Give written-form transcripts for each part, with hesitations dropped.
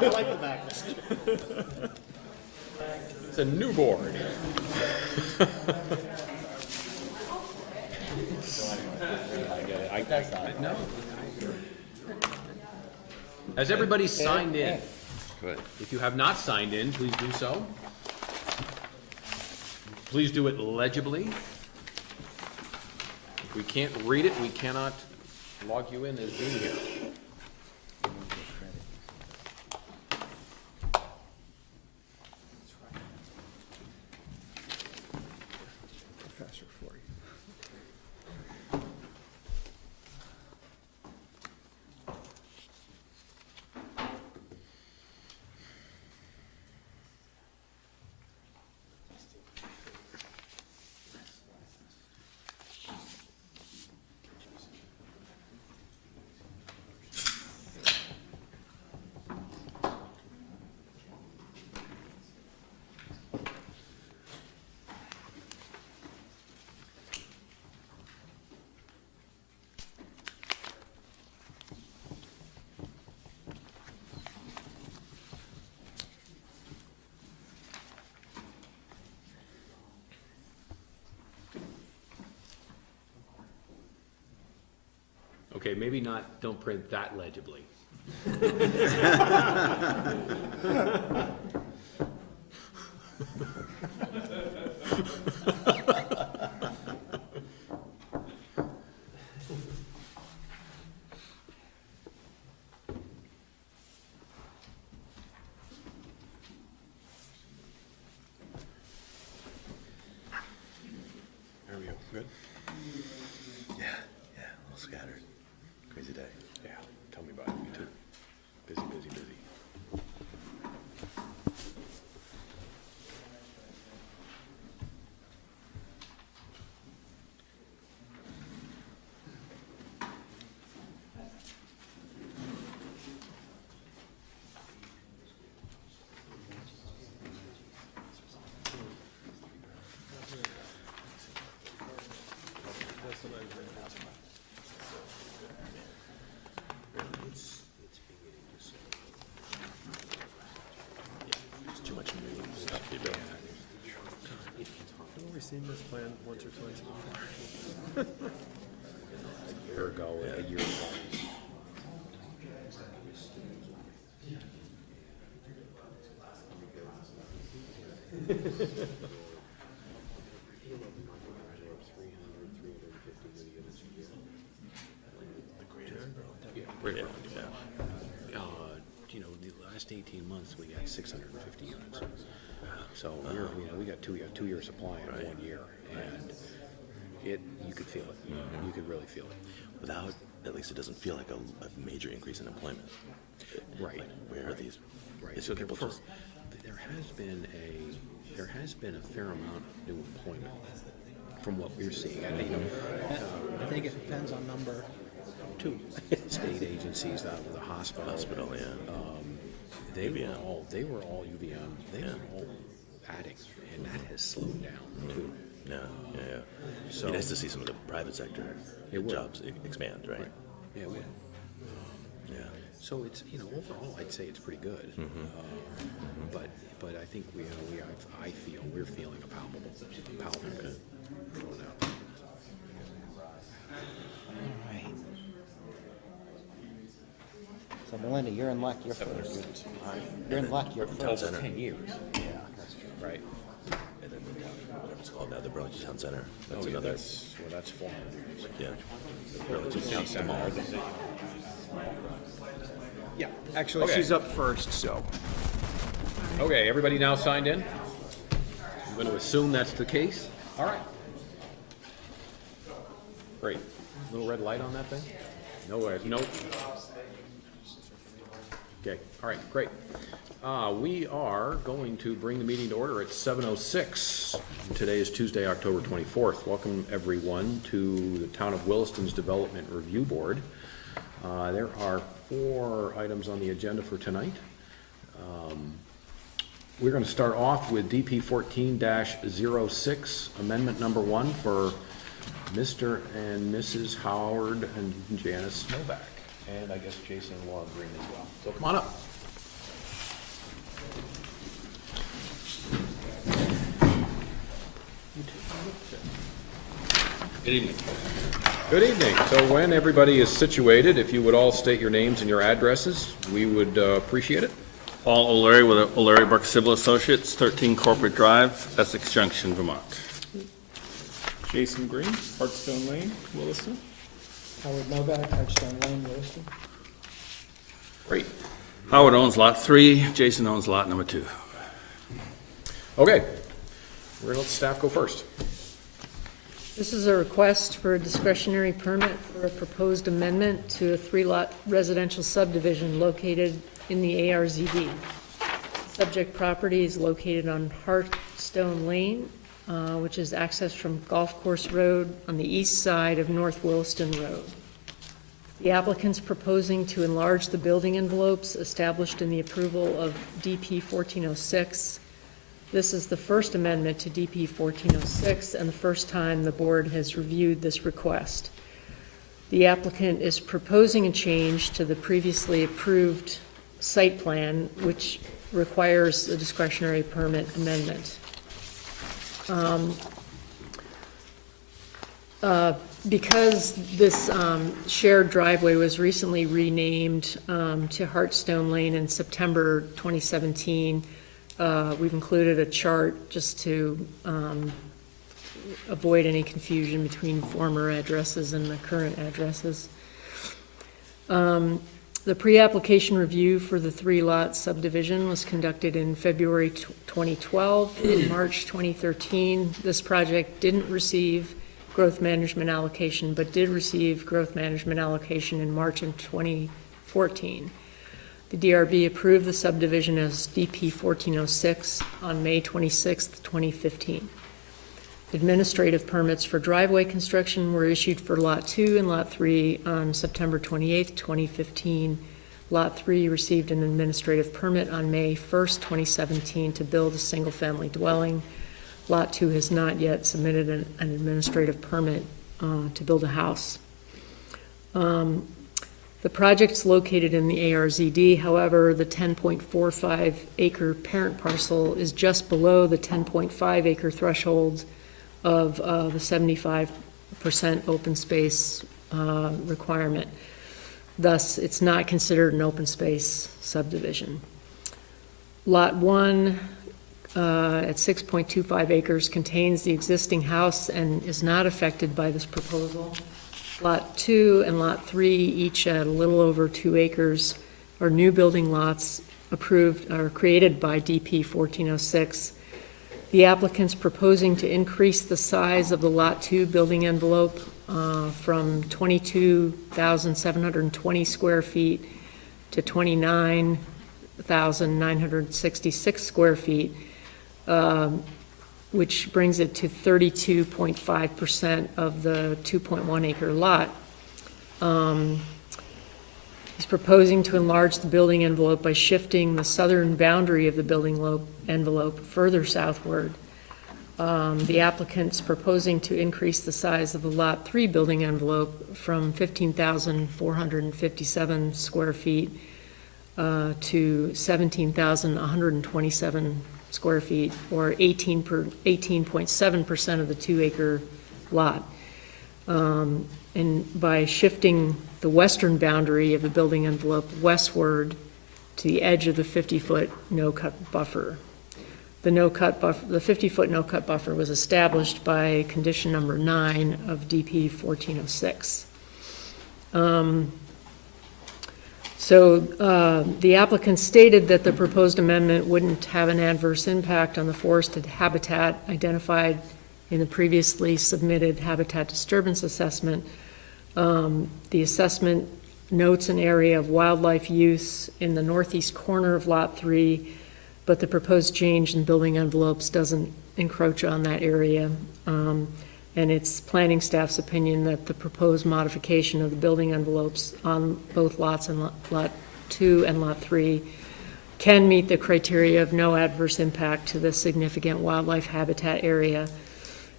I like the back. It's a new board. No. Has everybody signed in? Good. If you have not signed in, please do so. Please do it legibly. If we can't read it, we cannot log you in as being here. Professor for you. Okay, maybe not, don't print that legibly. There we go. Good? Yeah, a little scattered. Crazy day. Yeah, tell me about it. Me too. Busy, busy, busy. It's too much new stuff to do. Have we seen this plan once or twice before? A year ago, a year ago. Right around, yeah. You know, the last 18 months, we got 650 units. So we're, you know, we got two year supply in 1 year, and you could feel it. You could really feel it. Without, at least it doesn't feel like a major increase in employment. Right. Like, where are these? Right. Is So people just? there has been a fair amount of new employment from what we're seeing. And, you know, I think it depends on number two. State agencies, the hospital. Hospital, yeah. They were UVM. all UVM. They were all adding, and that has slowed down too. Yeah. So- It'd be nice to see some of the private sector It would. jobs expand, right? Yeah, well, Yeah. so it's, you know, overall, I'd say it's pretty good. But I think we're feeling a palpable slowdown. So Melinda, you're in luck. You're You're in luck. You're Town first. center. 10 years. Yeah, that's true. Right. And then whatever it's called now, the Burlington Town Center. That's Oh, yeah, another. that's 400 years. Yeah. Burlington Town Center. Yeah, actually, Okay. she's up first, so. Okay, everybody now signed in? I'm going to assume that's the case. All right. Great. No red light on that thing? No, nope. Okay, all right, great. We are going to bring the meeting to order at 7:06. Today is Tuesday, October 24th. Welcome, everyone, to the Town of Williston's Development Review Board. There are 4 items on the agenda for tonight. We're going to start off with DP 14-06, amendment number 1 for Mr. and Mrs. Howard and Janice Novak. And I guess Jason Law Green as well. So come on up. Good evening. Good evening. So when everybody is situated, if you would all state your names and your addresses, we would appreciate it. Paul O'Leary with O'Leary Burke Civil Associates, 13 Corporate Drive, Essex Junction, Vermont. Jason Green, Hartstone Lane, Williston. Howard Novak, Hartstone Lane, Williston. Great. Howard owns Lot 3, Jason owns Lot number 2. Okay. We're gonna let staff go first. This is a request for a discretionary permit for a proposed amendment to a three-lot residential subdivision located in the ARZD. Subject property is located on Hartstone Lane, which is accessed from Golf Course Road on the east side of North Williston Road. The applicant's proposing to enlarge the building envelopes established in the approval of DP 1406. This is the first amendment to DP 1406 and the first time the board has reviewed this request. The applicant is proposing a change to the previously approved site plan, which requires a discretionary permit amendment. Because this shared driveway was recently renamed to Hartstone Lane in September 2017, we've included a chart just to avoid any confusion between former addresses and the current addresses. The pre-application review for the three-lot subdivision was conducted in February 2012. In March 2013, this project didn't receive growth management allocation, but did receive growth management allocation in March of 2014. The DRB approved the subdivision as DP 1406 on May 26, 2015. Administrative permits for driveway construction were issued for Lot 2 and Lot 3 on September 28, 2015. Lot 3 received an administrative permit on May 1st, 2017 to build a single-family dwelling. Lot 2 has not yet submitted an administrative permit to build a house. The project's located in the ARZD. However, the 10.45 acre parent parcel is just below the 10.5 acre threshold of the 75% open space requirement. Thus, it's not considered an open space subdivision. Lot 1 at 6.25 acres contains the existing house and is not affected by this proposal. Lot 2 and Lot 3, each at a little over 2 acres, are new building lots approved or created by DP 1406. The applicant's proposing to increase the size of the Lot 2 building envelope from 22,720 square feet to 29,966 square feet, which brings it to 32.5% of the 2.1 acre lot. He's proposing to enlarge the building envelope by shifting the southern boundary of the building envelope further southward. The applicant's proposing to increase the size of the Lot 3 building envelope from 15,457 square feet to 17,127 square feet, or 18.7% of the 2 acre lot. And by shifting the western boundary of the building envelope westward to the edge of the 50-foot no-cut buffer. The 50-foot no-cut buffer was established by condition number 9 of DP 1406. The applicant stated that the proposed amendment wouldn't have an adverse impact on the forested habitat identified in the previously submitted habitat disturbance assessment. The assessment notes an area of wildlife use in the northeast corner of Lot 3, but the proposed change in building envelopes doesn't encroach on that area. And it's planning staff's opinion that the proposed modification of the building envelopes on both lots and Lot 2 and Lot 3 can meet the criteria of no adverse impact to the significant wildlife habitat area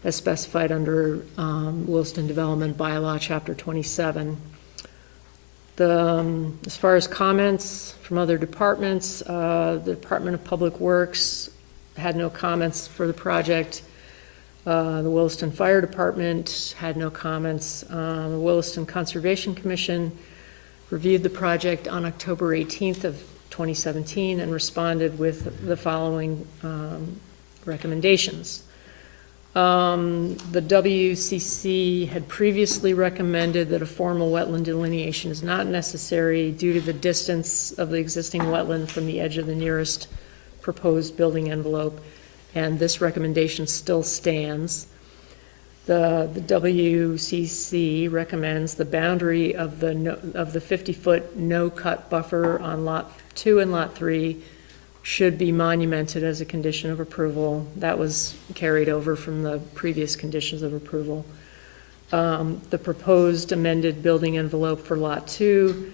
as specified under Williston Development Bylaw, Chapter 27. As far as comments from other departments, the Department of Public Works had no comments for the project. The Williston Fire Department had no comments. The Williston Conservation Commission reviewed the project on October 18th of 2017 and responded with the following recommendations. The WCC had previously recommended that a formal wetland delineation is not necessary due to the distance of the existing wetland from the edge of the nearest proposed building envelope, and this recommendation still stands. The WCC recommends the boundary of the 50-foot no-cut buffer on Lot 2 and Lot 3 should be monumented as a condition of approval. That was carried over from the previous conditions of approval. The proposed amended building envelope for Lot 2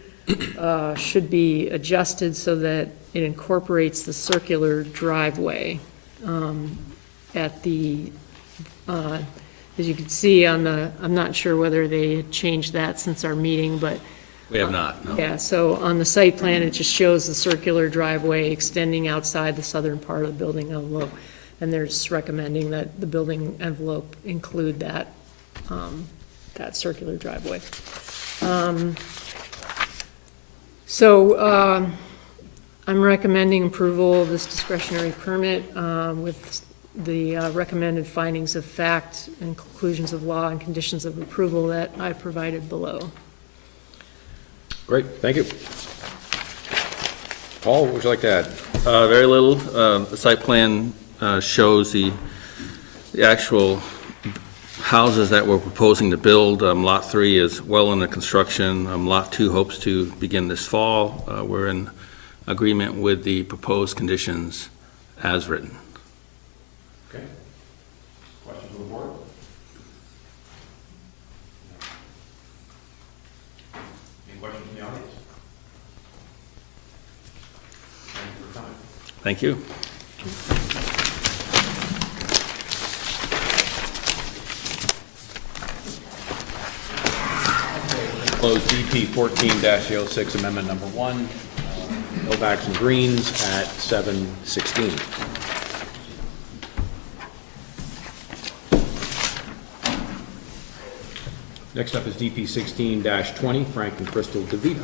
should be adjusted so that it incorporates the circular driveway at the, as you can see on the, I'm not sure whether they had changed that since our meeting, but We have not, no. yeah, so on the site plan, it just shows the circular driveway extending outside the southern part of the building envelope. And they're just recommending that the building envelope include that, that circular driveway. I'm recommending approval of this discretionary permit with the recommended findings of fact and conclusions of law and conditions of approval that I provided below. Great, thank you. Paul, what would you like to add? Very little. The site plan shows the actual houses that we're proposing to build. Lot 3 is well under construction. Lot 2 hopes to begin this fall. We're in agreement with the proposed conditions as written. Okay. Questions from the board? Any questions from the audience? Thank you for your time. Thank you. Close DP 14-06 Amendment Number 1, Novaks and Greens at 7:16. Next up is DP 16-20, Frank and Crystal DeVita.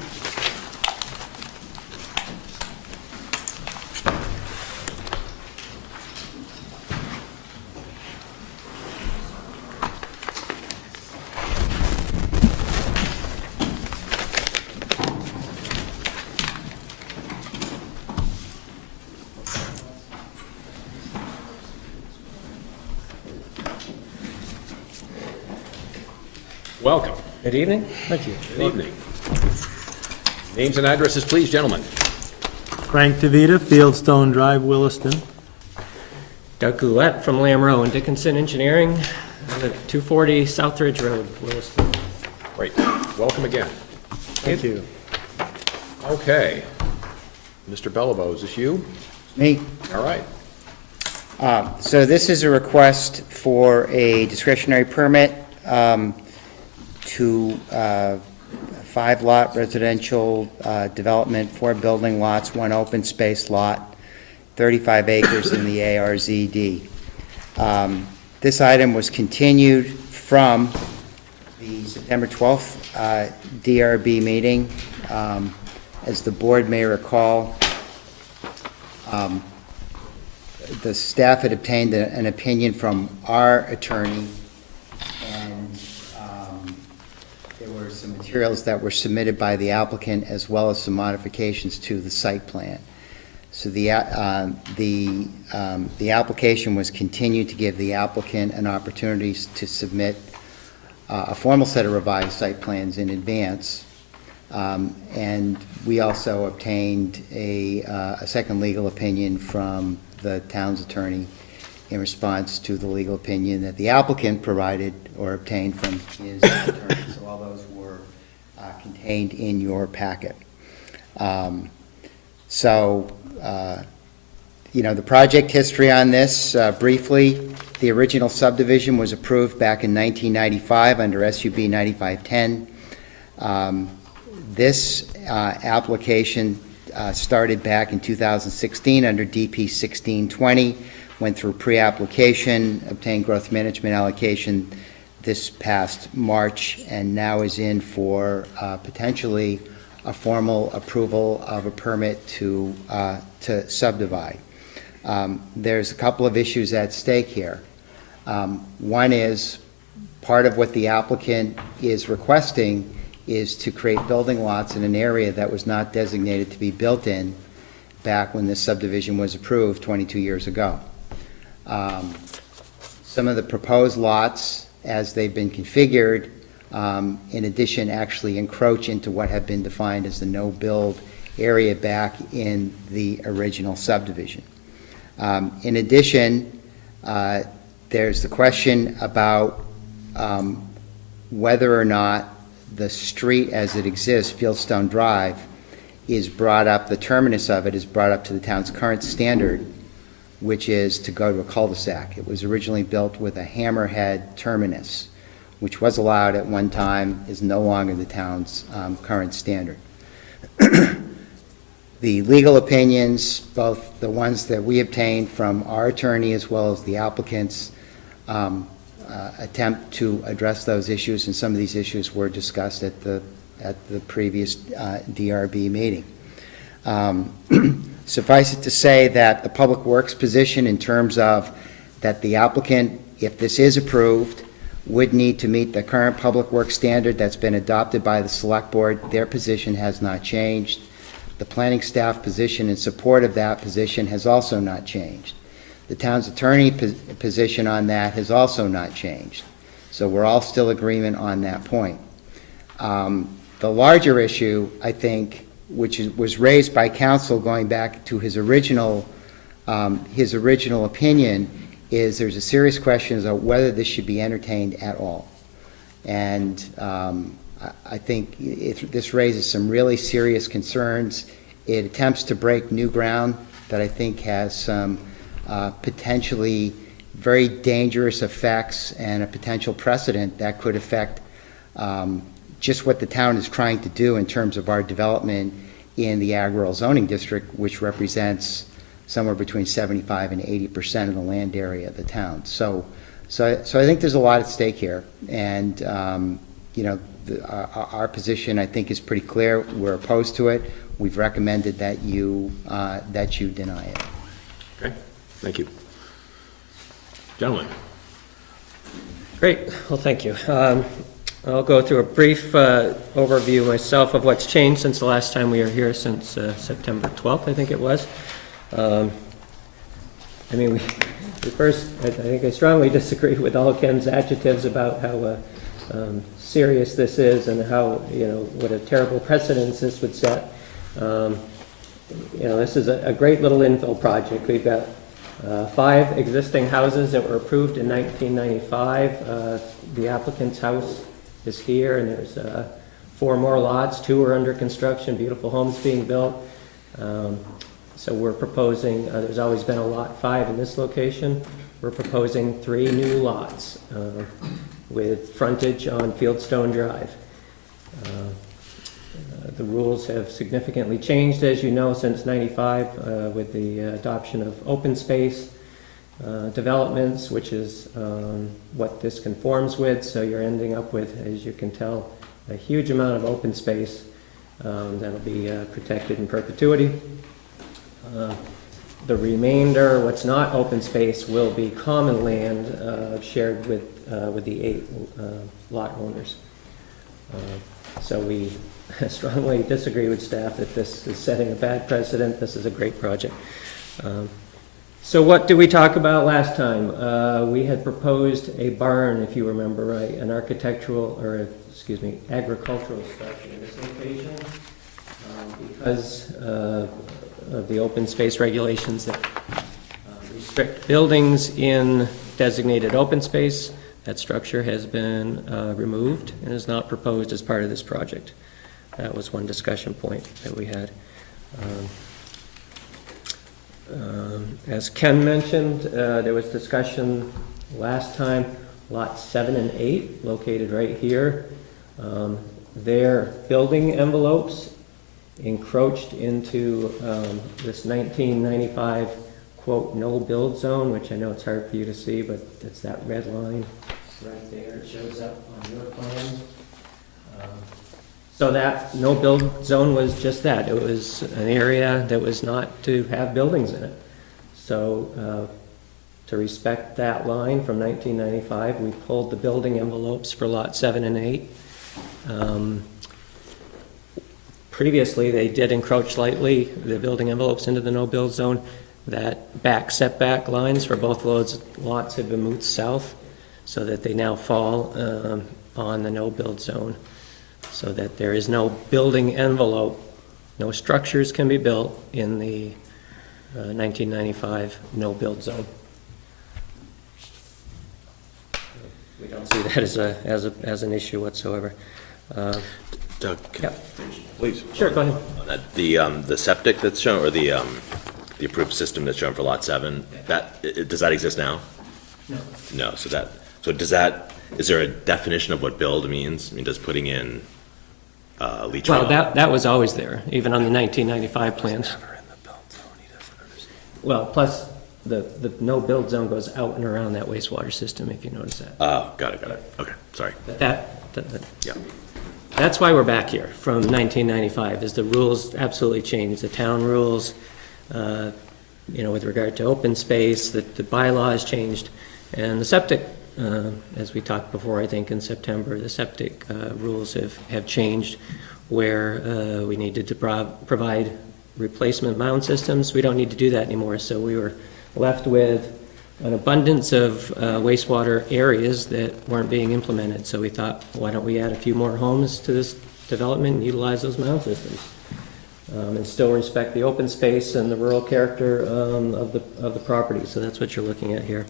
Welcome. Good evening. Thank you. Good evening. Names and addresses, please, gentlemen. Frank DeVita, Fieldstone Drive, Williston. Doug Goulet from Lamb Row and Dickinson Engineering, I live at 240 Southridge Road, Williston. Great. Welcome again. Thank you. Okay. Mr. Bellabo, is this you? Me. All right. So this is a request for a discretionary permit to 5-lot residential development, 4 building lots, 1 open space lot, 35 acres in the ARZD. This item was continued from the September 12th DRB meeting. As the board may recall, the staff had obtained an opinion from our attorney, and there were some materials that were submitted by the applicant as well as some modifications to the site plan. So the application was continued to give the applicant an opportunity to submit a formal set of revised site plans in advance. And we also obtained a second legal opinion from the town's attorney in response to the legal opinion that the applicant provided or obtained from his attorney. So all those were contained in your packet. The project history on this, briefly, the original subdivision was approved back in 1995 under SUB 9510. This application started back in 2016 under DP 1620 went through pre-application, obtained growth management allocation this past March, and now is in for potentially a formal approval of a permit to subdivide. There's a couple of issues at stake here. One is, part of what the applicant is requesting is to create building lots in an area that was not designated to be built in back when this subdivision was approved 22 years ago. Some of the proposed lots, as they've been configured, in addition, actually encroach into what had been defined as the no-build area back in the original subdivision. In addition, there's the question about whether or not the street as it exists, Fieldstone Drive, is brought up, the terminus of it is brought up to the town's current standard, which is to go to a cul-de-sac. It was originally built with a hammerhead terminus, which was allowed at one time, is no longer the town's current standard. The legal opinions, both the ones that we obtained from our attorney as well as the applicants, attempt to address those issues, and some of these issues were discussed at the previous DRB meeting. Suffice it to say that the Public Works position in terms of that the applicant, if this is approved, would need to meet the current Public Works standard that's been adopted by the Selectboard. Their position has not changed. The planning staff position in support of that position has also not changed. The town's attorney position on that has also not changed. So we're all still in agreement on that point. The larger issue, I think, which was raised by council going back to his original opinion, is there's a serious question about whether this should be entertained at all. And I think this raises some really serious concerns. It attempts to break new ground that I think has some potentially very dangerous effects and a potential precedent that could affect just what the town is trying to do in terms of our development in the Ag Rural Zoning District, which represents somewhere between 75% and 80% of the land area of the town. So I think there's a lot at stake here, and our position, I think, is pretty clear. We're opposed to it. We've recommended that you deny it. Okay, thank you. Gentlemen. Great, well, thank you. I'll go through a brief overview myself of what's changed since the last time we were here, since September 12th, I think it was. I think I strongly disagree with all Ken's adjectives about how serious this is and how, what a terrible precedence this would set. This is a great little infill project. We've got 5 existing houses that were approved in 1995. The applicant's house is here, and there's 4 more lots. 2 are under construction, beautiful homes being built. So we're proposing, there's always been a lot 5 in this location. We're proposing 3 new lots with frontage on Fieldstone Drive. The rules have significantly changed, as you know, since '95 with the adoption of open space developments, which is what this conforms with. So you're ending up with, as you can tell, a huge amount of open space that'll be protected in perpetuity. The remainder, what's not open space, will be common land shared with the 8 lot owners. So we strongly disagree with staff that this is setting a bad precedent. This is a great project. So what did we talk about last time? We had proposed a barn, if you remember right, an agricultural structure in this location because of the open space regulations that restrict buildings in designated open space. That structure has been removed and is not proposed as part of this project. That was one discussion point that we had. As Ken mentioned, there was discussion last time, lots 7 and 8, located right here. Their building envelopes encroached into this 1995 quote, no build zone, which I know it's hard for you to see, but it's that red line right there. It shows up on your plan. So that no build zone was just that. It was an area that was not to have buildings in it. So to respect that line from 1995, we pulled the building envelopes for lot 7 and 8. Previously, they did encroach slightly, the building envelopes into the no-build zone. That back setback lines for both those lots have been moved south so that they now fall on the no-build zone, so that there is no building envelope, no structures can be built in the 1995 no-build zone. We don't see that as an issue whatsoever. Doug, Yeah, please. sure, go ahead. The septic that's shown, or the approved system that's shown for lot 7, does that exist now? No. No, is there a definition of what build means? I mean, does putting in leach Well, field? that was always there, even on the 1995 plans. Well, plus, the no-build zone goes out and around that wastewater system, if you notice that. Oh, got it, okay, sorry. That- Yeah. That's why we're back here from 1995, is the rules absolutely changed. The town rules, with regard to open space, the bylaws changed. And the septic, as we talked before, I think in September, the septic rules have changed where we needed to provide replacement mound systems. We don't need to do that anymore, so we were left with an abundance of wastewater areas that weren't being implemented. So we thought, why don't we add a few more homes to this development and utilize those mound systems? And still respect the open space and the rural character of the property. So that's what you're looking at here.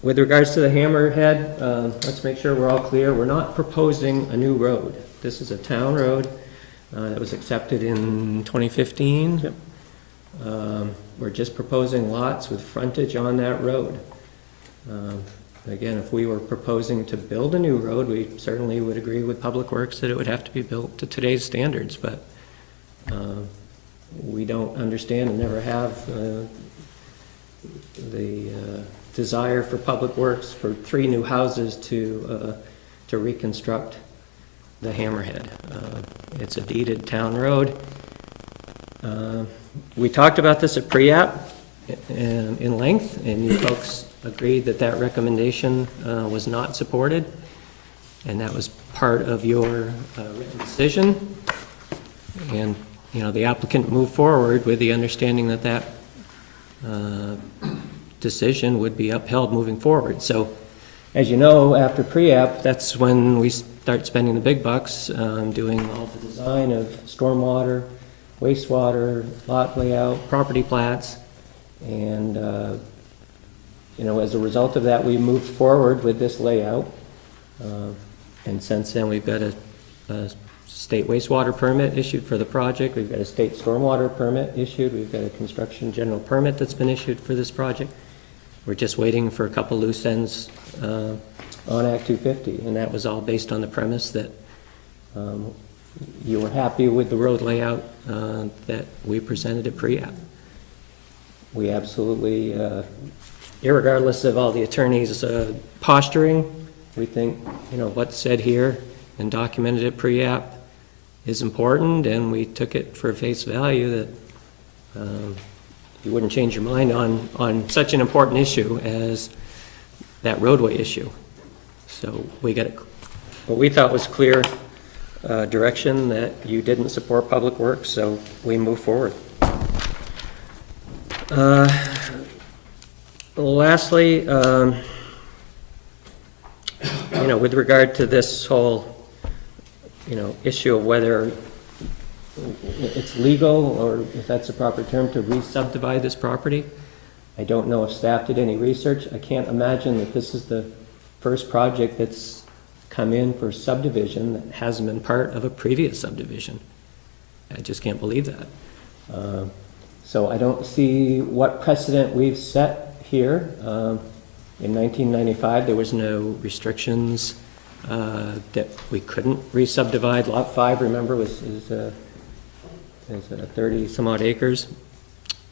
With regards to the hammerhead, let's make sure we're all clear. We're not proposing a new road. This is a town road that was accepted in 2015. Yep. We're just proposing lots with frontage on that road. Again, if we were proposing to build a new road, we certainly would agree with Public Works that it would have to be built to today's standards, but we don't understand and never have the desire for Public Works for 3 new houses to reconstruct the hammerhead. It's a deeded town road. We talked about this at pre-app in length, and you folks agreed that that recommendation was not supported, and that was part of your written decision. And, the applicant moved forward with the understanding that that decision would be upheld moving forward. So, as you know, after pre-app, that's when we start spending the big bucks, doing all the design of stormwater, wastewater, lot layout, property plats, and, as a result of that, we moved forward with this layout. And since then, we've got a state wastewater permit issued for the project, we've got a state stormwater permit issued, we've got a construction general permit that's been issued for this project. We're just waiting for a couple loose ends on Act 250, and that was all based on the premise that you were happy with the road layout that we presented at pre-app. We absolutely, irregardless of all the attorneys' posturing, we think, what's said here and documented at pre-app is important, and we took it for face value that you wouldn't change your mind on such an important issue as that roadway issue. So we got what we thought was clear direction that you didn't support Public Works, so we move forward. Lastly, with regard to this whole, issue of whether it's legal, or if that's the proper term, to re-subdivide this property, I don't know if staff did any research. I can't imagine that this is the first project that's come in for subdivision that hasn't been part of a previous subdivision. I just can't believe that. So I don't see what precedent we've set here. In 1995, there was no restrictions that we couldn't re-subdivide. Lot 5, remember, is is 30 some odd acres,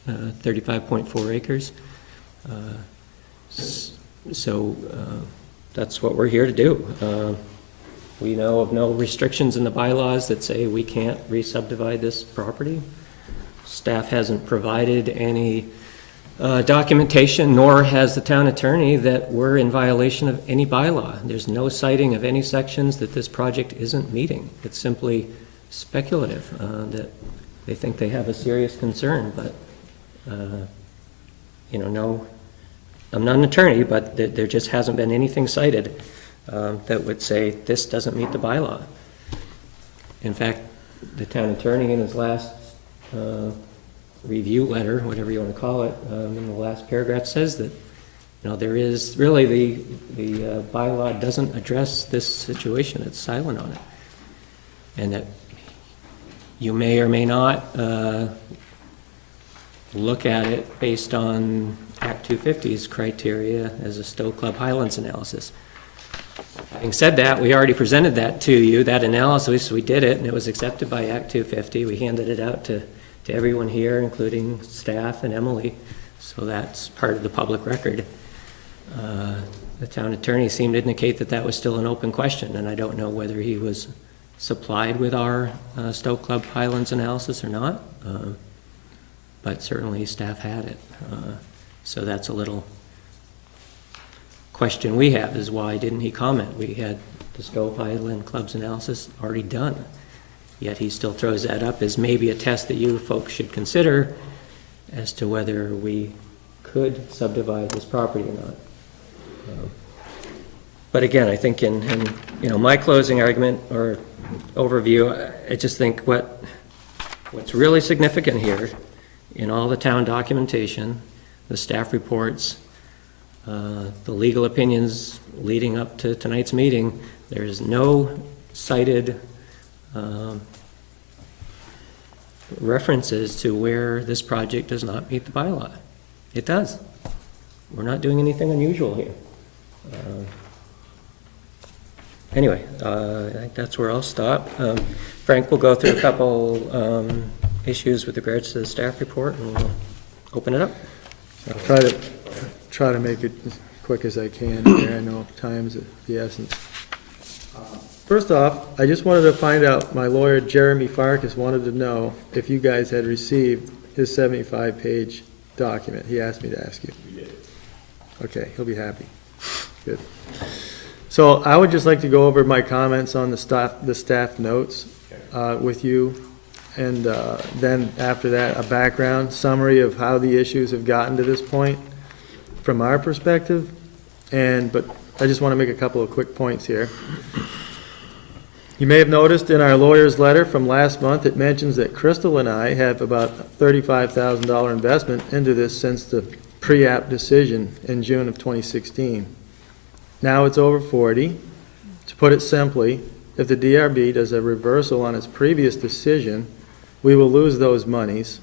35.4 acres. So that's what we're here to do. We know of no restrictions in the bylaws that say we can't re-subdivide this property. Staff hasn't provided any documentation, nor has the town attorney, that we're in violation of any bylaw. There's no citing of any sections that this project isn't meeting. It's simply speculative that they think they have a serious concern, but, no, I'm not an attorney, but there just hasn't been anything cited that would say this doesn't meet the bylaw. In fact, the town attorney in his last review letter, whatever you want to call it, in the last paragraph says that, there is really the bylaw doesn't address this situation. It's silent on it. And that you may or may not look at it based on Act 250's criteria as a Stowe Club Highlands analysis. Having said that, we already presented that to you, that analysis. We did it, and it was accepted by Act 250. We handed it out to everyone here, including staff and Emily, so that's part of the public record. The town attorney seemed to indicate that that was still an open question, and I don't know whether he was supplied with our Stowe Club Highlands analysis or not, but certainly staff had it. So that's a little question we have, is why didn't he comment? We had the Stowe Highland Club's analysis already done, yet he still throws that up as maybe a test that you folks should consider as to whether we could subdivide this property or not. But again, I think in my closing argument or overview, I just think what's really significant here in all the town documentation, the staff reports, the legal opinions leading up to tonight's meeting, there's no cited references to where this project does not meet the bylaw. It does. We're not doing anything unusual here. Anyway, I think that's where I'll stop. Frank will go through a couple issues with regards to the staff report, and we'll open it up. I'll try to make it as quick as I can here. I know time's of the essence. First off, I just wanted to find out, my lawyer Jeremy Farkas wanted to know if you guys had received his 75-page document. He asked me to ask you. We did. Okay, he'll be happy. Good. So I would just like to go over my comments on the staff notes with you, and then after that, a background summary of how the issues have gotten to this point from our perspective. But I just want to make a couple of quick points here. You may have noticed in our lawyer's letter from last month, it mentions that Crystal and I have about $35,000 investment into this since the pre-app decision in June of 2016. Now it's over 40. To put it simply, if the DRB does a reversal on its previous decision, we will lose those monies.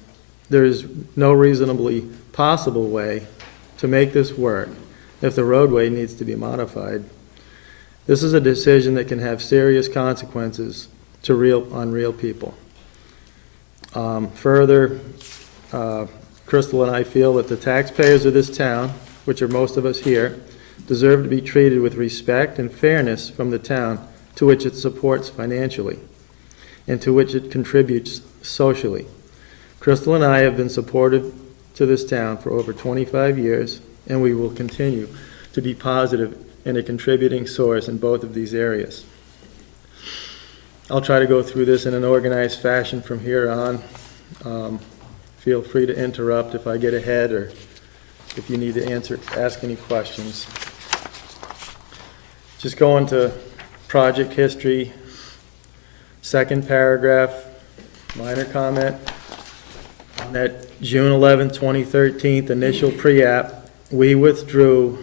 There is no reasonably possible way to make this work if the roadway needs to be modified. This is a decision that can have serious consequences on real people. Further, Crystal and I feel that the taxpayers of this town, which are most of us here, deserve to be treated with respect and fairness from the town to which it supports financially and to which it contributes socially. Crystal and I have been supportive to this town for over 25 years, and we will continue to be positive and a contributing source in both of these areas. I'll try to go through this in an organized fashion from here on. Feel free to interrupt if I get ahead or if you need to ask any questions. Just going to project history, second paragraph, minor comment. On that June 11, 2013 initial pre-app, we withdrew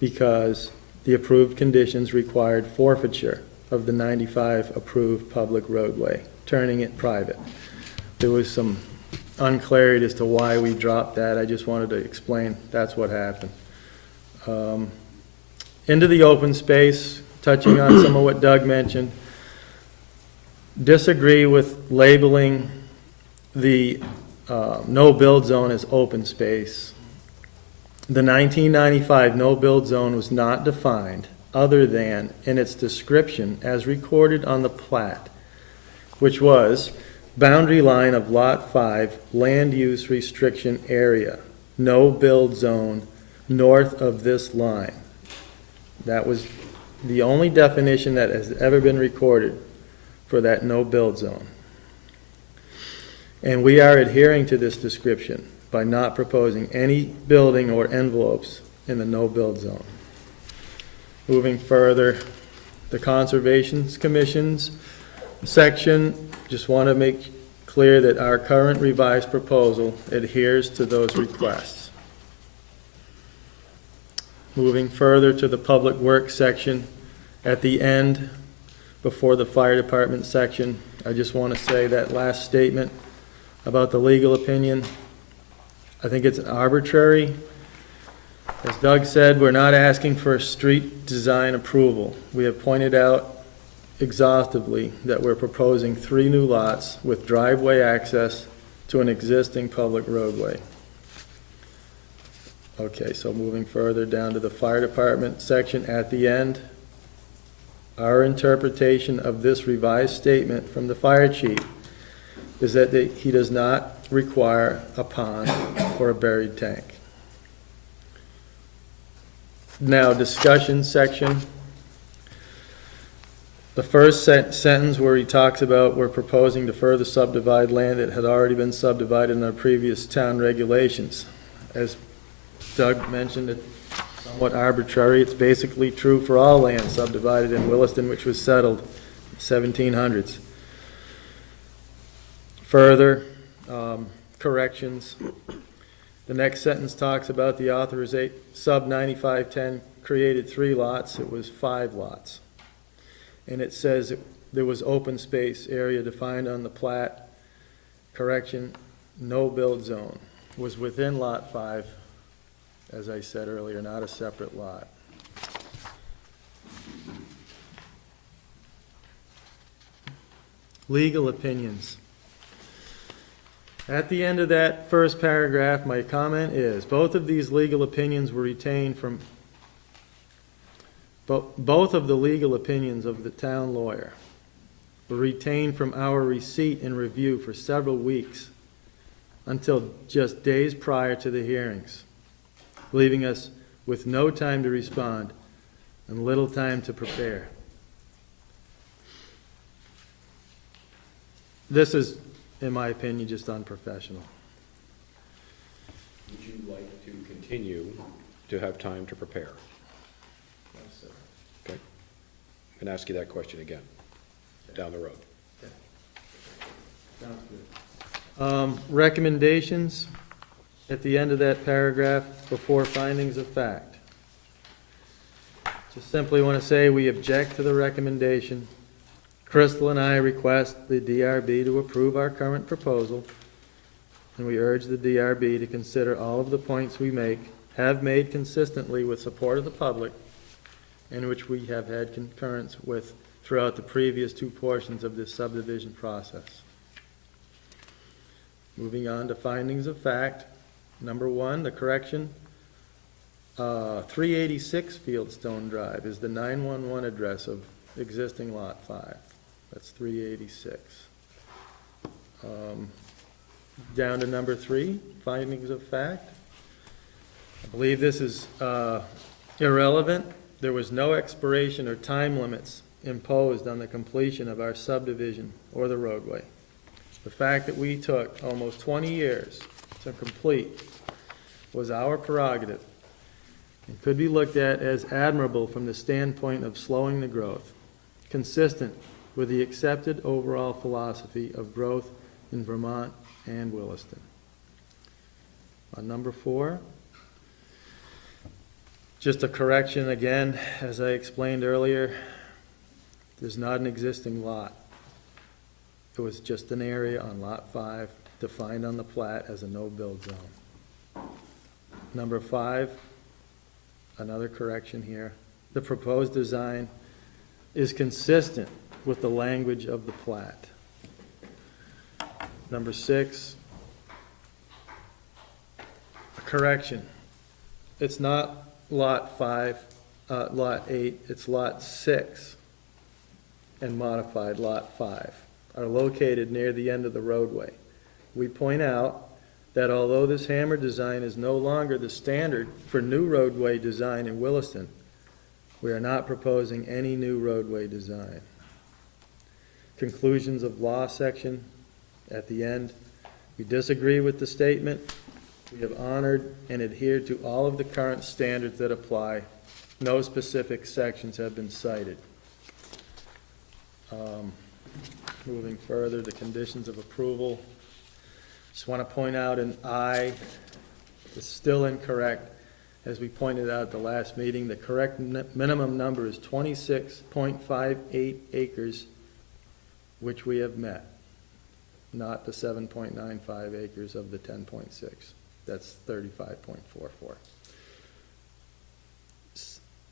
because the approved conditions required forfeiture of the 95 approved public roadway, turning it private. There was some unclarity as to why we dropped that. I just wanted to explain that's what happened. Into the open space, touching on some of what Doug mentioned. disagree with labeling the no-build zone as open space. The 1995 no-build zone was not defined other than in its description as recorded on the plat, which was boundary line of Lot 5, land use restriction area, no-build zone north of this line. That was the only definition that has ever been recorded for that no-build zone. And we are adhering to this description by not proposing any building or envelopes in the no-build zone. Moving further, the Conservation Commission's section, just want to make clear that our current revised proposal adheres to those requests. Moving further to the Public Works section, at the end, before the Fire Department section, I just want to say that last statement about the legal opinion, I think it's arbitrary. As Doug said, we're not asking for a street design approval. We have pointed out exhaustively that we're proposing 3 new lots with driveway access to an existing public roadway. Okay, so moving further down to the Fire Department section at the end, our interpretation of this revised statement from the fire chief is that he does not require a pond or a buried tank. Now, discussion section. The first sentence where he talks about we're proposing to further subdivide land that had already been subdivided in our previous town regulations. As Doug mentioned, it's somewhat arbitrary. It's basically true for all land subdivided in Williston, which was settled in the 1700s. Further corrections. The next sentence talks about the authorization, sub 9510 created 3 lots, it was 5 lots. And it says there was open space area defined on the plat. Correction, no build zone was within lot 5, as I said earlier, not a separate lot. Legal opinions. At the end of that first paragraph, my comment is, both of these legal opinions were retained from, both of the legal opinions of the town lawyer were retained from our receipt and review for several weeks until just days prior to the hearings, leaving us with no time to respond and little time to prepare. This is, in my opinion, just unprofessional. Would you like to continue to have time to prepare? Yes, sir. Okay. I'm going to ask you that question again, down the road. Sounds good. Recommendations, at the end of that paragraph, before findings of fact. Just simply want to say we object to the recommendation. Crystal and I request the DRB to approve our current proposal, and we urge the DRB to consider all of the points we have made consistently with support of the public, and which we have had concurrence with throughout the previous 2 portions of this subdivision process. Moving on to findings of fact. Number 1, the correction. 386 Fieldstone Drive is the 911 address of existing lot 5. That's 386. Down to number 3, findings of fact. I believe this is irrelevant. There was no expiration or time limits imposed on the completion of our subdivision or the roadway. The fact that we took almost 20 years to complete was our prerogative and could be looked at as admirable from the standpoint of slowing the growth, consistent with the accepted overall philosophy of growth in Vermont and Williston. On number 4, just a correction again, as I explained earlier, there's not an existing lot. It was just an area on lot 5 defined on the plat as a no-build zone. Number 5, another correction here. The proposed design is consistent with the language of the plat. Number 6, a correction. It's not lot 5, lot 8, it's lot 6 and modified lot 5 are located near the end of the roadway. We point out that although this hammer design is no longer the standard for new roadway design in Williston, we are not proposing any new roadway design. Conclusions of law section at the end. We disagree with the statement. We have honored and adhered to all of the current standards that apply. No specific sections have been cited. Moving further, the conditions of approval. Just want to point out an I is still incorrect. As we pointed out at the last meeting, the correct minimum number is 26.58 acres, which we have met, not the 7.95 acres of the 10.6. That's 35.44.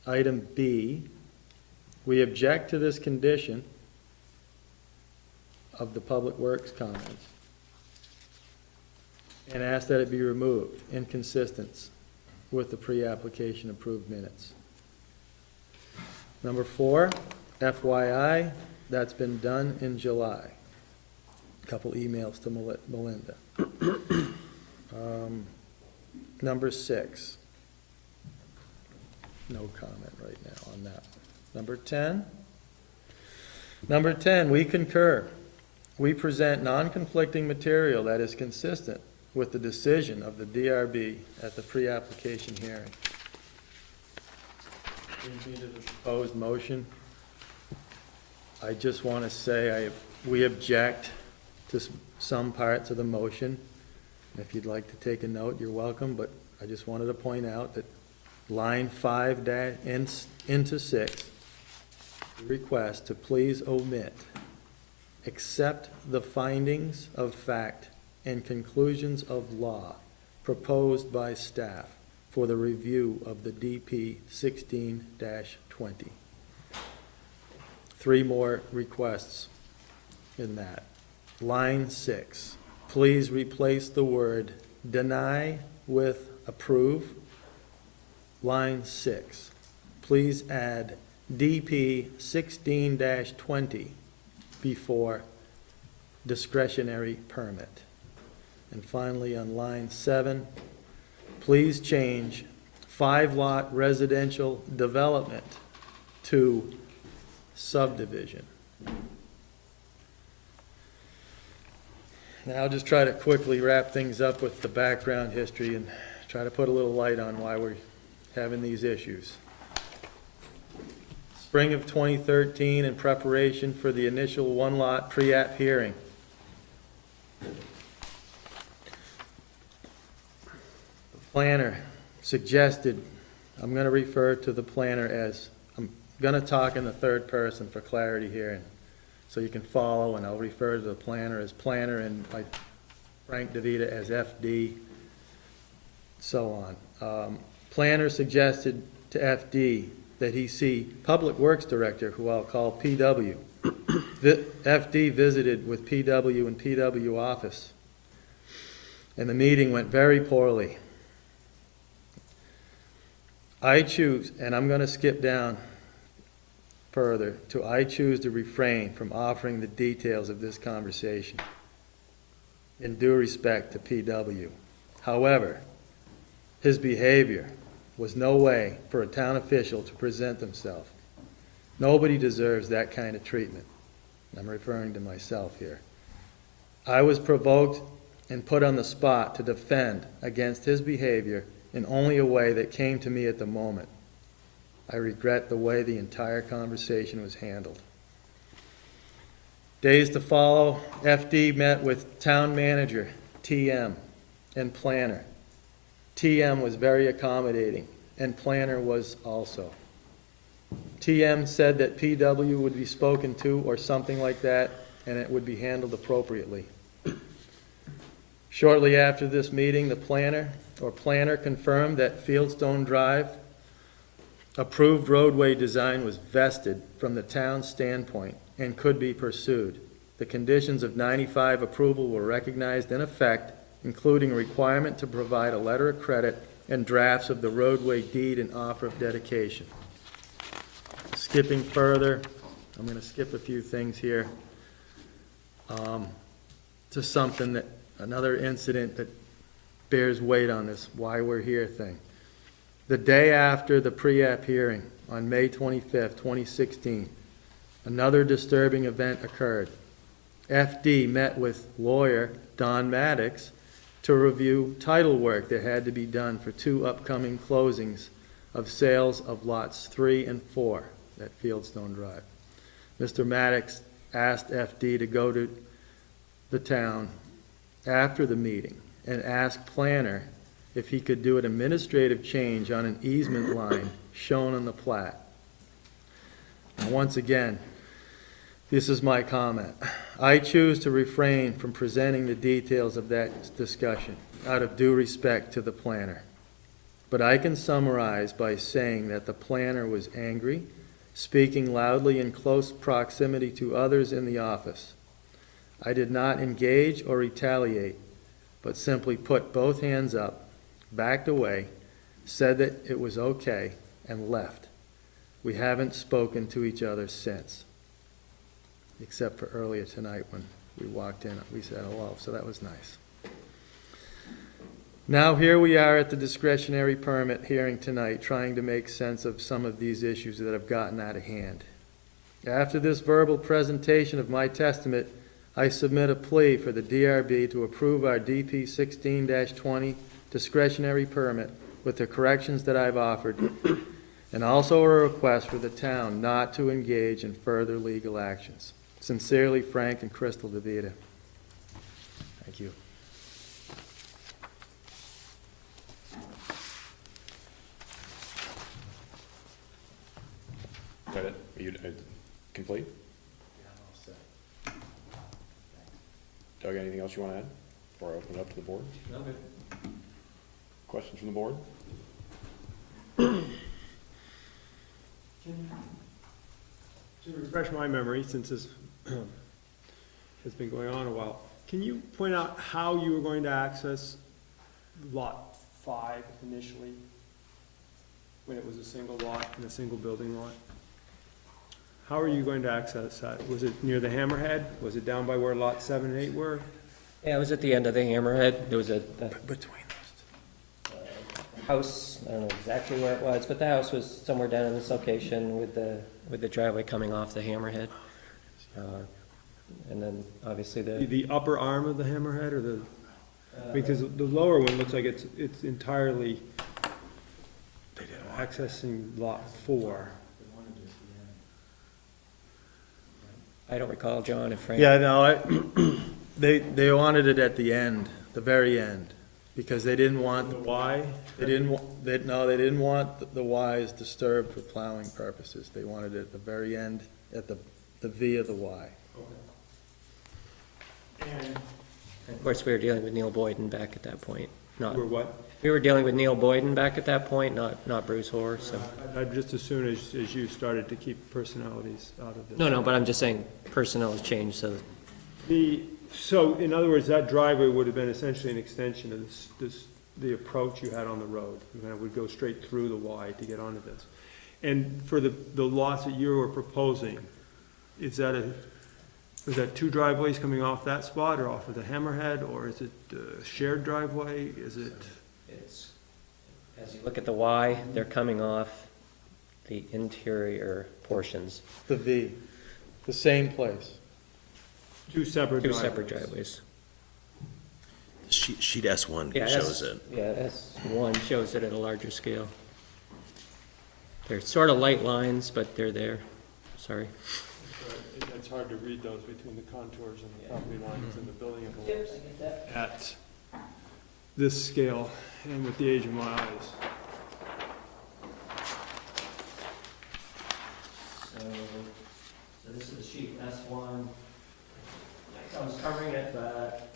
Item B, we object to this condition of the Public Works comments and ask that it be removed, inconsistent with the pre-application approved minutes. Number 4, FYI, that's been done in July. Couple emails to Melinda. Number 6, no comment right now on that. Number 10, we concur. We present non-conflicting material that is consistent with the decision of the DRB at the pre-application hearing. Brings me to the proposed motion. I just want to say we object to some parts of the motion. If you'd like to take a note, you're welcome, but I just wanted to point out that line 5 into 6, request to please omit, accept the findings of fact and conclusions of law proposed by staff for the review of the DP 16-20. 3 more requests in that. Line 6, please replace the word deny with approve. Line 6, please add DP 16-20 before discretionary permit. And finally, on line 7, please change 5-lot residential development to subdivision. Now I'll just try to quickly wrap things up with the background history and try to put a little light on why we're having these issues. Spring of 2013, in preparation for the initial 1-lot pre-app hearing, the planner suggested, I'm going to refer to the planner as, I'm going to talk in the third person for clarity here, and so you can follow, and I'll refer to the planner as planner and like Frank DeVita as FD, so on. Planner suggested to FD that he see Public Works Director, who I'll call PW. FD visited with PW and PW office, and the meeting went very poorly. I choose, and I'm going to skip down further, to I choose to refrain from offering the details of this conversation in due respect to PW. However, his behavior was no way for a town official to present himself. Nobody deserves that kind of treatment. I'm referring to myself here. I was provoked and put on the spot to defend against his behavior in only a way that came to me at the moment. I regret the way the entire conversation was handled. Days to follow, FD met with town manager, TM, and planner. TM was very accommodating, and planner was also. TM said that PW would be spoken to or something like that, and it would be handled appropriately. Shortly after this meeting, the planner confirmed that Fieldstone Drive approved roadway design was vested from the town's standpoint and could be pursued. The conditions of 95 approval were recognized in effect, including a requirement to provide a letter of credit and drafts of the roadway deed and offer of dedication. Skipping further, I'm going to skip a few things here, to something that, another incident that bears weight on this why we're here thing. The day after the pre-app hearing, on May 25th, 2016, another disturbing event occurred. FD met with lawyer Don Maddox to review title work that had to be done for 2 upcoming closings of sales of lots 3 and 4 at Fieldstone Drive. Mr. Maddox asked FD to go to the town after the meeting and ask planner if he could do an administrative change on an easement line shown on the plat. Now, once again, this is my comment. I choose to refrain from presenting the details of that discussion out of due respect to the planner. But I can summarize by saying that the planner was angry, speaking loudly in close proximity to others in the office. I did not engage or retaliate, but simply put both hands up, backed away, said that it was okay, and left. We haven't spoken to each other since, except for earlier tonight when we walked in, we said hello, so that was nice. Now here we are at the discretionary permit hearing tonight, trying to make sense of some of these issues that have gotten out of hand. After this verbal presentation of my testament, I submit a plea for the DRB to approve our DP 16-20 discretionary permit with the corrections that I've offered, and also a request for the town not to engage in further legal actions. Sincerely, Frank and Crystal DeVita. Thank you. Is that it? Are you complete? Doug, anything else you want to add before I open it up to the board? No, good. Questions from the board? To refresh my memory, since this has been going on a while, can you point out how you were going to access lot 5 initially, when it was a single lot and a single building lot? How are you going to access that? Was it near the hammerhead? Was it down by where lot 7 and 8 were? Yeah, it was at the end of the hammerhead. There was a Between house, I don't know exactly where it was, but the house was somewhere down in this location with the driveway coming off the hammerhead. And then obviously The upper arm of the hammerhead, or the, because the lower one looks like it's entirely accessing lot 4. I don't recall, John, if Frank. Yeah, no, they wanted it at the end, the very end, because they didn't want, The Y? they didn't want the Ys disturbed for plowing purposes. They wanted it at the very end, at the V of the Y. And Of course, we were dealing with Neil Boyden back at that point, not, we're what? we were dealing with Neil Boyden back at that point, not Bruce Hoare, so. I'd just as soon as you started to keep personalities out of this. No, but I'm just saying personnel has changed, so So, in other words, that driveway would have been essentially an extension of the approach you had on the road. You kind of would go straight through the Y to get onto this. And for the lots that you were proposing, is that 2 driveways coming off that spot or off of the hammerhead, or is it a shared driveway? Is it? it's, as you look at the Y, they're coming off the interior portions, The V, the same place. 2 separate two driveways? separate driveways. Sheet S1 Yeah, shows it. Yeah, S1 shows it at a larger scale. They're sort of light lines, but they're there, sorry. It's hard to read those between the contours and the property lines and the building envelopes at this scale and with the age of my eyes. So this is sheet S1. I was covering it, but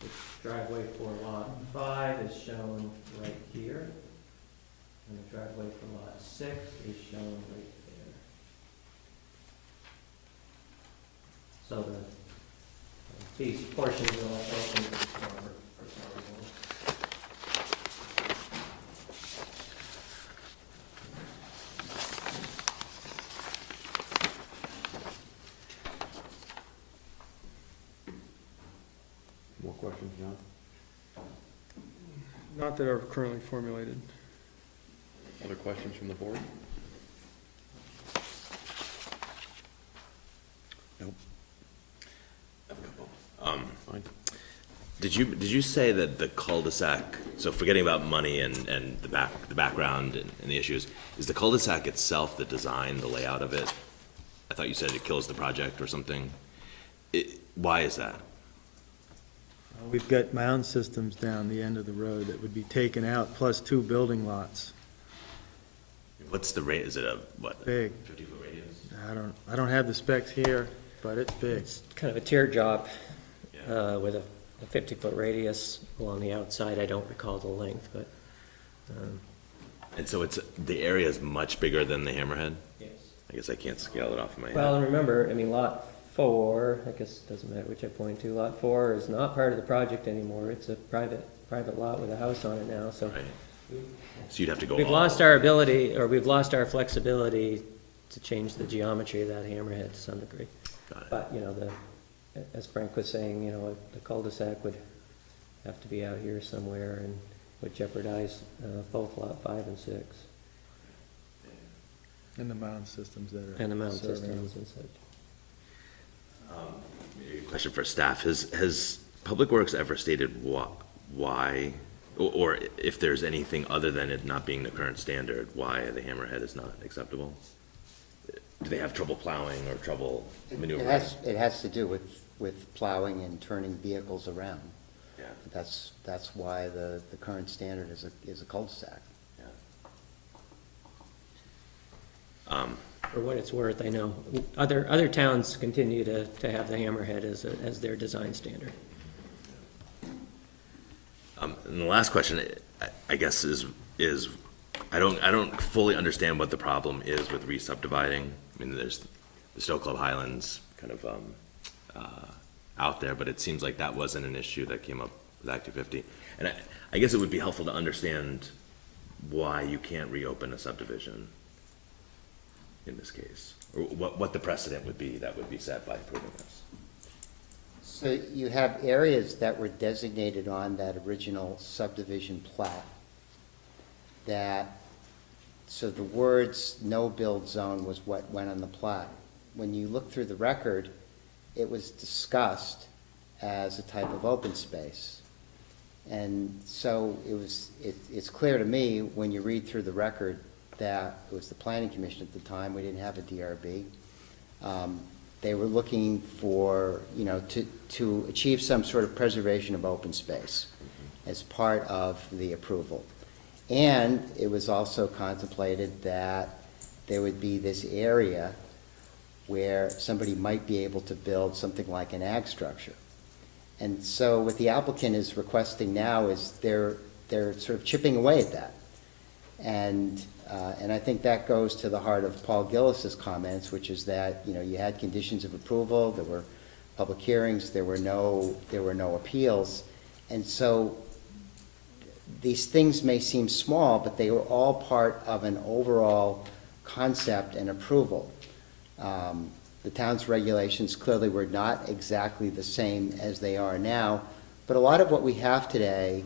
the driveway for lot 5 is shown right here. And the driveway for lot 6 is shown right there. So these portions are all open for selling. More questions, John? Not that are currently formulated. Other questions from the board? Nope. I have a couple. Fine. Did you say that the cul-de-sac, so forgetting about money and the background and the issues, is the cul-de-sac itself, the design, the layout of it? I thought you said it kills the project or something. Why is that? We've got mound systems down the end of the road that would be taken out, plus 2 building lots. What's the rate, is it a, what? Big. 50-foot radius? I don't have the specs here, but it's big. It's kind of a teardrop Yeah. with a 50-foot radius along the outside. I don't recall the length, but And so the area is much bigger than the hammerhead? yes. I guess I can't scale it off in my head. Well, and remember, I mean, lot 4, I guess it doesn't matter which I point to, lot 4 is not part of the project anymore. It's a private lot with a house on it now, so Right. So you'd have to go we've all- lost our ability, or we've lost our flexibility to change the geometry of that hammerhead to some degree. Got it. But, as Frank was saying, the cul-de-sac would have to be out here somewhere and would jeopardize both lot 5 and 6, And the mound systems that are. and the mountain surrounding. systems and such. Maybe a question for staff. Has Public Works ever stated why, or if there's anything other than it not being the current standard, why the hammerhead is not acceptable? Do they have trouble plowing or trouble maneuvering? It has to do with plowing and turning vehicles around. Yeah, That's why the current standard is a cul-de-sac. yeah. For what it's worth, I know other towns continue to have the hammerhead as their design standard. And the last question, I guess, is I don't fully understand what the problem is with re-subdividing. I mean, there's the Stowe Club Highlands kind of out there, but it seems like that wasn't an issue that came up with Act 250. And I guess it would be helpful to understand why you can't reopen a subdivision in this case, or what the precedent would be that would be set by approving this. So you have areas that were designated on that original subdivision plat so the words "no build zone" was what went on the plat. When you look through the record, it was discussed as a type of open space. And so it's clear to me when you read through the record that it was the planning commission at the time, we didn't have a DRB. They were looking for, to achieve some sort of preservation of open space as part of the approval. And it was also contemplated that there would be this area where somebody might be able to build something like an ag structure. And so what the applicant is requesting now is they're sort of chipping away at that. And I think that goes to the heart of Paul Gillis's comments, which is that, you had conditions of approval, there were public hearings, there were no appeals. And so these things may seem small, but they were all part of an overall concept and approval. The town's regulations clearly were not exactly the same as they are now, but a lot of what we have today,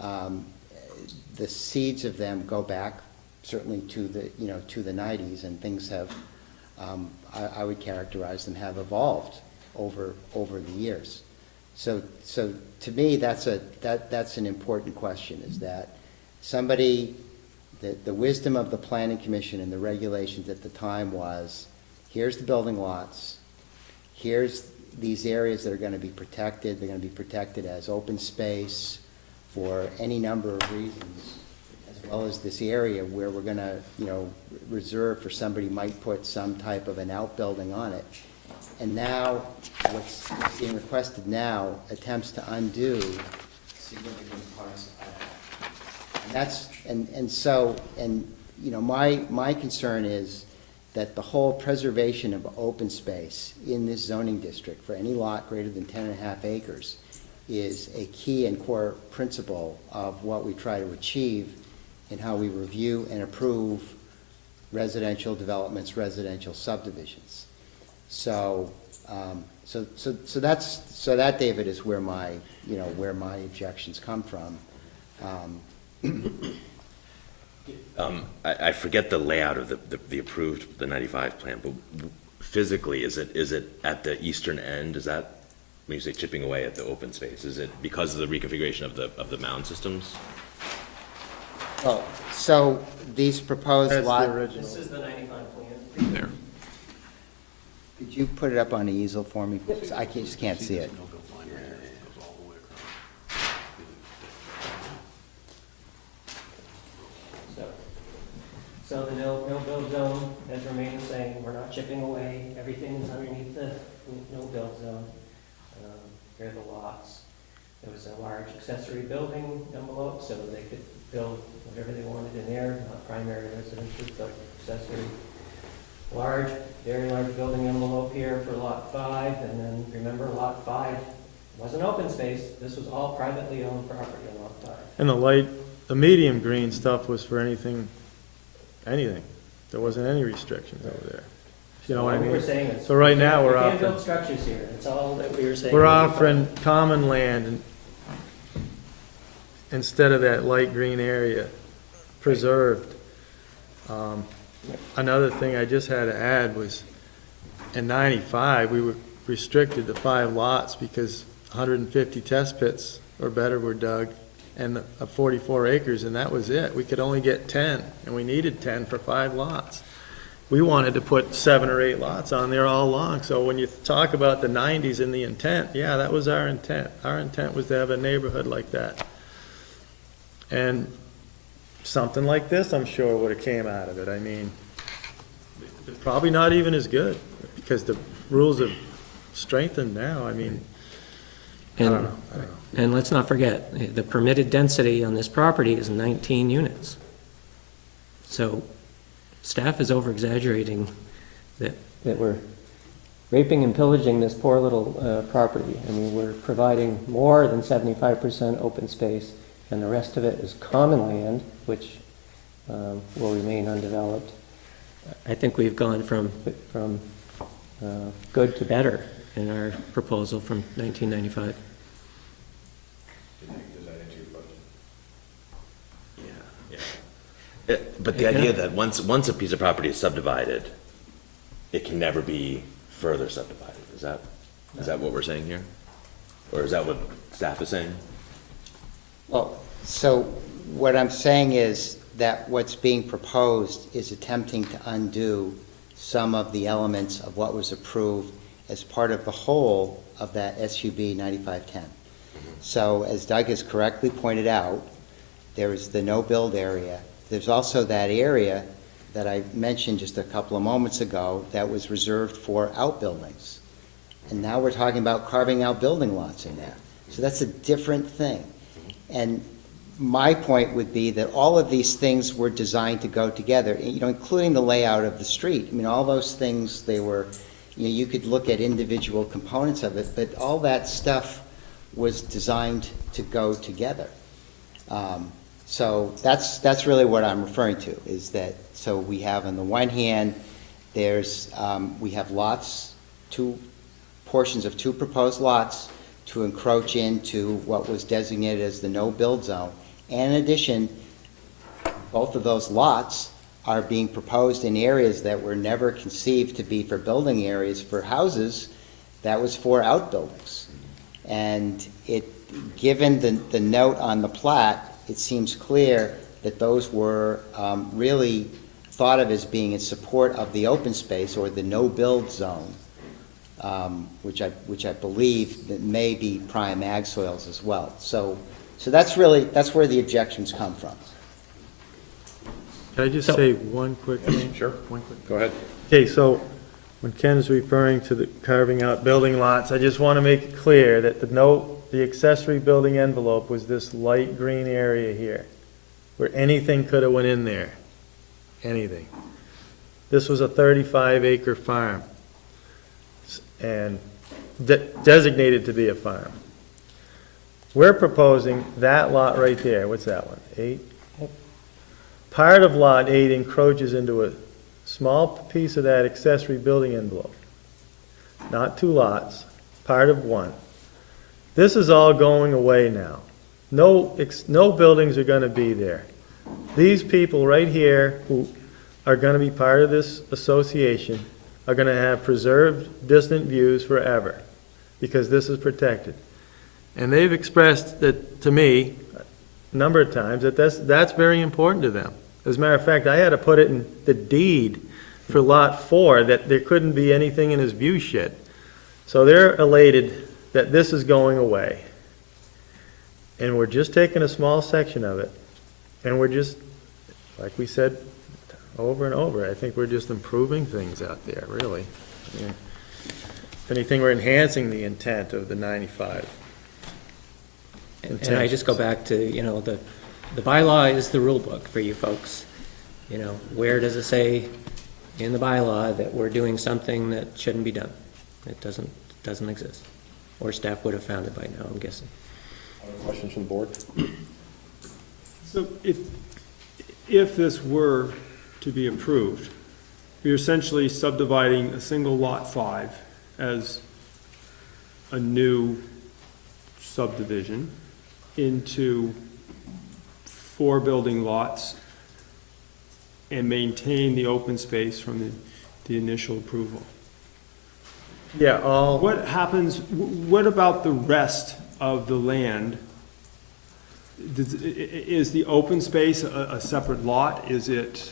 the seeds of them go back certainly to the 90s, and things have, I would characterize them, have evolved over the years. So to me, that's an important question, is that the wisdom of the planning commission and the regulations at the time was, here's the building lots, here's these areas that are gonna be protected, they're gonna be protected as open space for any number of reasons, as well as this area where we're gonna, reserve for somebody might put some type of an outbuilding on it. And now, what's being requested now attempts to undo significant parts of that. And that's, my concern is, that the whole preservation of open space in this zoning district for any lot greater than 10.5 acres is a key and core principle of what we try to achieve in how we review and approve residential developments, residential subdivisions. So, so that, David, is where my, where my objections come from. I forget the layout of the approved, the 95 plan, but physically, is it at the eastern end? Is that, when you say chipping away at the open space, is it because of the reconfiguration of the mound systems? Well, so these proposed That's the lot, original. This is the 95 plan. There. could you put it up on the easel for me? I just can't see it. So the no-build zone has remained the same, we're not chipping away, everything is underneath the no-build zone. Here are the lots. There was a large accessory building envelope, so they could build whatever they wanted in there, not primary residences, but accessory. Very large building envelope here for lot 5, and then remember, lot 5 wasn't open space, this was all privately owned property on lot 5. And the medium green stuff was for anything. There wasn't any restrictions over there. You know what I All we were mean? saying is. So right now, we we're can't offering, build structures here, that's all that we were saying. we're offering common land instead of that light green area preserved. Another thing I just had to add was, in 95, we were restricted to 5 lots because 150 test pits or better were dug, and 44 acres, and that was it. We could only get 10, and we needed 10 for 5 lots. We wanted to put 7 or 8 lots on there all along, so when you talk about the 90s and the intent, yeah, that was our intent. Our intent was to have a neighborhood like that. And something like this, I'm sure, would have came out of it. I mean, probably not even as good, because the rules have strengthened now. I mean, I don't know. And let's not forget, the permitted density on this property is 19 units. So staff is over-exaggerating that we're raping and pillaging this poor little property. I mean, we're providing more than 75% open space, and the rest of it is common land, which will remain undeveloped. I think we've gone from good to better in our proposal from 1995. But the idea that once a piece of property is subdivided, it can never be further subdivided, is that what we're saying here? Or is that what staff is saying? Well, so what I'm saying is that what's being proposed is attempting to undo some of the elements of what was approved as part of the whole of that SUB 9510. So as Doug has correctly pointed out, there is the no-build area. There's also that area that I mentioned just a couple of moments ago that was reserved for outbuildings. And now we're talking about carving out building lots in there. So that's a different thing. And my point would be that all of these things were designed to go together, including the layout of the street. I mean, all those things, they were, you could look at individual components of it, but all that stuff was designed to go together. So that's really what I'm referring to, is that, so we have on the one hand, we have lots, 2 portions of 2 proposed lots to encroach into what was designated as the no-build zone. And in addition, both of those lots are being proposed in areas that were never conceived to be for building areas for houses, that was for outbuildings. And given the note on the plat, it seems clear that those were really thought of as being in support of the open space or the no-build zone, which I believe that may be prime ag soils as well. So that's where the objections come from. Can I just say one quick thing? Sure. One quick. Go ahead. Okay, so when Ken's referring to the carving out building lots, I just want to make it clear that the accessory building envelope was this light green area here, where anything could have went in there, anything. This was a 35-acre farm and designated to be a farm. We're proposing that lot right there, what's that one, 8? Part of lot 8 encroaches into a small piece of that accessory building envelope. Not 2 lots, part of 1. This is all going away now. No buildings are gonna be there. These people right here who are gonna be part of this association are gonna have preserved distant views forever, because this is protected. And they've expressed that, to me, a number of times, that that's very important to them. As a matter of fact, I had to put it in the deed for Lot 4, that there couldn't be anything in his view shed. So they're elated that this is going away. And we're just taking a small section of it, and we're just, like we said over and over, I think we're just improving things out there, really. I mean, if anything, we're enhancing the intent of the 95. And I just go back to, the bylaw is the rule book for you folks. Where does it say in the bylaw that we're doing something that shouldn't be done? It doesn't exist. Or staff would have found it by now, I'm guessing. Other questions from the board? So if this were to be approved, you're essentially subdividing a single lot 5 as a new subdivision into 4 building lots and maintain the open space from the initial approval. Yeah, all, What happens, what about the rest of the land? Is the open space a separate lot? Is it?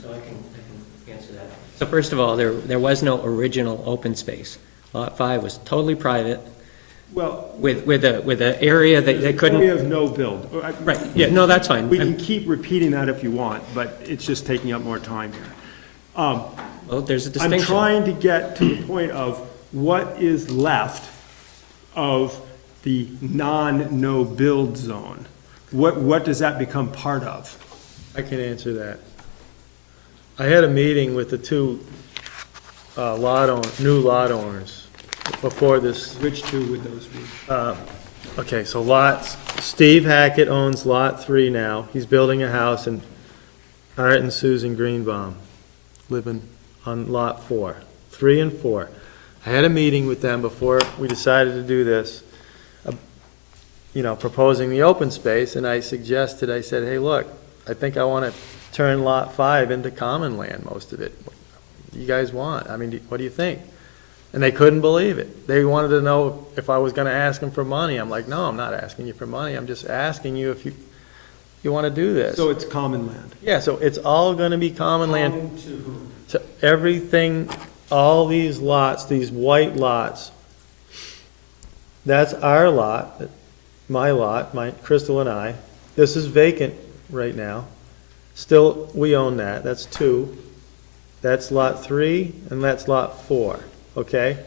So I can answer that. So first of all, there was no original open space. Lot 5 was totally private Well, with an area that they couldn't. we have no build. Right, yeah, no, that's fine. We can keep repeating that if you want, but it's just taking up more time here. Well, there's a I'm distinction. trying to get to the point of what is left of the non-no-build zone. What does that become part of? I can answer that. I had a meeting with the 2 new lot owners before this. Which two would those be? Okay, so Steve Hackett owns Lot 3 now. He's building a house, and Art and Susan Greenbaum living on Lot 4, 3 and 4. I had a meeting with them before we decided to do this, proposing the open space, and I said, hey, look, I think I want to turn Lot 5 into common land, most of it. What do you guys want? I mean, what do you think? And they couldn't believe it. They wanted to know if I was going to ask them for money. I'm like, no, I'm not asking you for money. I'm just asking you if you want to do this. So it's common land. Yeah, so it's all going to be common land. Common to who? So everything, all these lots, these white lots, that's our lot, Crystal and I. This is vacant right now. Still, we own that. That's 2. That's Lot 3, and that's Lot 4, okay?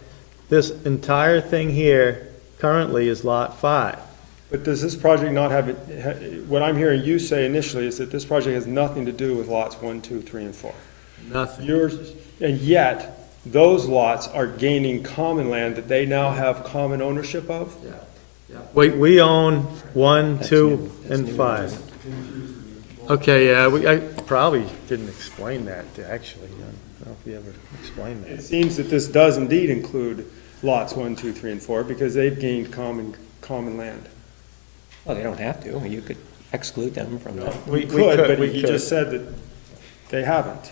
This entire thing here currently is Lot 5. But does this project not have, what I'm hearing you say initially is that this project has nothing to do with lots 1, 2, 3, and 4. Nothing. And yet, those lots are gaining common land that they now have common ownership of? We own 1, 2, and 5. Okay, yeah, I probably didn't explain that, actually. I don't know if we ever explained It that. seems that this does indeed include lots 1, 2, 3, and 4, because they've gained common land. Well, they don't have to. You could exclude them from that. We could, but we you could. just said that they haven't.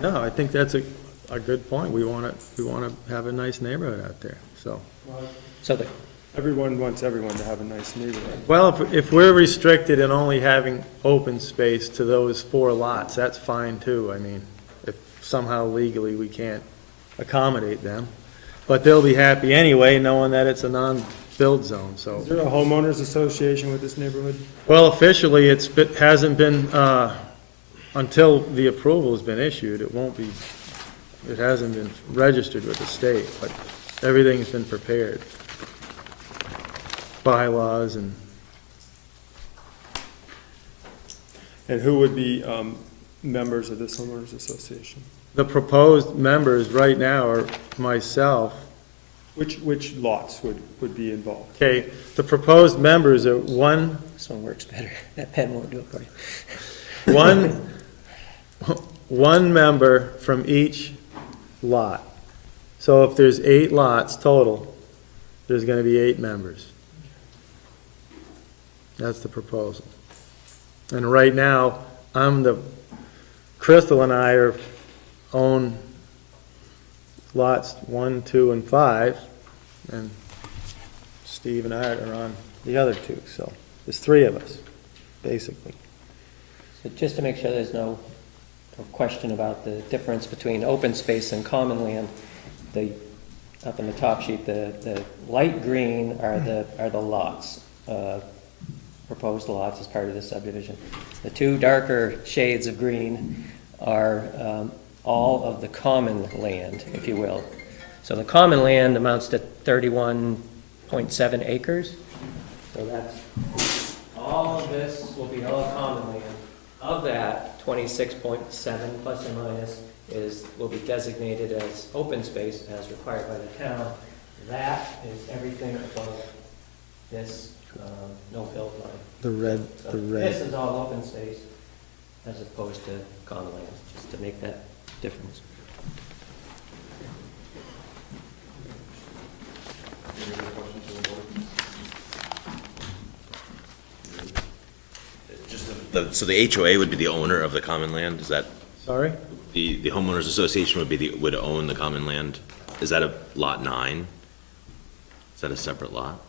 No, I think that's a good point. We want to have a nice neighborhood out there, so. So Everyone wants everyone to have a nice neighborhood. Well, if we're restricted in only having open space to those 4 lots, that's fine too. I mean, if somehow legally we can't accommodate them. But they'll be happy anyway, knowing that it's a non-build zone, so. Is there a homeowners association with this neighborhood? Well, officially, it hasn't been, until the approval has been issued, it hasn't been registered with the state, but everything's been prepared. Bylaws and. And who would be members of this homeowners association? The proposed members right now are myself. Which lots would be involved? Okay, the proposed members are one, This one works better. That pen won't do it for you. one member from each lot. So if there's 8 lots total, there's gonna be 8 members. That's the proposal. And right now, Crystal and I own lots 1, 2, and 5, and Steve and I are on the other 2, so there's 3 of us, basically. So just to make sure there's no question about the difference between open space and common land, up in the top sheet, the light green are the lots, proposed lots as part of this subdivision. The 2 darker shades of green are all of the common land, if you will. So the common land amounts to 31.7 acres. So that's, all of this will be all common land. Of that, 26.7 plus or minus will be designated as open space as required by the town. That is everything above this no-build line. The red. This is all open space as opposed to common land, just to make that difference. So the HOA would be the owner of the common land, is that, Sorry? the homeowners association would own the common land? Is that a lot 9? Is that a separate lot?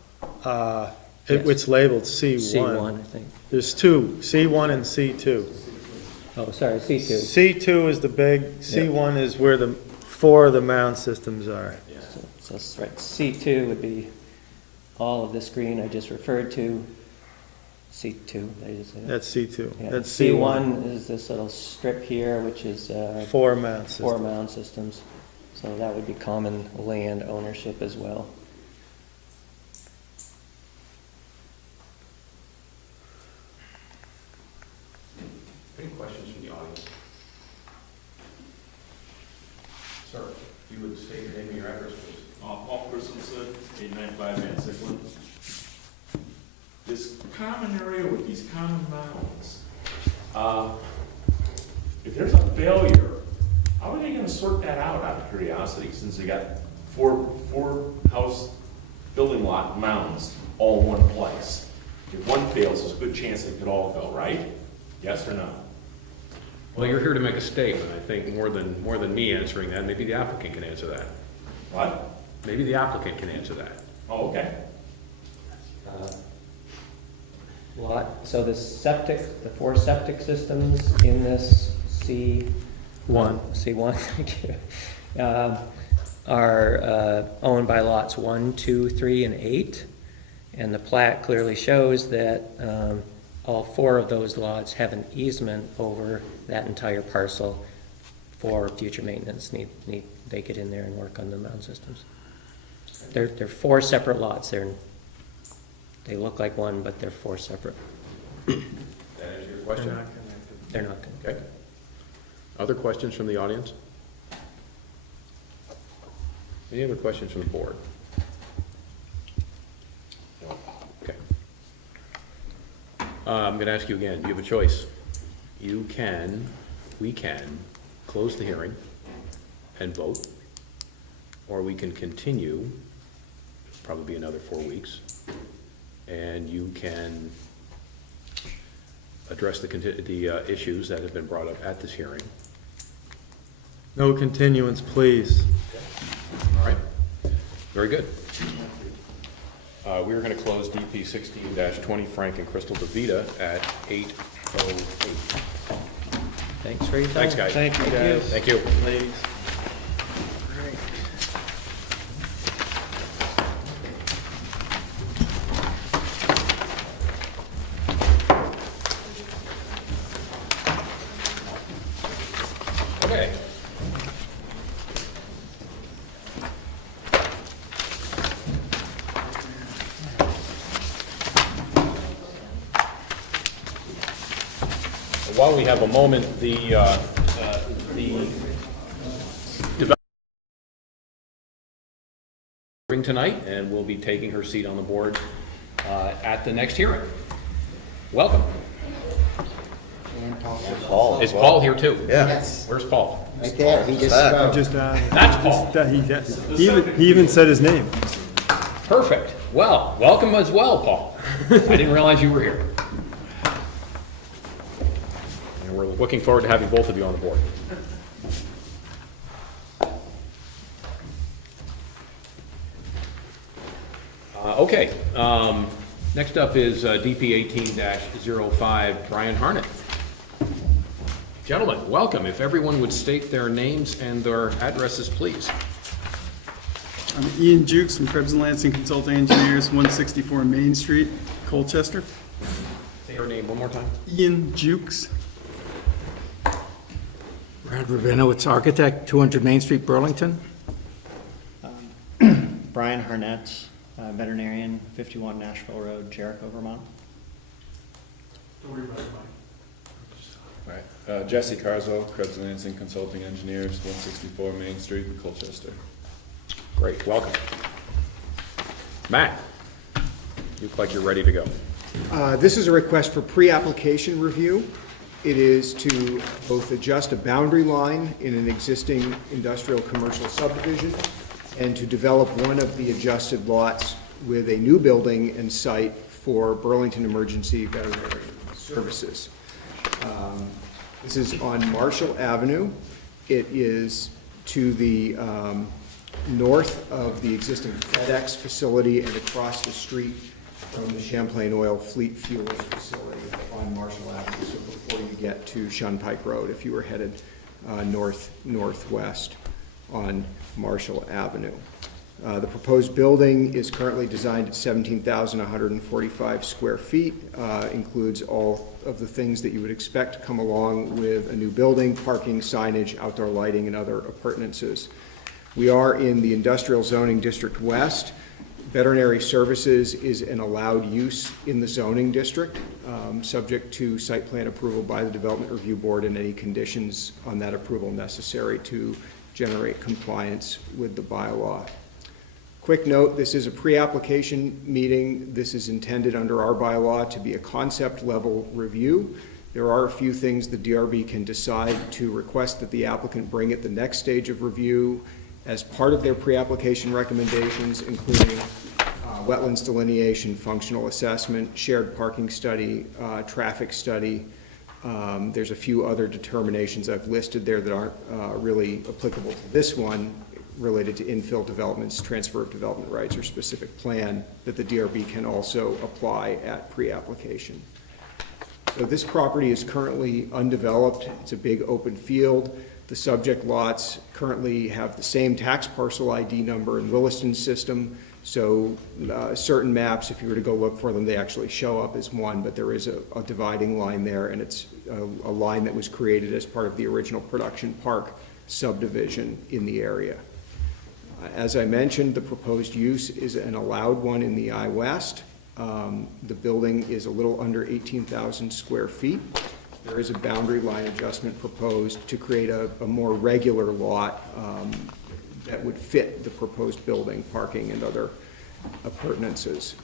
It's labeled C1. C1, I think. There's 2, C1 and C2. Oh, sorry, C2. C2 is the big, C1 is where the 4 of the mound systems are. So right, C2 would be all of this green I just referred to. C2, did I just say that? That's C2. Yeah, That's C1. C1 is this little strip here, which is 4 mound systems. 4 mound systems. So that would be common land ownership as well. Any questions from the audience? Sir, if you would state your name and your address, please. Paul Christensen, 895 Van Sicklen. This common area with these common mounds, if there's a failure, how are they gonna sort that out of curiosity, since they got four house building lot mounds all in one place? If one fails, there's a good chance they could all go, right? Yes or no? Well, you're here to make a statement. I think more than me answering that, maybe the applicant can answer that. What? Maybe the applicant can answer that. Oh, okay. So the 4 septic systems in this C1, thank you, are owned by lots 1, 2, 3, and 8. And the plat clearly shows that all 4 of those lots have an easement over that entire parcel for future maintenance. They get in there and work on the mound systems. They're 4 separate lots. They look like one, but they're 4 separate. That answer your question? They're not connected. Okay. Other questions from the audience? Any other questions from the board? Okay. I'm going to ask you again, you have a choice. We can close the hearing and vote, or we can continue, probably another 4 weeks, and you can address the issues that have been brought up at this hearing. No continuance, please. All right, very good. We're going to close DP 16-20 Frank and Crystal DeVita at 8:08. Thanks for your time. Thanks, guys. Thank you, guys. Thank you. Ladies. Okay. While we have a moment, the tonight and will be taking her seat on the board at the next hearing. Welcome. Paul. Is Paul here too? Yes, Where's Paul? right there, he just Just, That's Paul. he even said his name. Perfect. Well, welcome as well, Paul. I didn't realize you were here. And we're looking forward to having both of you on the board. Okay, next up is DP 18-05, Brian Harnett. Gentlemen, welcome. If everyone would state their names and their addresses, please. I'm Ian Jukes from Krebs and Lansing Consulting Engineers, 164 Main Street, Colchester. Say your name one more time. Ian Jukes. Brad Rabinowitz, architect, 200 Main Street, Burlington. Brian Harnett, veterinarian, 51 Nashville Road, Jericho, Vermont. Jesse Carswell, Krebs and Lansing Consulting Engineers, 164 Main Street in Colchester. Great, welcome. Matt, you look like you're ready to go. This is a request for pre-application review. It is to both adjust a boundary line in an existing industrial commercial subdivision and to develop one of the adjusted lots with a new building and site for Burlington Emergency Veterinary Services. This is on Marshall Avenue. It is to the north of the existing FedEx facility and across the street from the Champlain Oil Fleet Fuels facility on Marshall Avenue. So before you get to Shunpike Road, if you were headed northwest on Marshall Avenue. The proposed building is currently designed at 17,145 square feet, includes all of the things that you would expect to come along with a new building, parking, signage, outdoor lighting, and other appurtenances. We are in the Industrial Zoning District West. Veterinary services is an allowed use in the zoning district, subject to site plan approval by the Development Review Board and any conditions on that approval necessary to generate compliance with the bylaw. Quick note, this is a pre-application meeting. This is intended under our bylaw to be a concept level review. There are a few things the DRB can decide to request that the applicant bring at the next stage of review as part of their pre-application recommendations, including wetlands delineation, functional assessment, shared parking study, traffic study. There's a few other determinations I've listed there that aren't really applicable to this one, related to infill developments, transfer of development rights, or specific plan that the DRB can also apply at pre-application. So this property is currently undeveloped. It's a big open field. The subject lots currently have the same tax parcel ID number in Williston's system. So certain maps, if you were to go look for them, they actually show up as one, but there is a dividing line there, and it's a line that was created as part of the original production park subdivision in the area. As I mentioned, the proposed use is an allowed one in the I-West. The building is a little under 18,000 square feet. There is a boundary line adjustment proposed to create a more regular lot that would fit the proposed building, parking, and other appurtenances.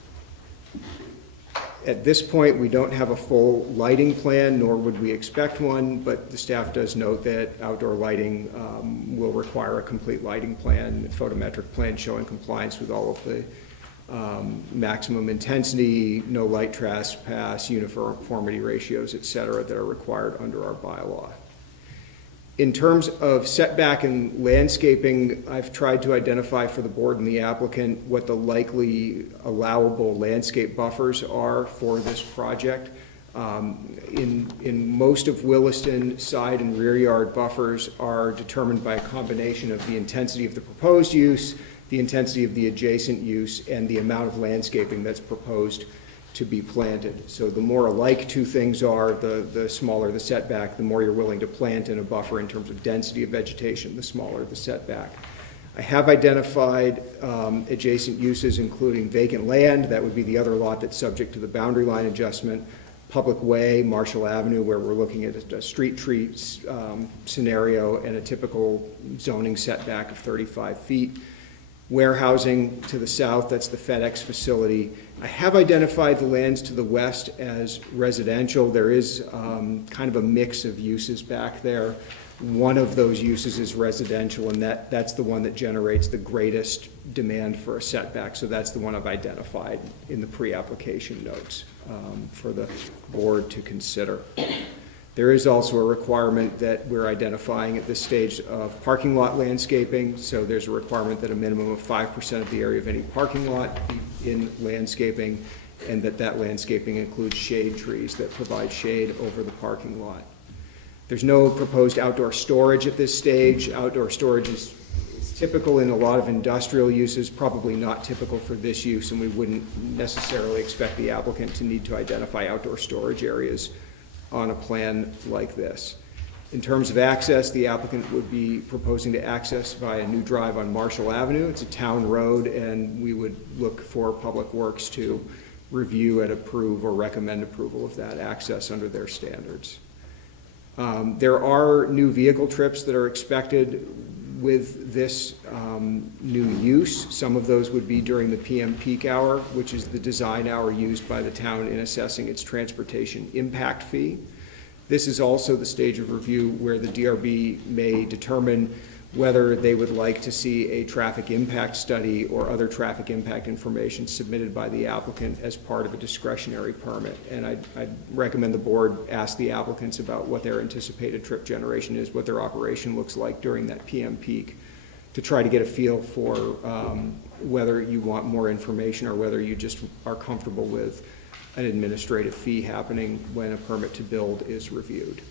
At this point, we don't have a full lighting plan, nor would we expect one, but the staff does note that outdoor lighting will require a complete lighting plan, photometric plan showing compliance with all of the maximum intensity, no light trespass, uniformity ratios, et cetera, that are required under our bylaw. In terms of setback and landscaping, I've tried to identify for the board and the applicant what the likely allowable landscape buffers are for this project. In most of Williston, side and rear yard buffers are determined by a combination of the intensity of the proposed use, the intensity of the adjacent use, and the amount of landscaping that's proposed to be planted. So the more alike two things are, the smaller the setback, the more you're willing to plant in a buffer in terms of density of vegetation, the smaller the setback. I have identified adjacent uses, including vacant land. That would be the other lot that's subject to the boundary line adjustment. Public way, Marshall Avenue, where we're looking at a street tree scenario and a typical zoning setback of 35 feet. Warehousing to the south, that's the FedEx facility. I have identified the lands to the west as residential. There is kind of a mix of uses back there. One of those uses is residential, and that's the one that generates the greatest demand for a setback. So that's the one I've identified in the pre-application notes for the board to consider. There is also a requirement that we're identifying at this stage of parking lot landscaping. So there's a requirement that a minimum of 5% of the area of any parking lot be in landscaping, and that landscaping includes shade trees that provide shade over the parking lot. There's no proposed outdoor storage at this stage. Outdoor storage is typical in a lot of industrial uses, probably not typical for this use, and we wouldn't necessarily expect the applicant to need to identify outdoor storage areas on a plan like this. In terms of access, the applicant would be proposing to access via a new drive on Marshall Avenue. It's a town road, and we would look for Public Works to review and approve or recommend approval of that access under their standards. There are new vehicle trips that are expected with this new use. Some of those would be during the PM peak hour, which is the design hour used by the town in assessing its transportation impact fee. This is also the stage of review where the DRB may determine whether they would like to see a traffic impact study or other traffic impact information submitted by the applicant as part of a discretionary permit. And I'd recommend the board ask the applicants about what their anticipated trip generation is, what their operation looks like during that PM peak, to try to get a feel for whether you want more information or whether you just are comfortable with an administrative fee happening when a permit to build is reviewed.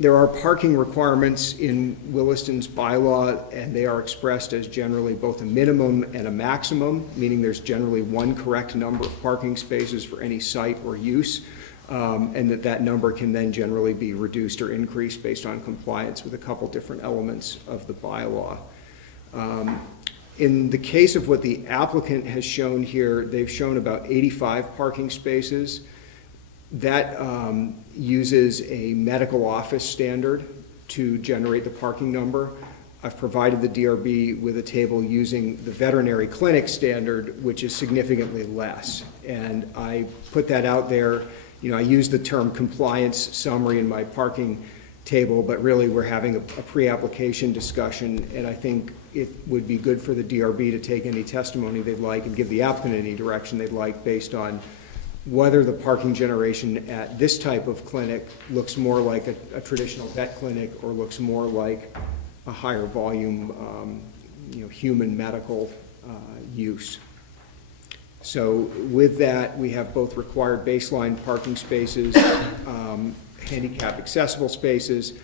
There are parking requirements in Williston's bylaw, and they are expressed as generally both a minimum and a maximum, meaning there's generally one correct number of parking spaces for any site or use, and that number can then generally be reduced or increased based on compliance with a couple different elements of the bylaw. In the case of what the applicant has shown here, they've shown about 85 parking spaces. That uses a medical office standard to generate the parking number. I've provided the DRB with a table using the veterinary clinic standard, which is significantly less. And I put that out there. You know, I use the term compliance summary in my parking table, but really we're having a pre-application discussion, and I think it would be good for the DRB to take any testimony they'd like and give the applicant any direction they'd like based on whether the parking generation at this type of clinic looks more like a traditional vet clinic or looks more like a higher volume, human medical use. So with that, we have both required baseline parking spaces, handicap accessible spaces,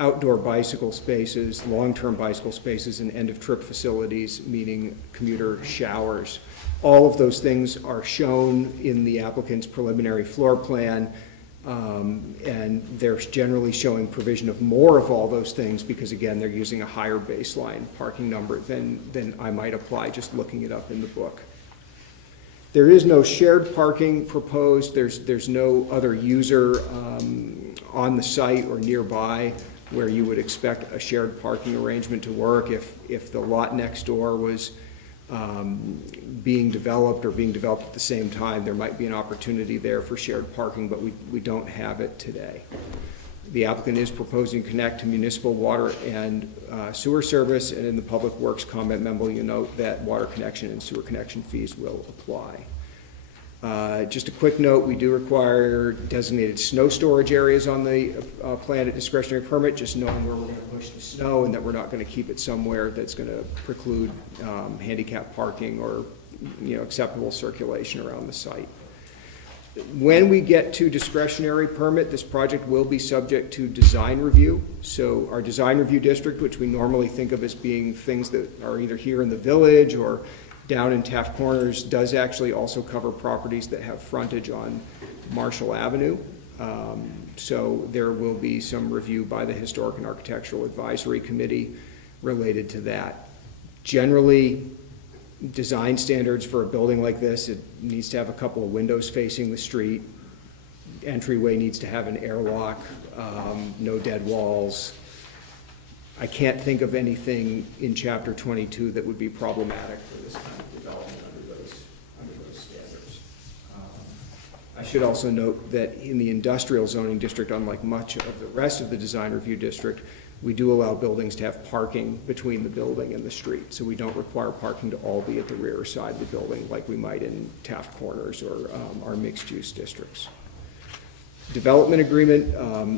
outdoor bicycle spaces, long-term bicycle spaces, and end-of-trip facilities, meaning commuter showers. All of those things are shown in the applicant's preliminary floor plan, and they're generally showing provision of more of all those things because, again, they're using a higher baseline parking number than I might apply just looking it up in the book. There is no shared parking proposed. There's no other user on the site or nearby where you would expect a shared parking arrangement to work. If the lot next door was being developed at the same time, there might be an opportunity there for shared parking, but we don't have it today. The applicant is proposing to connect to municipal water and sewer service, and in the Public Works comment memo, you note that water connection and sewer connection fees will apply. Just a quick note, we do require designated snow storage areas on the plan at discretionary permit, just knowing where we're going to push the snow and that we're not going to keep it somewhere that's going to preclude handicap parking or acceptable circulation around the site. When we get to discretionary permit, this project will be subject to design review. So our design review district, which we normally think of as being things that are either here in the village or down in Taft Corners, does actually also cover properties that have frontage on Marshall Avenue. So there will be some review by the Historic and Architectural Advisory Committee related to that. Generally, design standards for a building like this, it needs to have a couple of windows facing the street. Entryway needs to have an airlock, no dead walls. I can't think of anything in chapter 22 that would be problematic for this kind of development under those standards. I should also note that in the industrial zoning district, unlike much of the rest of the design review district, we do allow buildings to have parking between the building and the street. So we don't require parking to all be at the rear side of the building like we might in Taft Corners or our mixed-use districts. Development agreement,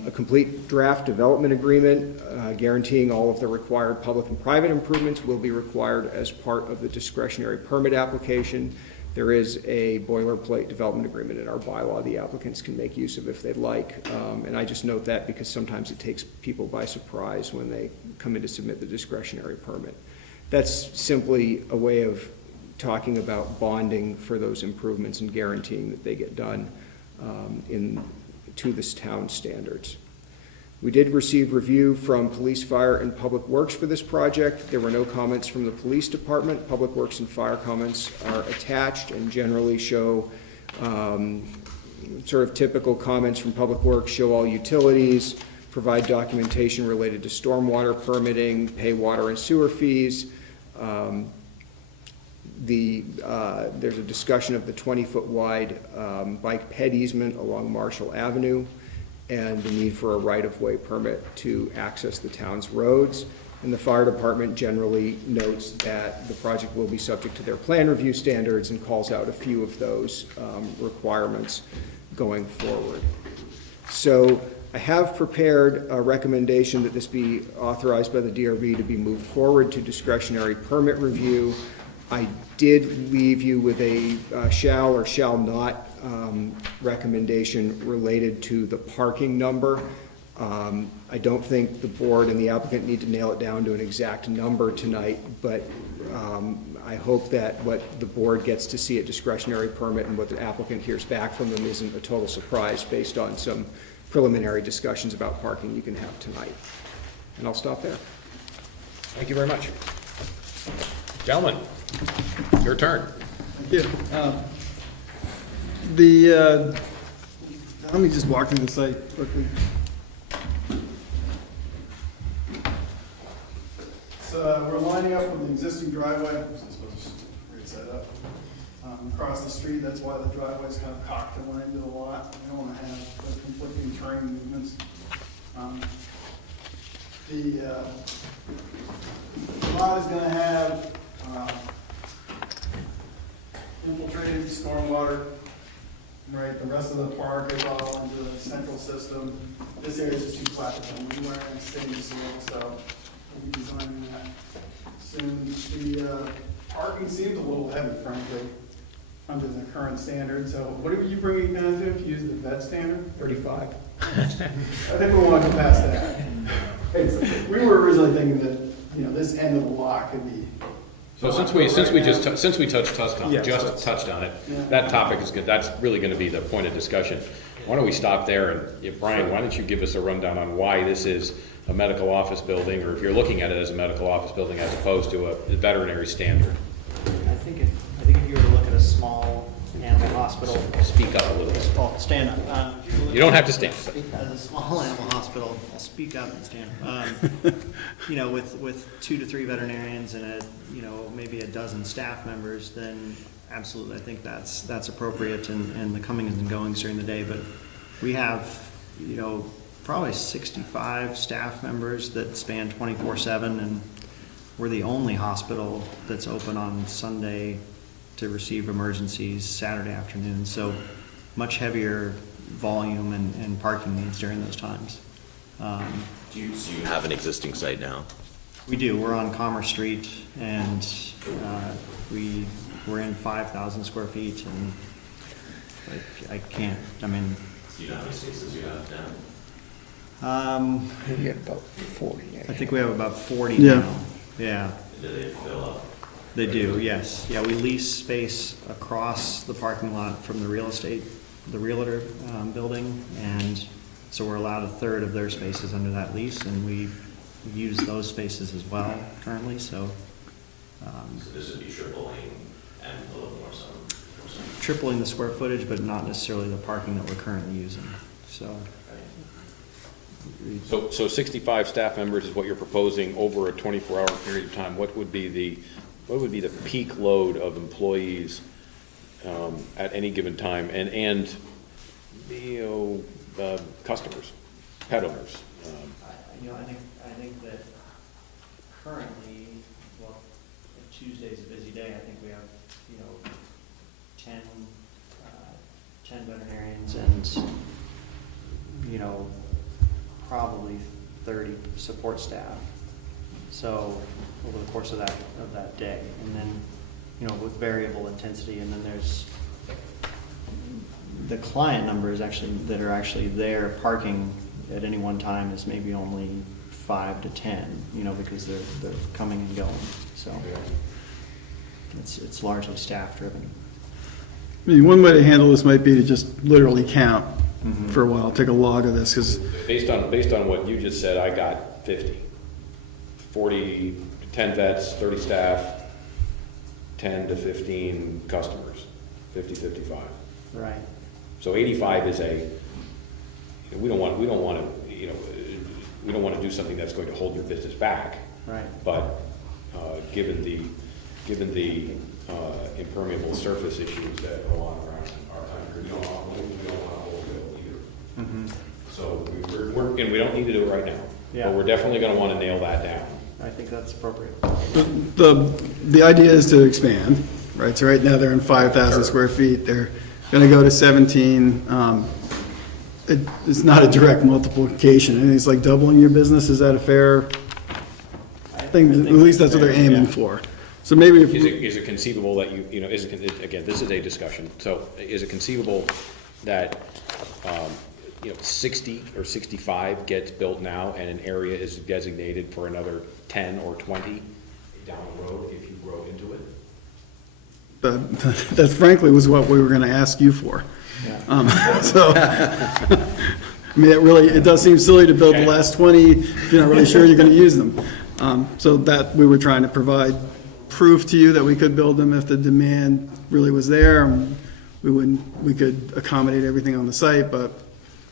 a complete draft development agreement guaranteeing all of the required public and private improvements will be required as part of the discretionary permit application. There is a boilerplate development agreement in our bylaw the applicants can make use of if they'd like. And I just note that because sometimes it takes people by surprise when they come in to submit the discretionary permit. That's simply a way of talking about bonding for those improvements and guaranteeing that they get done to this town standards. We did receive review from Police, Fire, and Public Works for this project. There were no comments from the Police Department. Public Works and Fire comments are attached and generally show sort of typical comments from Public Works, show all utilities, provide documentation related to stormwater permitting, pay water and sewer fees. There's a discussion of the 20-foot wide bike ped easement along Marshall Avenue and the need for a right-of-way permit to access the town's roads. And the fire department generally notes that the project will be subject to their plan review standards and calls out a few of those requirements going forward. So I have prepared a recommendation that this be authorized by the DRB to be moved forward to discretionary permit review. I did leave you with a shall or shall not recommendation related to the parking number. I don't think the board and the applicant need to nail it down to an exact number tonight, but I hope that what the board gets to see a discretionary permit and what the applicant hears back from them isn't a total surprise based on some preliminary discussions about parking you can have tonight. And I'll stop there. Thank you very much. Gentlemen, your turn. Thank you. Let me just walk through the site quickly. So we're lining up with the existing driveway. This is great setup. Across the street, that's why the driveway is kind of cocked and went into the lot. We don't want to have those conflicting terrain movements. The lot is going to have infiltrated stormwater. Right, the rest of the park is all into the central system. This area is just too flat to come anywhere and stay in the soil, so we'll be designing that soon. The parking seems a little heavy, frankly, under the current standard. So what are you bringing down to if you use the vet standard? 35. I think we want to go past that. We were originally thinking that this end of the lot could be. So since we touched on it, Yeah. that topic is good. That's really going to be the point of discussion. Why don't we stop there? And if Brian, why don't you give us a rundown on why this is a medical office building, or if you're looking at it as a medical office building as opposed to a veterinary standard? I think if you were to look at a small animal hospital. Speak up a little bit. Oh, stand up. You don't have to stand. As a small animal hospital, I'll speak up and stand. With 2 to 3 veterinarians and maybe a dozen staff members, then absolutely, I think that's appropriate and the comings and goings during the day. But we have, probably 65 staff members that span 24/7, and we're the only hospital that's open on Sunday to receive emergencies Saturday afternoon. So much heavier volume and parking needs during those times. Do you have an existing site now? We do. We're on Commerce Street, and we're in 5,000 square feet, and I can't. Do you know how many spaces you have now? We get about 40. I think we have about 40 Yeah. now. Yeah. Do they fill up? They do, yes. Yeah, we lease space across the parking lot from the realtor building, and so we're allowed a third of their spaces under that lease, and we use those spaces as well currently, so. So this would be tripling and a little more some. Tripling the square footage, but not necessarily the parking that we're currently using, so. So 65 staff members is what you're proposing over a 24-hour period of time. What would be the peak load of employees at any given time, and customers, pet owners? I think that currently, well, if Tuesday's a busy day, I think we have, 10 veterinarians and, probably 30 support staff. So, over the course of that day, and then, with variable intensity, and then there's the client numbers that are actually there parking at any one time is maybe only 5 to 10, because they're coming and going, so it's largely staff driven. I mean, one way to handle this might be to just literally count for a while, take a log of this, because Based on what you just said, I got 50. 10 vets, 30 staff, 10 to 15 customers, 50, 55. Right. So 85 is we don't want to do something that's going to hold your business back. Right. But given the impermeable surface issues that go on around our country, we don't want to hold it either. Mm-hmm. So and we don't need to do it right now. Yeah. But we're definitely going to want to nail that down. I think that's appropriate. the idea is to expand, right? So right now they're in 5,000 square feet. They're going to go to 17. It's not a direct multiplication. I think it's like doubling your business. Is that a fair thing? At least that's what they're aiming for. So maybe if Is it conceivable that again, this is a discussion, so is it conceivable that, 60 or 65 gets built now and an area is designated for another 10 or 20 down the road if you grow into it? that frankly was what we were going to ask you for. So, I mean, it does seem silly to build the last 20 if you're not really sure you're going to use them. So that we were trying to provide proof to you that we could build them if the demand really was there. We could accommodate everything on the site, but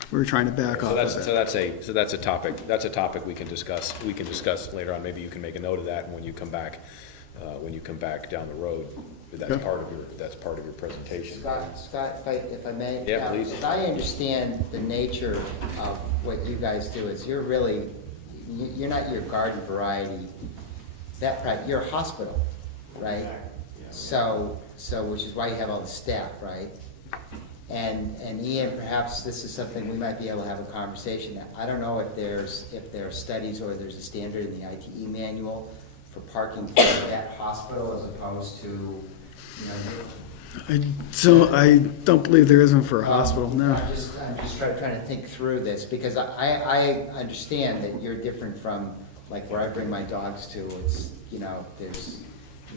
we were trying to back off of that. So that's a topic we can discuss. We can discuss later on. Maybe you can make a note of that when you come back down the road. That's part of your presentation. Scott, if I may? Yeah, please. As I understand the nature of what you guys do is you're not your garden variety, you're a hospital, right? So, which is why you have all the staff, right? And Ian, perhaps this is something we might be able to have a conversation. I don't know if there are studies or there's a standard in the ITE manual for parking for that hospital as opposed to, I don't believe there isn't for a hospital, no. I'm just trying to think through this, because I understand that you're different from, like, where I bring my dogs to, it's, there's,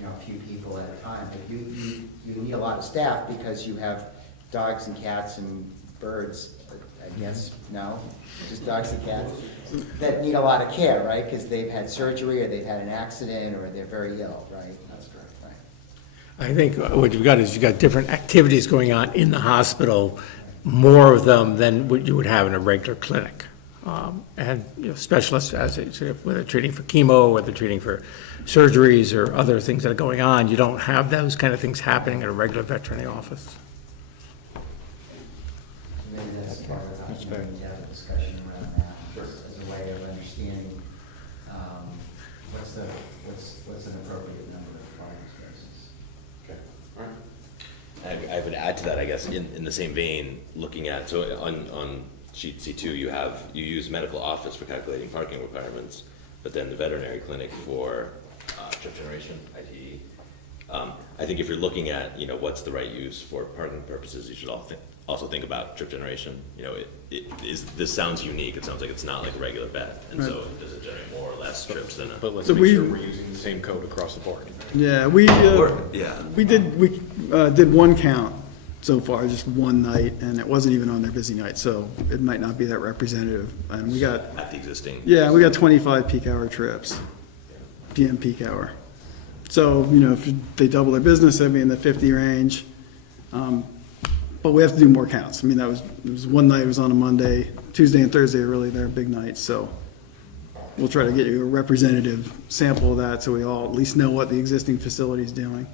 a few people at a time, but you need a lot of staff because you have dogs and cats and birds, I guess, no? Just dogs and cats that need a lot of care, right? Because they've had surgery, or they've had an accident, or they're very ill, right? That's correct, right. I think what you've got is you've got different activities going on in the hospital, more of them than what you would have in a regular clinic. And specialists, whether treating for chemo, whether treating for surgeries or other things that are going on, you don't have those kind of things happening in a regular veterinary office. Maybe that's part of that, we need to have a discussion around that, as a way of understanding, what's an appropriate number of parking spaces. Okay, all right. I would add to that, I guess, in the same vein, looking at, so on sheet C2, you use medical office for calculating parking requirements, but then the veterinary clinic for trip generation, ITE. I think if you're looking at, what's the right use for parking purposes, you should also think about trip generation. This sounds unique. It sounds like it's not like a regular vet, and so does it generate more or less trips than a? But let's So make sure we're using the same code across the board. Yeah, we did one count so far, just one night, and it wasn't even on their busy night, so it might not be that representative. And we got, At the existing. yeah, we got 25 peak hour trips, PM peak hour. So, if they double their business, that'd be in the 50 range. but we have to do more counts. I mean, it was one night, it was on a Monday, Tuesday and Thursday are really their big nights, so we'll try to get you a representative sample of that, so we all at least know what the existing facility's doing.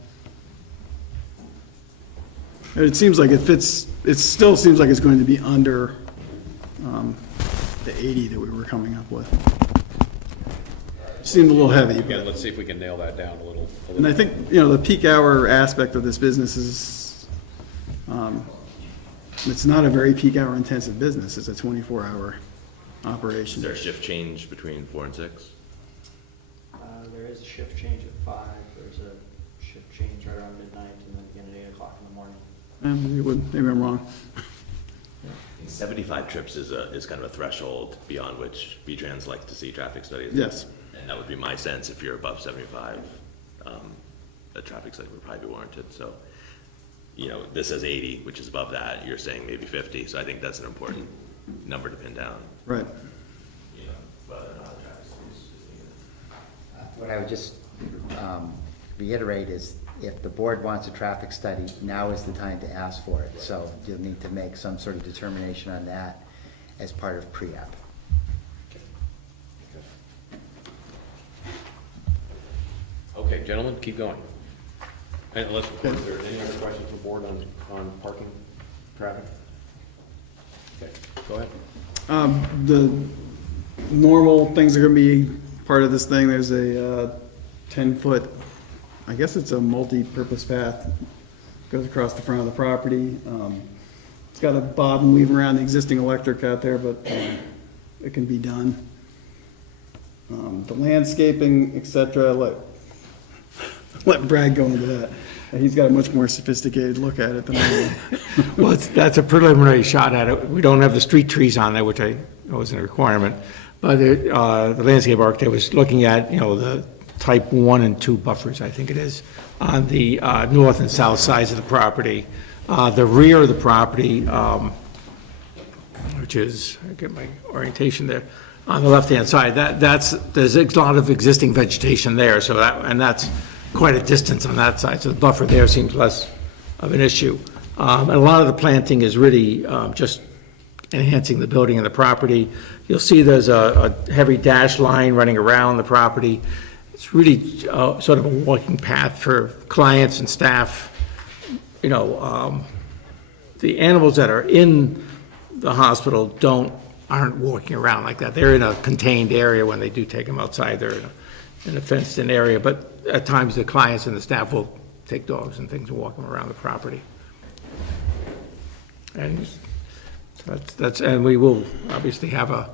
And it seems like it still seems like it's going to be under, the 80 that we were coming up with. Seemed a little heavy, Again, but, let's see if we can nail that down a little. and I think, the peak hour aspect of this business is, it's not a very peak hour intensive business, it's a 24-hour operation. Is there a shift change between 4 and 6? There is a shift change at 5, there's a shift change right around midnight, and then again at 8 o'clock in the morning. Maybe I'm wrong. 75 trips is kind of a threshold beyond which V-Trans likes to see traffic studies. Yes. And that would be my sense, if you're above 75, a traffic study would probably be warranted, so, this says 80, which is above that, you're saying maybe 50, so I think that's an important number to pin down. Right. Whether or not a traffic study is needed. What I would just reiterate is, if the board wants a traffic study, now is the time to ask for it. So you'll need to make some sort of determination on that as part of pre-app. Okay, gentlemen, keep going. And let's, is there any other questions from the board on parking, traffic? Okay, go ahead. The normal things are gonna be part of this thing. There's a 10-foot, I guess it's a multi-purpose path, goes across the front of the property. It's got a bob and weave around the existing electric out there, but it can be done. The landscaping, et cetera, let Brad go into that. He's got a much more sophisticated look at it than I do. Well, that's a preliminary shot at it. We don't have the street trees on there, which I know isn't a requirement. But the landscape architect was looking at, the type 1 and 2 buffers, I think it is, on the north and south sides of the property. The rear of the property, which is, I get my orientation there, on the left-hand side, there's a lot of existing vegetation there, so that's quite a distance on that side, so the buffer there seems less of an issue. And a lot of the planting is really just enhancing the building and the property. You'll see there's a heavy dash line running around the property. It's really sort of a walking path for clients and staff. The animals that are in the hospital aren't walking around like that. They're in a contained area when they do take them outside. They're in a fenced-in area, but at times the clients and the staff will take dogs and things and walk them around the property. And and we will obviously have a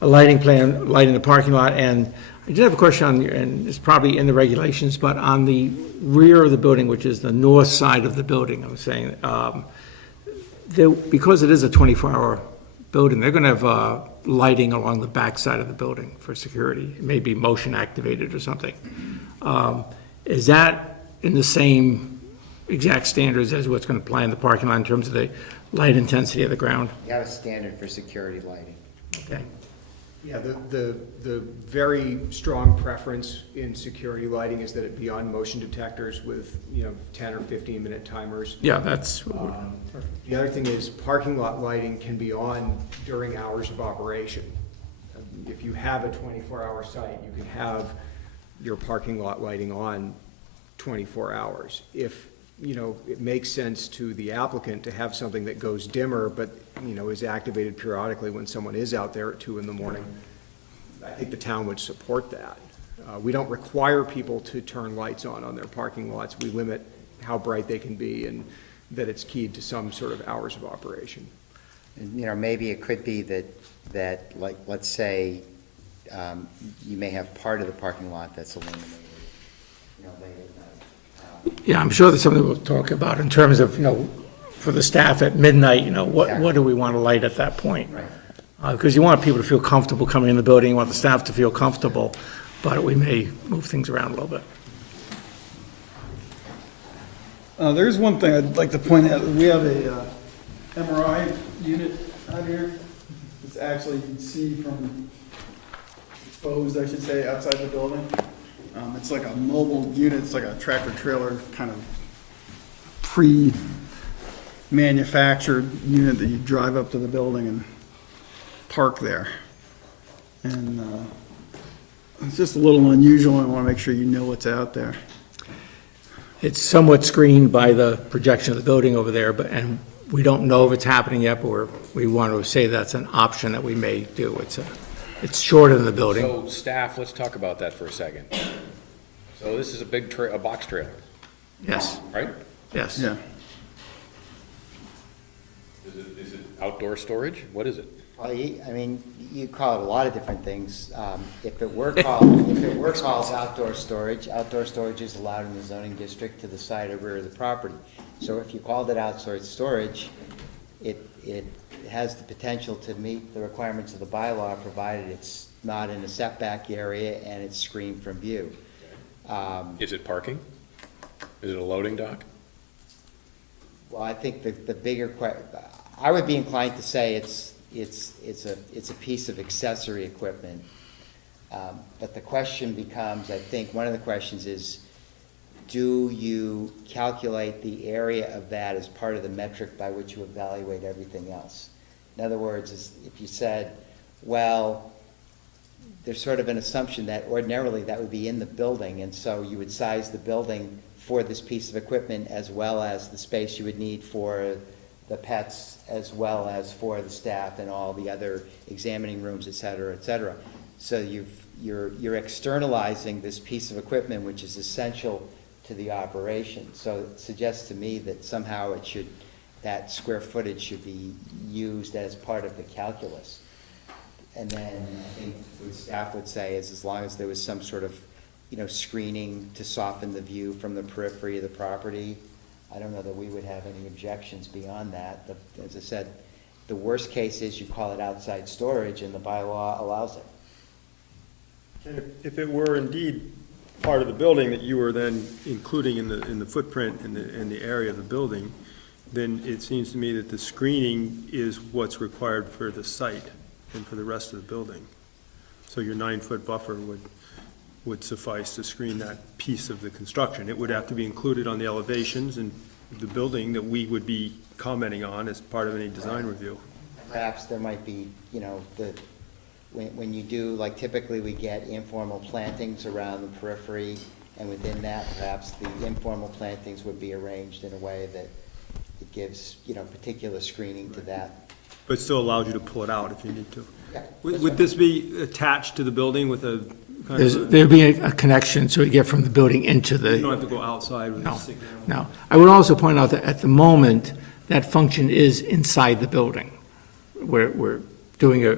lighting plan, lighting the parking lot. And I did have a question on, and it's probably in the regulations, but on the rear of the building, which is the north side of the building, I was saying, because it is a 24-hour building, they're going to have lighting along the back side of the building for security. It may be motion activated or something. Is that in the same exact standards as what's going to apply in the parking lot in terms of the light intensity of the ground? You have a standard for security lighting. Okay. Yeah, the very strong preference in security lighting is that it be on motion detectors with, 10 or 15-minute timers. Yeah, that's. The other thing is parking lot lighting can be on during hours of operation. If you have a 24-hour site, you can have your parking lot lighting on 24 hours. If, it makes sense to the applicant to have something that goes dimmer, but, is activated periodically when someone is out there at 2 in the morning, I think the town would support that. We don't require people to turn lights on their parking lots. We limit how bright they can be and that it's keyed to some sort of hours of operation. And, maybe it could be that like, let's say, you may have part of the parking lot that's illuminated, late at night. Yeah, I'm sure that's something we'll talk about in terms of, for the staff at midnight, what do we want to light at that point? Right. Because you want people to feel comfortable coming in the building, you want the staff to feel comfortable, but we may move things around a little bit. There's one thing I'd like to point out. We have a MRI unit out here. It's actually, you can see from exposed, I should say, outside the building. It's like a mobile unit. It's like a tractor trailer kind of manufactured unit that you drive up to the building and park there. And it's just a little unusual, and I want to make sure you know what's out there. It's somewhat screened by the projection of the building over there, and we don't know if it's happening yet, but we want to say that's an option that we may do. It's shorter than the building. So staff, let's talk about that for a second. So this is a box trailer, Yes, right? yes. Yeah. Is it outdoor storage? What is it? Well, I mean, you call it a lot of different things. If it were called outdoor storage is allowed in the zoning district to the side or rear of the property. So if you called it outdoor storage, it has the potential to meet the requirements of the bylaw, provided it's not in a setback area and it's screened from view. Is it parking? Is it a loading dock? Well, I think the bigger I would be inclined to say it's a piece of accessory equipment. But the question becomes, I think, one of the questions is, do you calculate the area of that as part of the metric by which you evaluate everything else? In other words, if you said, well, there's sort of an assumption that ordinarily that would be in the building, and so you would size the building for this piece of equipment as well as the space you would need for the pets, as well as for the staff and all the other examining rooms, et cetera, et cetera. So you're externalizing this piece of equipment, which is essential to the operation. So it suggests to me that somehow that square footage should be used as part of the calculus. And then I think what staff would say is, as long as there was some sort of, screening to soften the view from the periphery of the property, I don't know that we would have any objections beyond that. As I said, the worst case is you call it outside storage and the bylaw allows it. If it were indeed part of the building that you were then including in the footprint in the area of the building, then it seems to me that the screening is what's required for the site and for the rest of the building. So your 9-foot buffer would suffice to screen that piece of the construction. It would have to be included on the elevations and the building that we would be commenting on as part of any design review. Perhaps there might be, when you do, like typically we get informal plantings around the periphery, and within that, perhaps the informal plantings would be arranged in a way that it gives, particular screening to that. But it still allows you to pull it out if you need to. Yeah. Would this be attached to the building with a kind of a? There'd be a connection, so you get from the building into You don't the, have to go outside with a no, stick. no. I would also point out that at the moment, that function is inside the building. We're doing a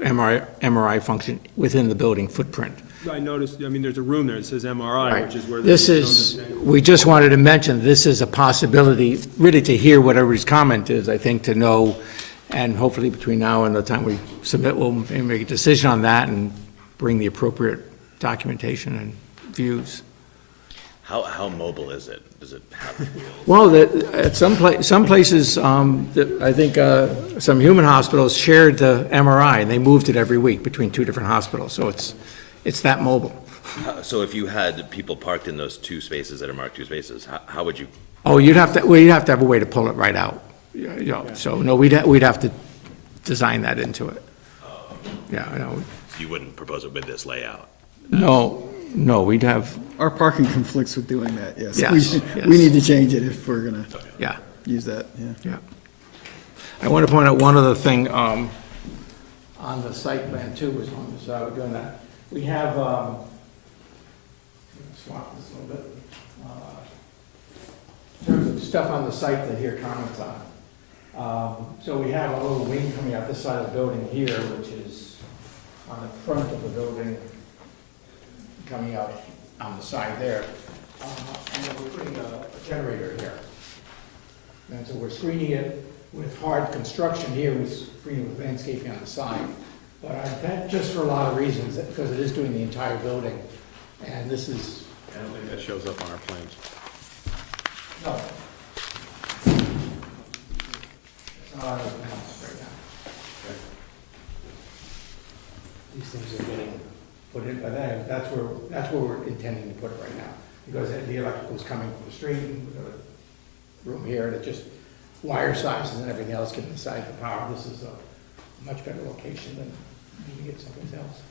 MRI function within the building footprint. I noticed, there's a room there that says MRI, Right. which is where. This is, we just wanted to mention, this is a possibility, really to hear what everybody's comment is, I think, to know, and hopefully between now and the time we submit, we'll maybe make a decision on that and bring the appropriate documentation and views. How mobile is it? Does it have wheels? Well, at some places, I think some human hospitals shared the MRI, and they moved it every week between two different hospitals, so it's that mobile. So if you had people parked in those two spaces that are marked two spaces, how would you? Oh, you'd have to have a way to pull it right out. So, no, we'd have to design that into it. Yeah, I know. You wouldn't propose it with this layout? No, we'd have, Our parking conflicts with doing that, yes. Yes, We yes. need to change it if we're gonna yeah. use that, yeah. Yeah. I want to point out one other thing, on the site plan too, as long as we're doing that. We have, swap this a little bit. In terms of stuff on the site that here comments on. So we have a little wing coming out this side of the building here, which is on the front of the building, coming out on the side there. And then we're putting a generator here. And so we're screening it with hard construction here, we're screening with landscaping on the side. But I bet just for a lot of reasons, because it is doing the entire building. And this is, I don't think that shows up on our plans. no. It's not on the plans right now. These things are getting put in, but that's where we're intending to put it right now. Because the electrical's coming from the street, and we've got a room here, and it just, wire sizes and everything else can decide the power. This is a much better location than needing it someplace else.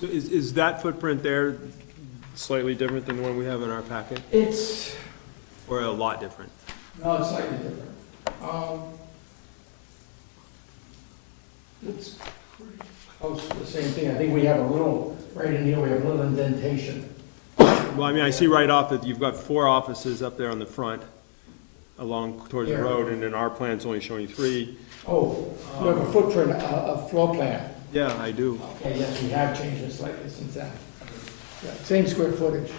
So is that footprint there slightly different than the one we have in our packet, It's, or a lot different? no, it's slightly different. It's pretty close to the same thing. I think we have a little, right in here, we have a little indentation. Well, I mean, I see right off that you've got 4 offices up there on the front, along towards the Yeah. road, and then our plan's only showing 3. Oh, you have a footprint, a floor plan. Yeah, I do. Okay, yes, we have changed it slightly since then. Yeah, same square footage,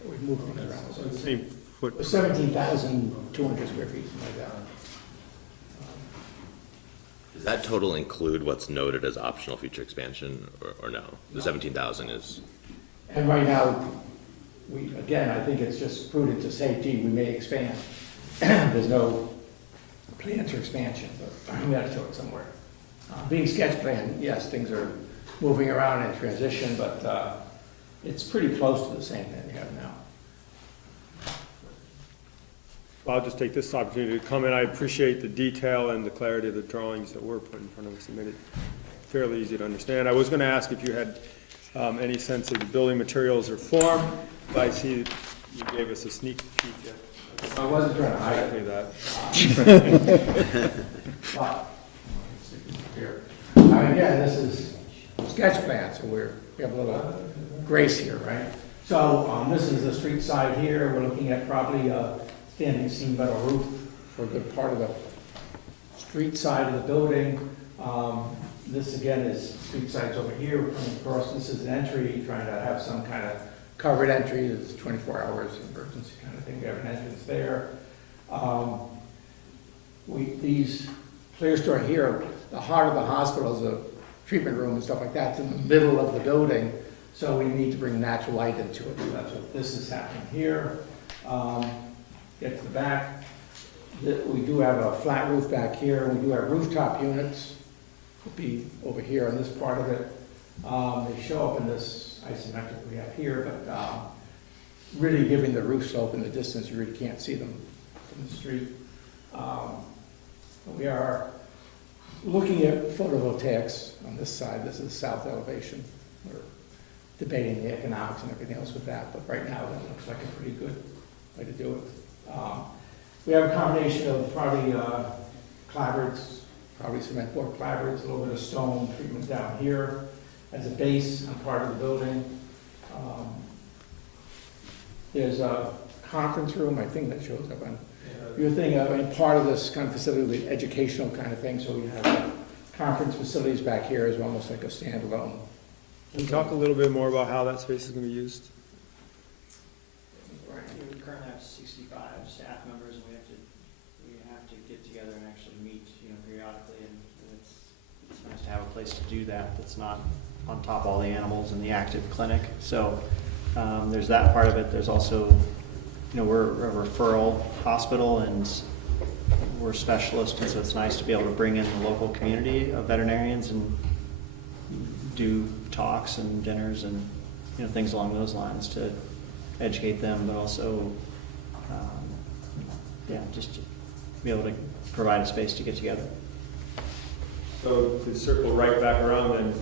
but we've moved things around. So the same foot, 17,200 square feet, something like that. Does that total include what's noted as optional future expansion, or no? The 17,000 is, And right now, again, I think it's just prudent to say, gee, we may expand. There's no plan for expansion, but we have to show it somewhere. Being sketch plan, yes, things are moving around in transition, but it's pretty close to the same that we have now. I'll just take this opportunity to comment. I appreciate the detail and the clarity of the drawings that were put in front of us. It made it fairly easy to understand. I was gonna ask if you had any sense of the building materials or form, but I see that you gave us a sneak peek at I wasn't trying to hide exactly that. But, here. Again, this is sketch plan, so we have a little grace here, right? So, this is the street side here, we're looking at probably a standing seam metal roof for a good part of the street side of the building. This again is, street side's over here, we're coming across, this is an entry, trying to have some kind of covered entry, it's 24 hours emergency kind of thing, we have an entrance there. These clear store here, the heart of the hospital is a treatment room and stuff like that, it's in the middle of the building, so we need to bring natural light into it, so that's what this is happening here. Get to the back, we do have a flat roof back here, we do have rooftop units, would be over here on this part of it. They show up in this isometric we have here, but really giving the roof slope in the distance, you really can't see them from the street. We are looking at photovoltaics on this side. This is the south elevation. We're debating the economics and everything else with that, but right now that looks like a pretty good way to do it. We have a combination of probably clapboards, probably cement board clapboards, a little bit of stone treatment down here as a base on part of the building. There's a conference room, I think that shows up on your thing. I mean, part of this kind of facility will be educational kind of thing, so we have conference facilities back here is almost like a standalone. Can you talk a little bit more about how that space is gonna be used? Right, we currently have 65 staff members, and we have to get together and actually meet, periodically, and it's nice to have a place to do that, that's not on top of all the animals in the active clinic. So, there's that part of it. There's also, we're a referral hospital, and we're specialists, and so it's nice to be able to bring in the local community of veterinarians and do talks and dinners and, things along those lines to educate them, but also, just to be able to provide a space to get together. So to circle right back around,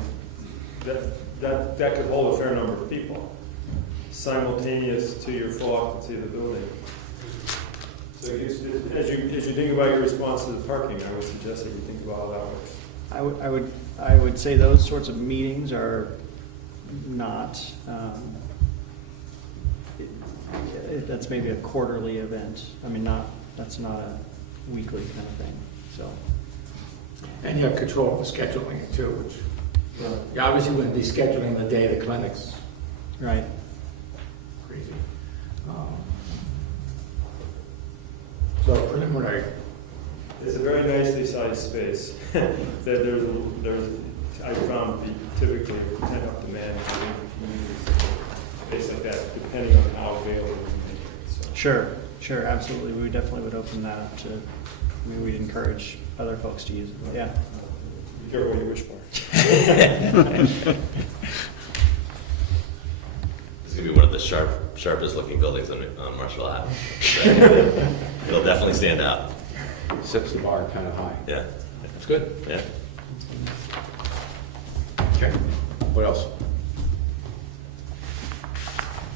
then, that could hold a fair number of people, simultaneous to your full occupancy of the building. So as you think about your response to the parking, I would suggest that you think about how that works. I would say those sorts of meetings are not, that's maybe a quarterly event. I mean, that's not a weekly kind of thing, so. And you have control of the scheduling too, which you obviously wouldn't be scheduling the day the clinic's Right. crazy. So preliminary. It's a very nicely sized space. There's, I found typically pent-up demand for space like that, depending on how available you make it. So. Sure, absolutely. We definitely would open that up to, we'd encourage other folks to use it, yeah. Be careful what you wish for. This is gonna be one of the sharpest looking buildings on Marshall Ave. It'll definitely stand out. Sets the bar kind of high. Yeah, That's good. yeah. Okay. What else?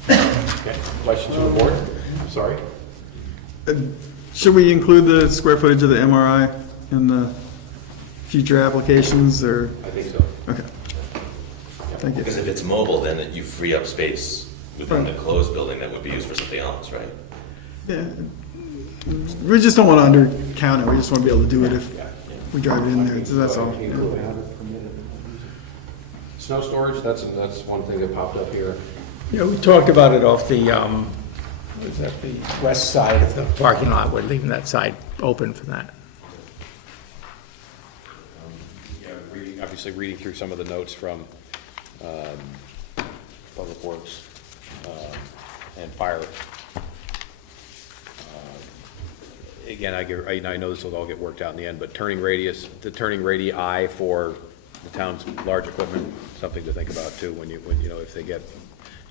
Okay. Questions from the board? Sorry. Should we include the square footage of the MRI in the future applications, or? I think so. Okay. Thank you. Because if it's mobile, then you free up space within the closed building that would be used for something else, right? Yeah. We just don't want to undercount it, we just want to be able to do it if we drive it in there, so that's all. Snow storage, that's one thing that popped up here. Yeah, we talked about it off the, was that the west side of the parking lot, we're leaving that side open for that. Obviously reading through some of the notes from Public Works and Fire. Again, I know this will all get worked out in the end, but the turning radii for the town's large equipment, something to think about too, when you know, if they get,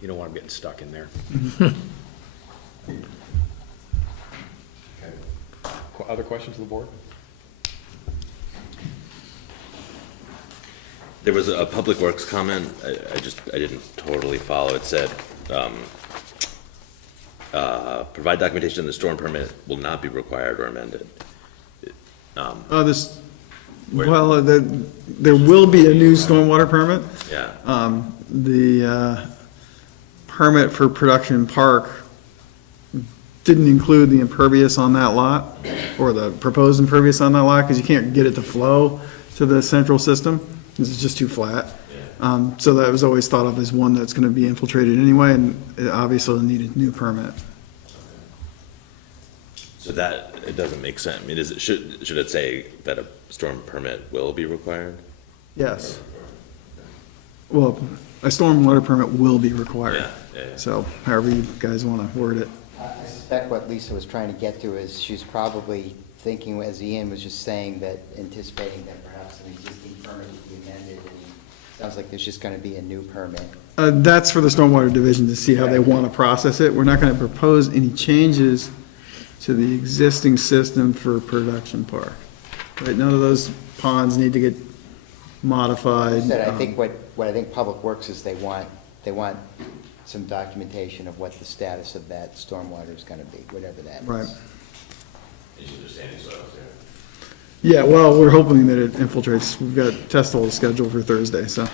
you don't want them getting stuck in there. Okay. Other questions of the board? There was a Public Works comment, I didn't totally follow. It said, provide documentation the storm permit will not be required or amended. There will be a new stormwater permit. Yeah. The permit for production park didn't include the impervious on that lot, or the proposed impervious on that lot, because you can't get it to flow to the central system. This is just too flat. So that was always thought of as one that's gonna be infiltrated anyway, and it obviously will need a new permit. So that, it doesn't make sense. I mean, should it say that a storm permit will be required? Yes. Well, a stormwater permit will be required. Yeah. So however you guys wanna word it. I suspect what Lisa was trying to get to is she's probably thinking, as Ian was just saying, that anticipating that perhaps an existing permit would be amended, and it sounds like there's just gonna be a new permit. That's for the stormwater division to see how they wanna process it. We're not gonna propose any changes to the existing system for production park. Right, none of those ponds need to get modified. Said, I think what I think Public Works is they want some documentation of what the status of that stormwater is gonna be, whatever that is. Right. Understanding soils there. Yeah, well, we're hoping that it infiltrates. We've got test holes scheduled for Thursday, so.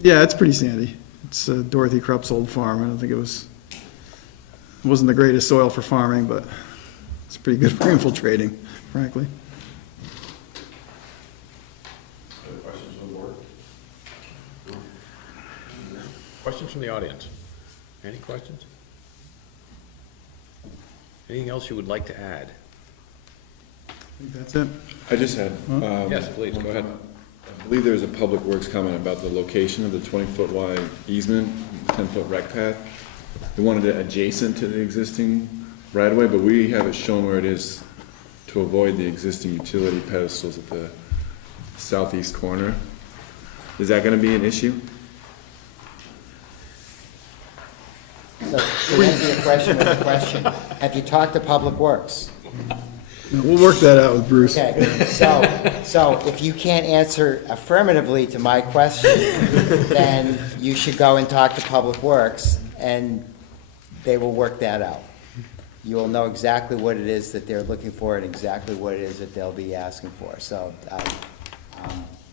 Yeah, it's pretty sandy. It's Dorothy Krupp's old farm. I don't think it wasn't the greatest soil for farming, but it's pretty good for infiltrating, frankly. Other questions from the board? Questions from the audience? Any questions? Anything else you would like to add? I think that's it. I just had. Yes, please, one go ahead. comment. I believe there was a Public Works comment about the location of the 20-foot wide easement, 10-foot rec path. They wanted it adjacent to the existing right-of-way, but we have it shown where it is to avoid the existing utility pedestals at the southeast corner. Is that gonna be an issue? So, to answer your question with a question, have you talked to Public Works? We'll work that out with Bruce. Okay, so if you can't answer affirmatively to my question, then you should go and talk to Public Works, and they will work that out. You will know exactly what it is that they're looking for and exactly what it is that they'll be asking for. So I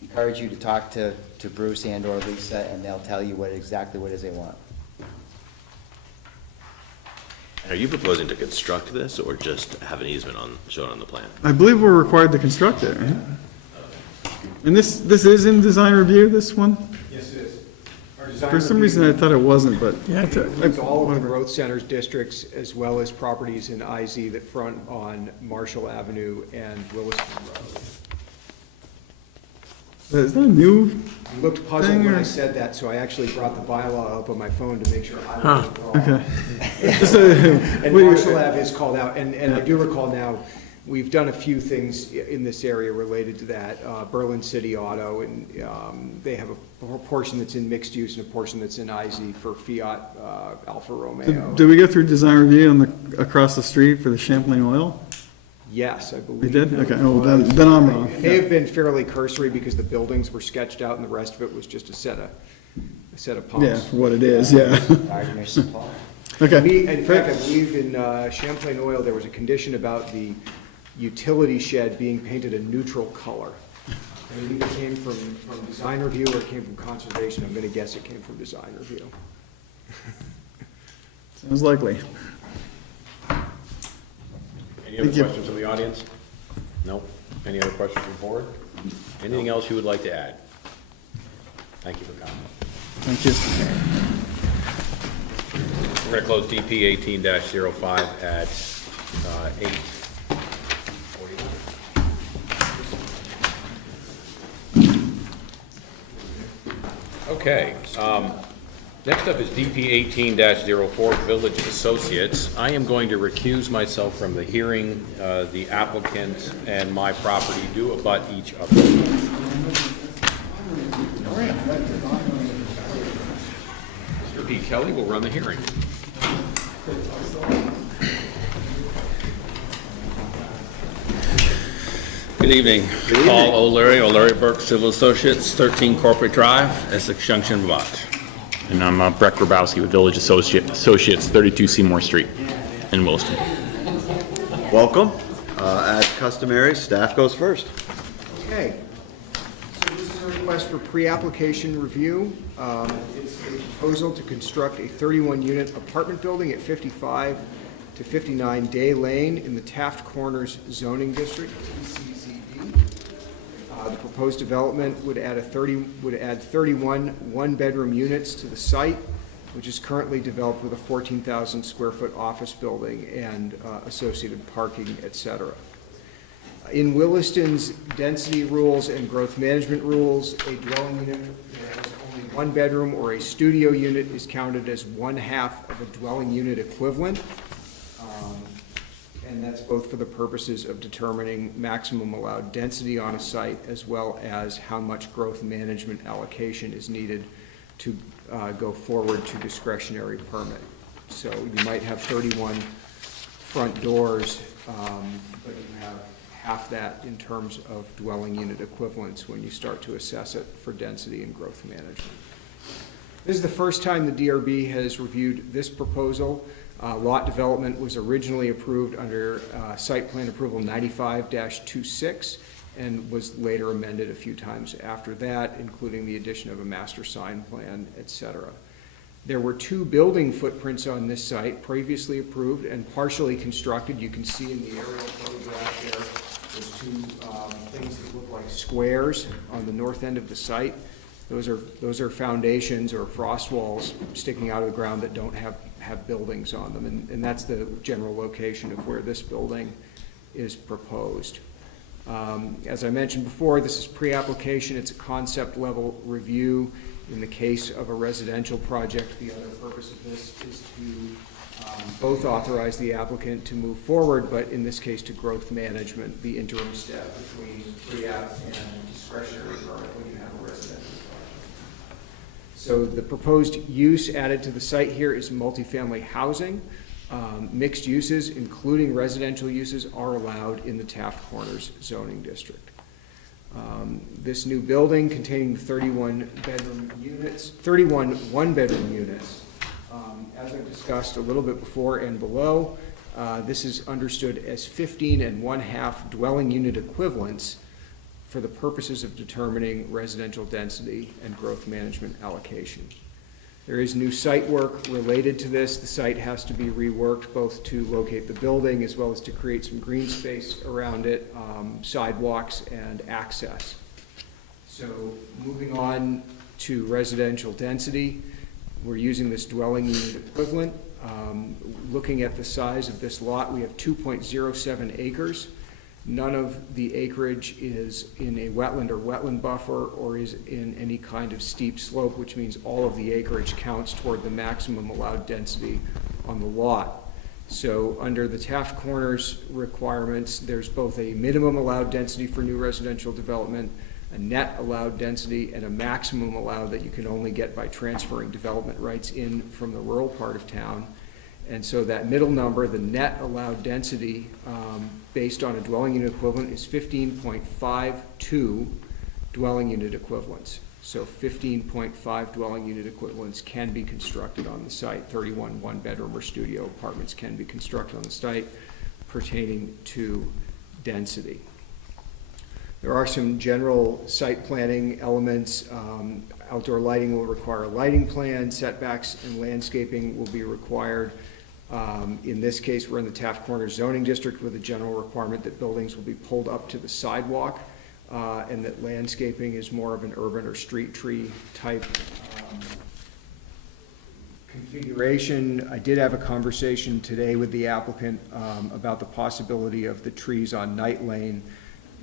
encourage you to talk to Bruce and/or Lisa, and they'll tell you exactly what it is they want. Are you proposing to construct this or just have an easement shown on the plan? I believe we're required to construct it, right? And this is in design review, this one? Yes, it is. Our design For some review reason, I thought it wasn't, but. includes all of the growth centers districts, as well as properties in IZ that front on Marshall Avenue and Williston Road. Is that a new? I looked puzzled Thing when or- I said that, so I actually brought the bylaw up on my phone to make sure I wasn't wrong. Okay. And Marshall Ave is called out, and I do recall now, We've done a few things in this area related to that. Berlin City Auto, and they have a portion that's in mixed use and a portion that's in IZ for Fiat Alfa Romeo. Did we go through design review on across the street for the Champlain Oil? Yes, I believe. We did? Okay, well, then I'm wrong. It may have been fairly cursory because the buildings were sketched out and the rest of it was just a set of pumps. Yeah, for what it is, yeah. Okay. In fact, I believe in Champlain Oil, there was a condition about the utility shed being painted a neutral color. And it either came from design review or it came from conservation. I'm gonna guess it came from design review. Sounds likely. Any other questions from the audience? No? Any other questions from the board? Anything else you would like to add? Thank you for coming. Thank you. We're going to close DP 18-05 at 8:41. Okay. Next up is DP 18-04, Village Associates. I am going to recuse myself from the hearing. The applicant and my property do abut each other. Mr. P. Kelly will run the hearing. Good evening. Paul O'Leary Burke Civil Associates, 13 Corporate Drive, Essex Junction, Vermont. And I'm Breck Grabowski with Village Associates, 32 Seymour Street in Williston. Welcome. As customary, staff goes first. Okay. So this is a request for pre-application review. It's a proposal to construct a 31-unit apartment building at 55 to 59 Day Lane in the Taft Corners zoning district, TCZD. The proposed development would add 31 one-bedroom units to the site, which is currently developed with a 14,000 square foot office building and associated parking, et cetera. In Williston's density rules and growth management rules, a dwelling unit that has only one bedroom or a studio unit is counted as 1/2 of a dwelling unit equivalent. And that's both for the purposes of determining maximum allowed density on a site as well as how much growth management allocation is needed to go forward to discretionary permit. So you might have 31 front doors, but you have half that in terms of dwelling unit equivalents when you start to assess it for density and growth management. This is the first time the DRB has reviewed this proposal. Lot development was originally approved under site plan approval 95-26 and was later amended a few times after that, including the addition of a master sign plan, et cetera. There were 2 building footprints on this site previously approved and partially constructed. You can see in the aerial photograph there, those 2 things that look like squares on the north end of the site. Those are foundations or frost walls sticking out of the ground that don't have buildings on them, and that's the general location of where this building is proposed. As I mentioned before, this is pre-application. It's a concept level review. In the case of a residential project, the other purpose of this is to both authorize the applicant to move forward, but in this case to growth management, the interim step between pre-app and discretionary permit when you have a residential project. So the proposed use added to the site here is multifamily housing. Mixed uses, including residential uses, are allowed in the Taft Corners zoning district. This new building containing 31 one-bedroom units, as I discussed a little bit before and below, this is understood as 15 1/2 dwelling unit equivalents for the purposes of determining residential density and growth management allocation. There is new site work related to this. The site has to be reworked both to locate the building as well as to create some green space around it, sidewalks and access. So moving on to residential density, we're using this dwelling unit equivalent. Looking at the size of this lot, we have 2.07 acres. None of the acreage is in a wetland or wetland buffer or is in any kind of steep slope, which means all of the acreage counts toward the maximum allowed density on the lot. So under the Taft Corners requirements, there's both a minimum allowed density for new residential development, a net allowed density, and a maximum allowed that you can only get by transferring development rights in from the rural part of town. And so that middle number, the net allowed density, based on a dwelling unit equivalent, is 15.52 dwelling unit equivalents. So 15.5 dwelling unit equivalents can be constructed on the site. 31 one-bedroom or studio apartments can be constructed on the site pertaining to density. There are some general site planning elements. Outdoor lighting will require a lighting plan. Setbacks and landscaping will be required. In this case, we're in the Taft Corners zoning district with a general requirement that buildings will be pulled up to the sidewalk, and that landscaping is more of an urban or street tree type configuration. I did have a conversation today with the applicant about the possibility of the trees on Night Lane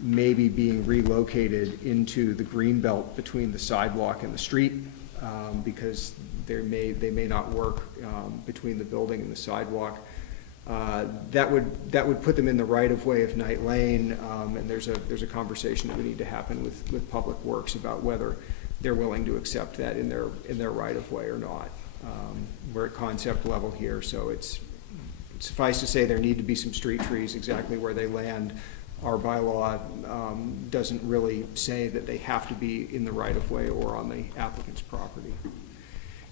maybe being relocated into the green belt between the sidewalk and the street, because they may not work between the building and the sidewalk. That would put them in the right of way of Night Lane, and there's a conversation that would need to happen with Public Works about whether they're willing to accept that in their right of way or not. We're at concept level here, so it's suffice to say there need to be some street trees exactly where they land. Our bylaw doesn't really say that they have to be in the right of way or on the applicant's property.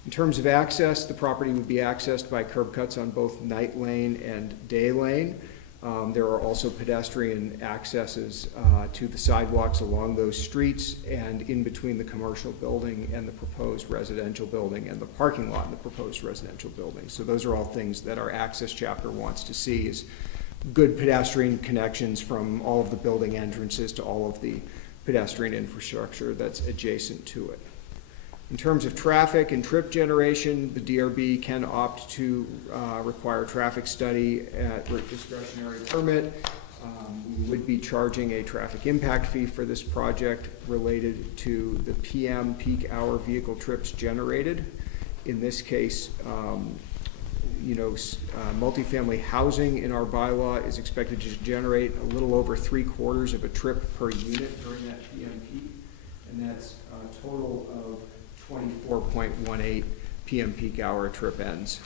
In terms of access, the property would be accessed by curb cuts on both Night Lane and Day Lane. There are also pedestrian accesses to the sidewalks along those streets and in between the commercial building and the proposed residential building and the parking lot in the proposed residential building. So those are all things that our access chapter wants to see, is good pedestrian connections from all of the building entrances to all of the pedestrian infrastructure that's adjacent to it. In terms of traffic and trip generation, the DRB can opt to require a traffic study at discretionary permit. We would be charging a traffic impact fee for this project related to the PM peak hour vehicle trips generated. In this case, multifamily housing in our bylaw is expected to generate a little over 3/4 of a trip per unit during that PM peak, and that's a total of 24.18 PM peak hour trip ends.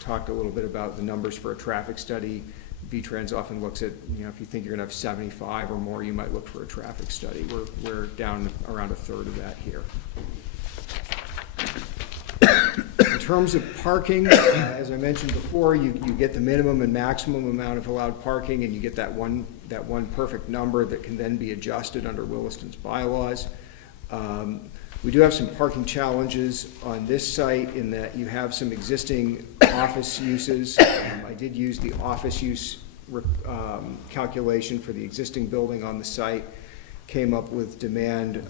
Talked a little bit about the numbers for a traffic study. V-Trans often looks at, if you think you're gonna have 75 or more, you might look for a traffic study. We're down around 1/3 of that here. In terms of parking, as I mentioned before, you get the minimum and maximum amount of allowed parking, and you get that one perfect number that can then be adjusted under Williston's bylaws. We do have some parking challenges on this site in that you have some existing office uses. I did use the office use calculation for the existing building on the site, came up with demand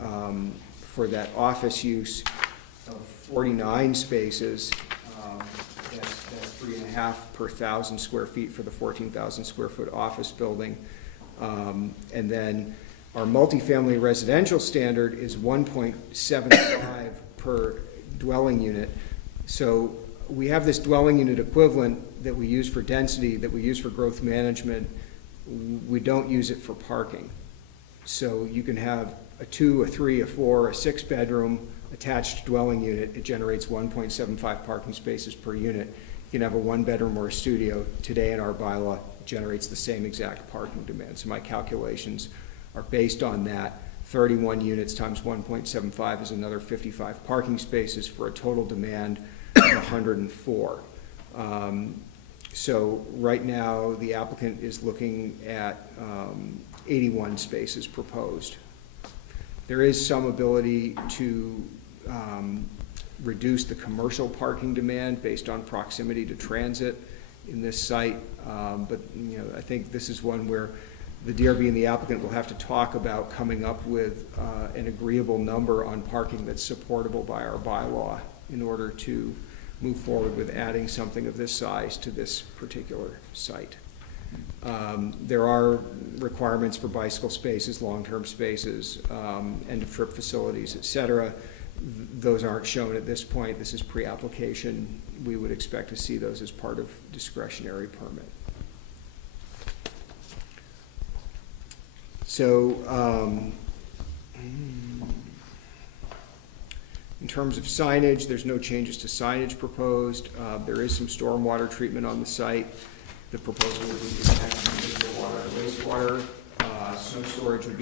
for that office use of 49 spaces. That's 3.5 per 1,000 square feet for the 14,000 square foot office building. And then our multifamily residential standard is 1.75 per dwelling unit. So we have this dwelling unit equivalent that we use for density, that we use for growth management. We don't use it for parking. So you can have a 2, a 3, a 4, a 6 bedroom attached dwelling unit. It generates 1.75 parking spaces per unit. You can have a 1 bedroom or a studio. Today in our bylaw, it generates the same exact parking demand. So my calculations are based on that. 31 units times 1.75 is another 55 parking spaces for a total demand of 104. So right now, the applicant is looking at 81 spaces proposed. There is some ability to reduce the commercial parking demand based on proximity to transit in this site, but I think this is one where the DRB and the applicant will have to talk about coming up with an agreeable number on parking that's supportable by our bylaw in order to move forward with adding something of this size to this particular site. There are requirements for bicycle spaces, long-term spaces, end-of-trip facilities, et cetera. Those aren't shown at this point. This is pre-application we would expect to see those as part of discretionary permit. So, in terms of signage, there's no changes to signage proposed. There is some stormwater treatment on the site. The proposal would be to connect municipal water and wastewater. Snow storage would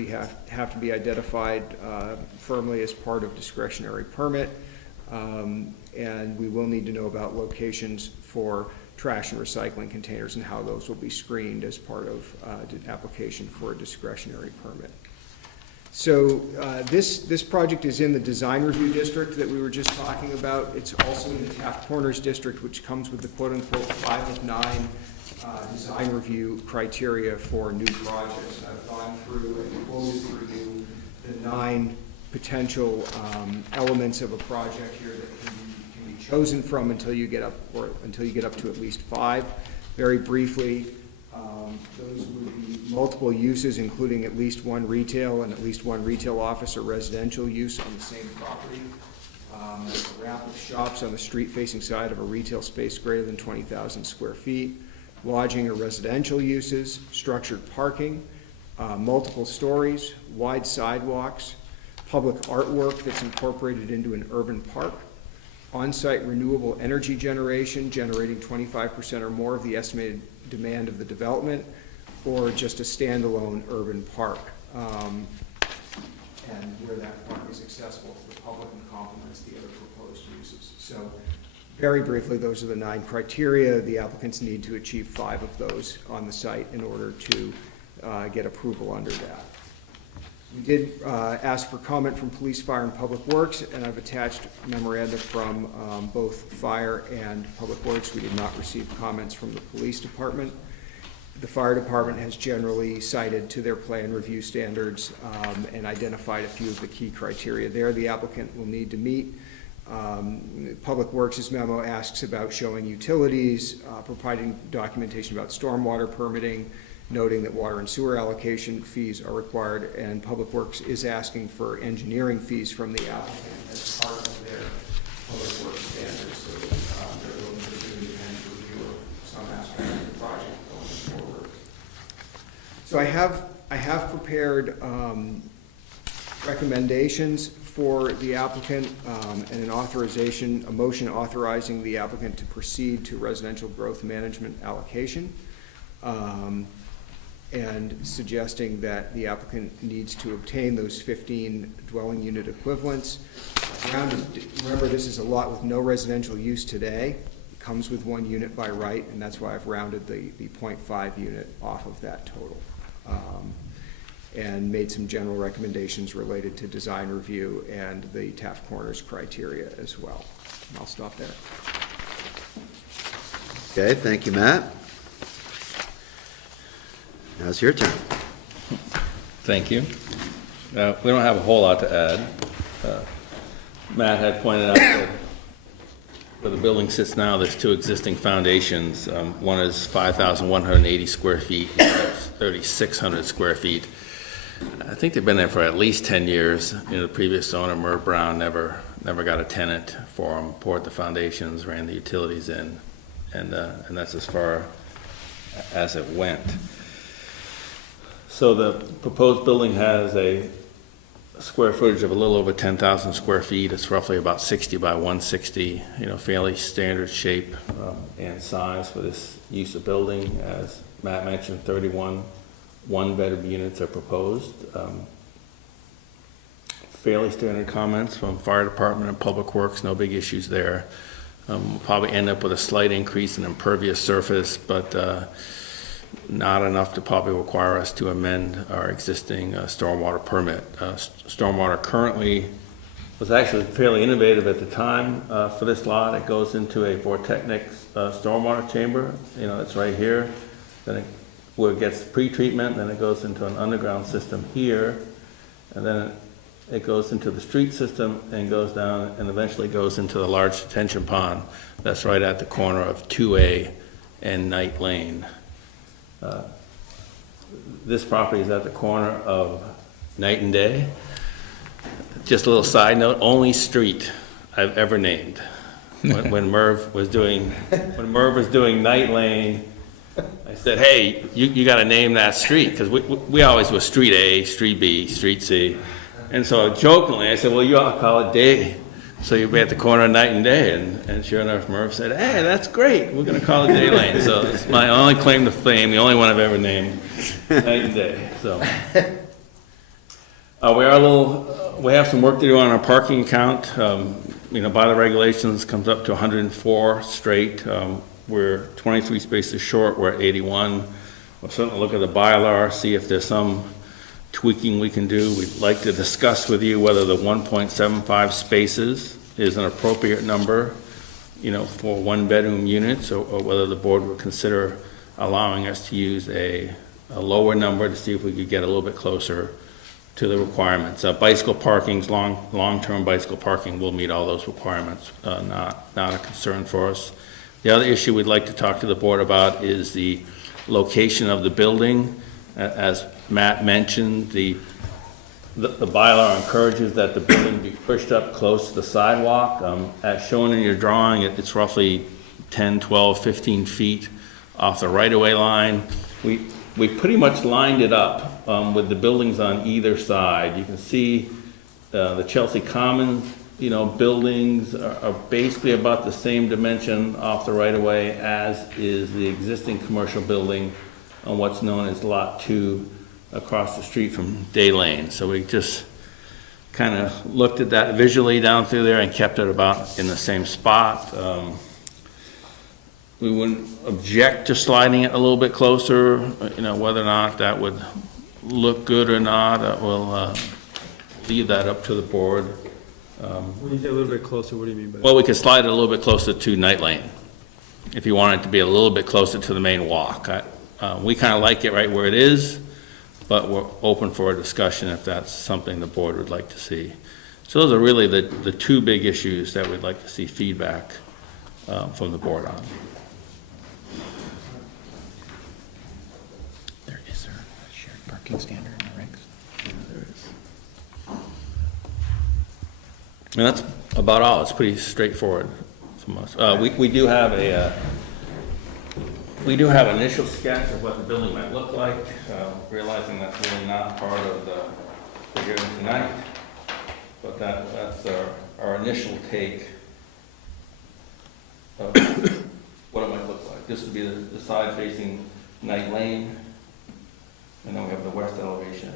have to be identified firmly as part of discretionary permit. And we will need to know about locations for trash and recycling containers and how those will be screened as part of the application for a discretionary permit. So this project is in the design review district that we were just talking about. It's also in the Taft Corners district, which comes with the quote-unquote 5 of 9 design review criteria for new projects. And I've gone through and quoted for you the 9 potential elements of a project here that can be chosen from until you get up to at least 5. Very briefly, those would be multiple uses, including at least one retail and at least one retail office or residential use on the same property. A wrap of shops on the street-facing side of a retail space greater than 20,000 square feet. Lodging or residential uses, structured parking, multiple stories, wide sidewalks, public artwork that's incorporated into an urban park, on-site renewable energy generation generating 25% or more of the estimated demand of the development, or just a standalone urban park, and where that park is accessible to the public and complements the other proposed uses. So very briefly, those are the 9 criteria. The applicants need to achieve 5 of those on the site in order to get approval under that. We did ask for comment from Police, Fire, and Public Works, and I've attached memoranda from both Fire and Public Works. We did not receive comments from the Police Department. The Fire Department has generally cited to their plan review standards and identified a few of the key criteria there the applicant will need to meet. Public Works' memo asks about showing utilities, providing documentation about stormwater permitting, noting that water and sewer allocation fees are required, and Public Works is asking for engineering fees from the applicant as part of their Public Works standards, so they're willing to do an independent review of some aspect of the project going forward. So I have prepared recommendations for the applicant and a motion authorizing the applicant to proceed to residential growth management allocation. And suggesting that the applicant needs to obtain those 15 dwelling unit equivalents. Remember, this is a lot with no residential use today. It comes with 1 unit by right, and that's why I've rounded the 0.5 unit off of that total. And made some general recommendations related to design review and the Taft Corners criteria as well. And I'll stop there. Okay, thank you, Matt. Now it's your turn. Thank you. We don't have a whole lot to add. Matt had pointed out that where the building sits now, there's 2 existing foundations. One is 5,180 square feet, the other is 3,600 square feet. I think they've been there for at least 10 years. The previous owner, Merv Brown, never got a tenant for them, poured the foundations, ran the utilities in, and that's as far as it went. So the proposed building has a square footage of a little over 10,000 square feet. It's roughly about 60 by 160, fairly standard shape and size for this use of building. As Matt mentioned, 31 one-bedroom units are proposed. Fairly standard comments from Fire Department and Public Works, no big issues there. We'll probably end up with a slight increase in impervious surface, but not enough to probably require us to amend our existing stormwater permit. Stormwater currently was actually fairly innovative at the time for this lot. It goes into a vortechnic stormwater chamber. It's right here. Then where it gets pre-treatment, then it goes into an underground system here, and then it goes into the street system and goes down and eventually goes into the large detention pond that's right at the corner of 2A and Knight Lane. This property is at the corner of Night and Day. Just a little side note, only street I've ever named. when Merv was doing Night Lane, I said, hey, you gotta name that street, because we always was Street A, Street B, Street C. And so jokingly, I said, well, you ought to call it Day, so you'll be at the corner of Night and Day. And sure enough, Merv said, hey, that's great, we're gonna call it Day Lane. So it's my only claim to fame, the only one I've ever named, Night and Day, so. We have some work to do on our parking count. By the regulations, comes up to 104 straight. We're 23 spaces short, we're at 81. We'll certainly look at the bylaw, see if there's some tweaking we can do. We'd like to discuss with you whether the 1.75 spaces is an appropriate number, for one-bedroom units, or whether the board would consider allowing us to use a lower number to see if we could get a little bit closer to the requirements. Bicycle parking's long-term bicycle parking will meet all those requirements, not a concern for us. The other issue we'd like to talk to the board about is the location of the building. As Matt mentioned, the bylaw encourages that the building be pushed up close to the sidewalk. As shown in your drawing, it's roughly 10, 12, 15 feet off the right-of-way line. We pretty much lined it up with the buildings on either side. You can see the Chelsea Commons, buildings are basically about the same dimension off the right-of-way as is the existing commercial building on what's known as Lot 2 across the street from Day Lane. So we just kind of looked at that visually down through there and kept it about in the same spot. We wouldn't object to sliding it a little bit closer, whether or not that would look good or not, we'll leave that up to the board. When you say a little bit closer, what do you mean by that? Well, we could slide it a little bit closer to Night Lane, if you want it to be a little bit closer to the main walk. We kind of like it right where it is, but we're open for a discussion if that's something the board would like to see. So those are really the two big issues that we'd like to see feedback from the board on. Is there a shared parking standard in the regs? There is. And that's about all. It's pretty straightforward from us. We do have an initial sketch of what the building might look like, realizing that's really not part of the hearing tonight, but that's our initial take of what it might look like. This would be the side facing Night Lane, and then we have the west elevation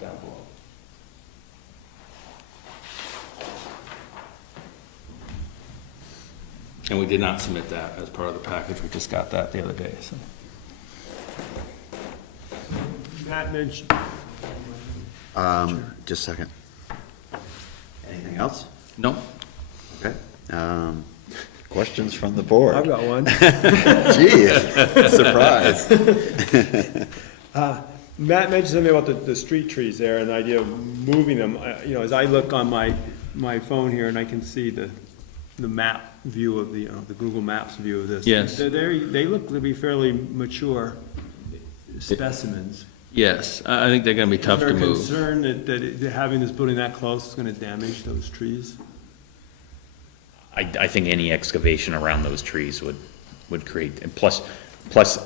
down below. And we did not submit that as part of the package, we just got that the other day, so. Matt mentioned, Just a second. Anything else? No? Okay. Questions from the board? I've got one. Gee, surprise. Matt mentioned something about the street trees there and the idea of moving them. As I look on my phone here and I can see the map view of the Google Maps view of this. Yes. They look to be fairly mature specimens. Yes, I think they're gonna be tough to Is there a move. concern that having this building that close is gonna damage those trees? I think any excavation around those trees would create, and plus,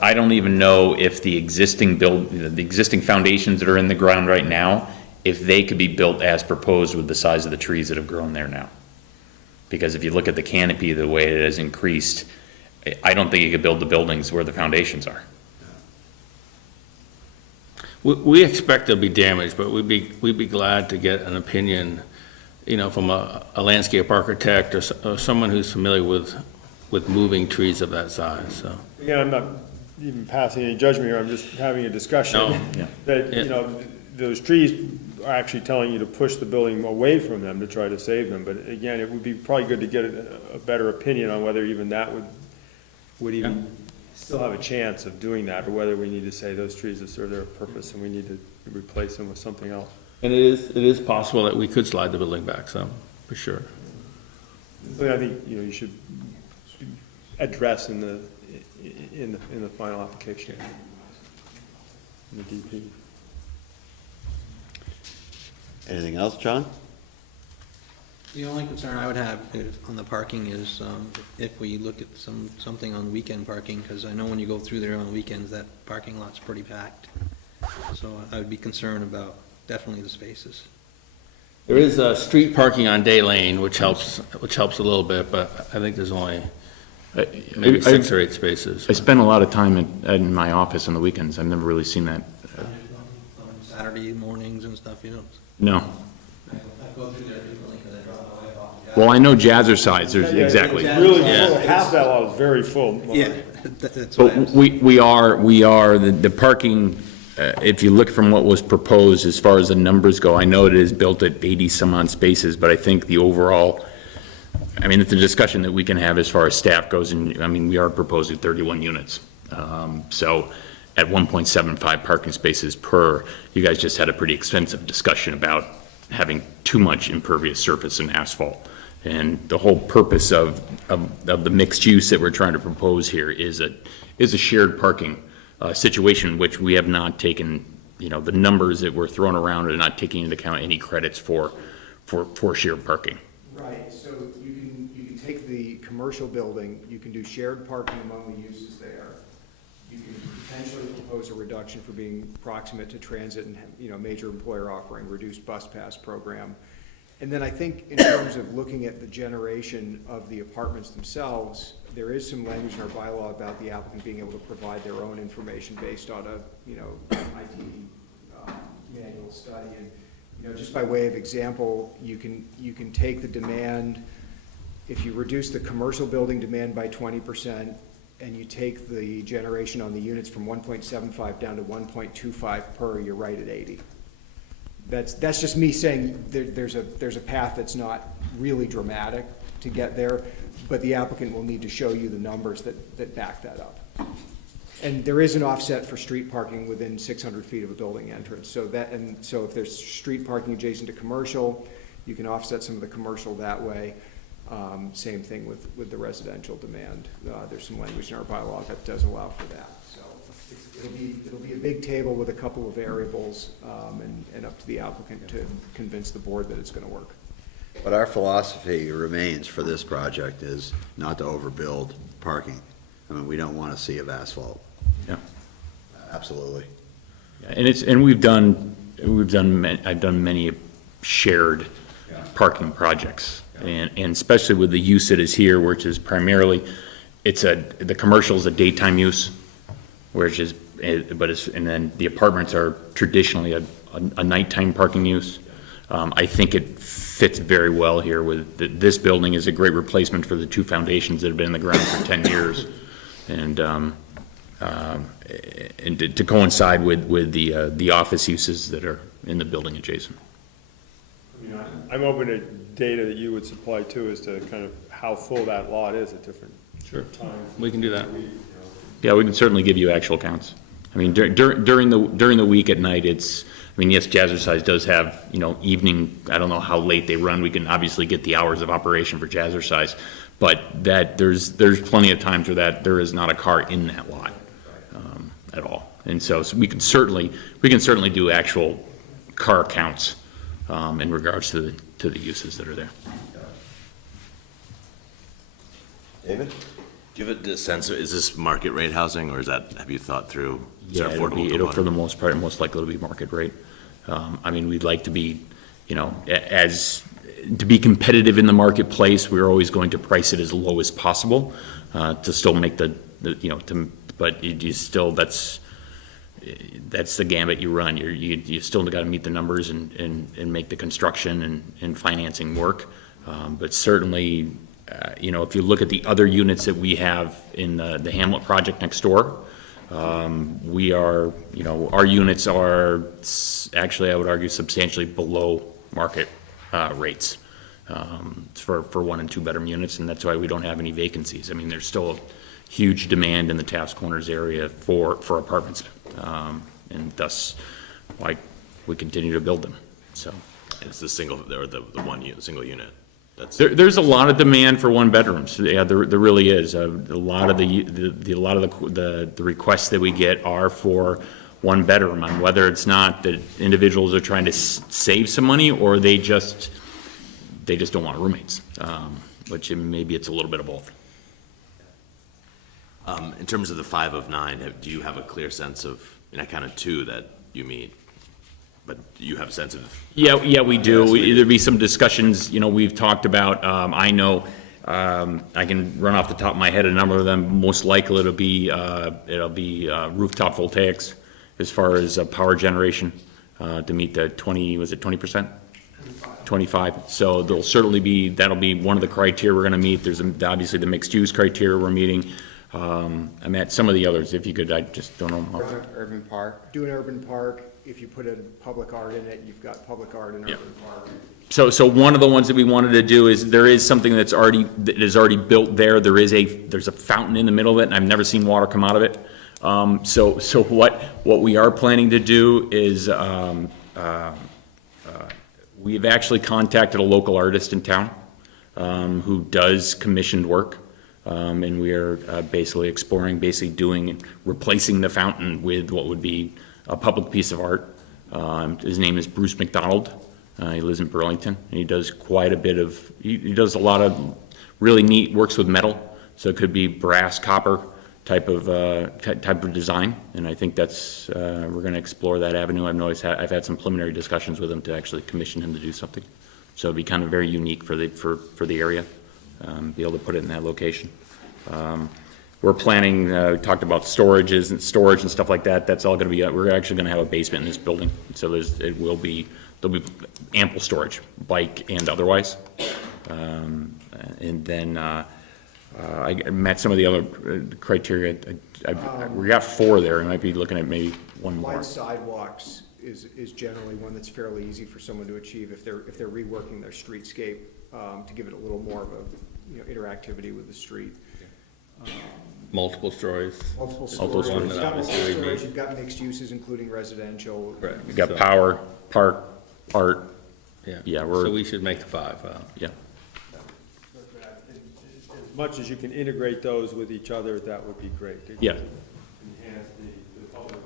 I don't even know if the existing foundations that are in the ground right now, if they could be built as proposed with the size of the trees that have grown there now. Because if you look at the canopy, the way it has increased, I don't think you could build the buildings where the foundations are. We expect they'll be damaged, but we'd be glad to get an opinion, from a landscape architect or someone who's familiar with moving trees of that size, so. Again, I'm not even passing any judgment here, I'm just having a discussion. No, yeah. That, those trees are actually telling you to push the building away from them to try to save them, but again, it would be probably good to get a better opinion on whether even that would even still have a chance of doing that, or whether we need to say those trees have served their purpose and we need to replace them with something else. And it is possible that we could slide the building back some, for sure. But I think, you should address in the final application, in the DP. Anything else, John? The only concern I would have on the parking is if we look at something on weekend parking, because I know when you go through there on weekends, that parking lot's pretty packed. So I would be concerned about definitely the spaces. There is street parking on Day Lane, which helps a little bit, but I think there's only maybe 6 or 8 spaces. I spend a lot of time in my office on the weekends. I've never really seen that. On Saturday mornings and stuff, you know. No. I go through there frequently because I drop my wife off. Well, I know Jazzercise, there's, exactly. Really Yeah. full, half that lot is very full. Yeah, that's what I But was. we are, the parking, if you look from what was proposed as far as the numbers go, I know it is built at 80 some odd spaces, but I think the overall, I mean, it's a discussion that we can have as far as staff goes, and, I mean, we are proposing 31 units. So at 1.75 parking spaces per, you guys just had a pretty extensive discussion about having too much impervious surface and asphalt. And the whole purpose of the mixed use that we're trying to propose here is a shared parking situation, which we have not taken, you know, the numbers that were thrown around are not taking into account any credits for shared parking. Right, so you can take the commercial building, you can do shared parking among the uses there. You can potentially propose a reduction for being proximate to transit and, you know, major employer offering reduced bus pass program. And then I think in terms of looking at the generation of the apartments themselves, there is some language in our bylaw about the applicant being able to provide their own information based on a, you know, IT manual study. And, you know, just by way of example, you can take the demand, if you reduce the commercial building demand by 20%, and you take the generation on the units from 1.75 down to 1.25 per, you're right at 80. That's just me saying there's a path that's not really dramatic to get there, but the applicant will need to show you the numbers that back that up. And there is an offset for street parking within 600 feet of a building entrance. So if there's street parking adjacent to commercial, you can offset some of the commercial that way. Same thing with the residential demand. There's some language in our bylaw that does allow for that. So it'll be a big table with a couple of variables, and up to the applicant to convince the board that it's gonna work. But our philosophy remains for this project is not to overbuild parking. I mean, we don't want a sea of asphalt. Yeah. Absolutely. And I've done many shared parking projects. And especially with the use that is here, which is primarily, the commercial is a daytime use, and then the apartments are traditionally a nighttime parking use. I think it fits very well here with, this building is a great replacement for the 2 foundations that have been in the ground for 10 years. And to coincide with the office uses that are in the building adjacent. I mean, I'm open to data that you would supply too, as to kind of how full that lot is at different times. We can do that. Yeah, we can certainly give you actual counts. I mean, during the week at night, yes, Jazzercise does have, you know, evening, I don't know how late they run. We can obviously get the hours of operation for Jazzercise, but there's plenty of times where there is not a car in that lot at all. And so we can certainly do actual car counts in regards to the uses that are there. David? Do you have a sense, is this market rate housing, or have you thought through? Yeah, it'll for the most part, most likely to be market rate. I mean, we'd like to be, you know, to be competitive in the marketplace, we're always going to price it as low as possible, to still make but you still, that's the gambit you run. You still got to meet the numbers and make the construction and financing work. But certainly, you know, if you look at the other units that we have in the Hamlet project next door, we are, you know, our units are actually, I would argue, substantially below market rates for 1 and 2 bedroom units, and that's why we don't have any vacancies. I mean, there's still a huge demand in the Taft Corners area for apartments, and thus why we continue to build them. So it's the single unit. There's a lot of demand for 1 bedrooms. Yeah, there really is. A lot of the requests that we get are for 1 bedroom, and whether it's not that individuals are trying to save some money or they just they just don't want roommates, which maybe it's a little bit of both. In terms of the 5 of 9, do you have a clear sense of, and I counted 2 that you meet, but do you have a sense of? Yeah, we do. There'd be some discussions, we've talked about, I know, I can run off the top of my head a number of them. Most likely it'll be rooftop voltaics as far as power generation, to meet the 20%? 25. So there'll certainly be, that'll be one of the criteria we're gonna meet. There's obviously the mixed use criteria we're meeting. I'm at some of the others, if you could, I just don't know. Urban park. Do an urban park. If you put a public art in it, you've got public art in urban park. So one of the ones that we wanted to do is, there is something that is already built there. There's a fountain in the middle of it, and I've never seen water come out of it. So what we are planning to do is, we've actually contacted a local artist in town, who does commissioned work. And we are basically exploring, replacing the fountain with what would be a public piece of art. His name is Bruce McDonald. He lives in Burlington, and he does quite a bit of, he does a lot of really neat, works with metal. So it could be brass, copper type of design. And I think that's, we're gonna explore that avenue. I've had some preliminary discussions with him to actually commission him to do something. So it'd be kind of very unique for the area. Be able to put it in that location. We're planning, we talked about storage and stuff like that. That's all gonna be, we're actually gonna have a basement in this building. So there'll be ample storage, bike and otherwise. And then, I met some of the other criteria. We got 4 there, and I might be looking at maybe one more. Wide sidewalks is generally one that's fairly easy for someone to achieve if they're reworking their streetscape, to give it a little more of a, interactivity with the street. Multiple stories. Multiple Multiple stories. stories. You've got multiple stories, you've got mixed uses, including residential. Right. We got power, park, art. Yeah, So we should make the 5, Yeah. As much as you can integrate those with each other, that would be great. Yeah. Enhance the public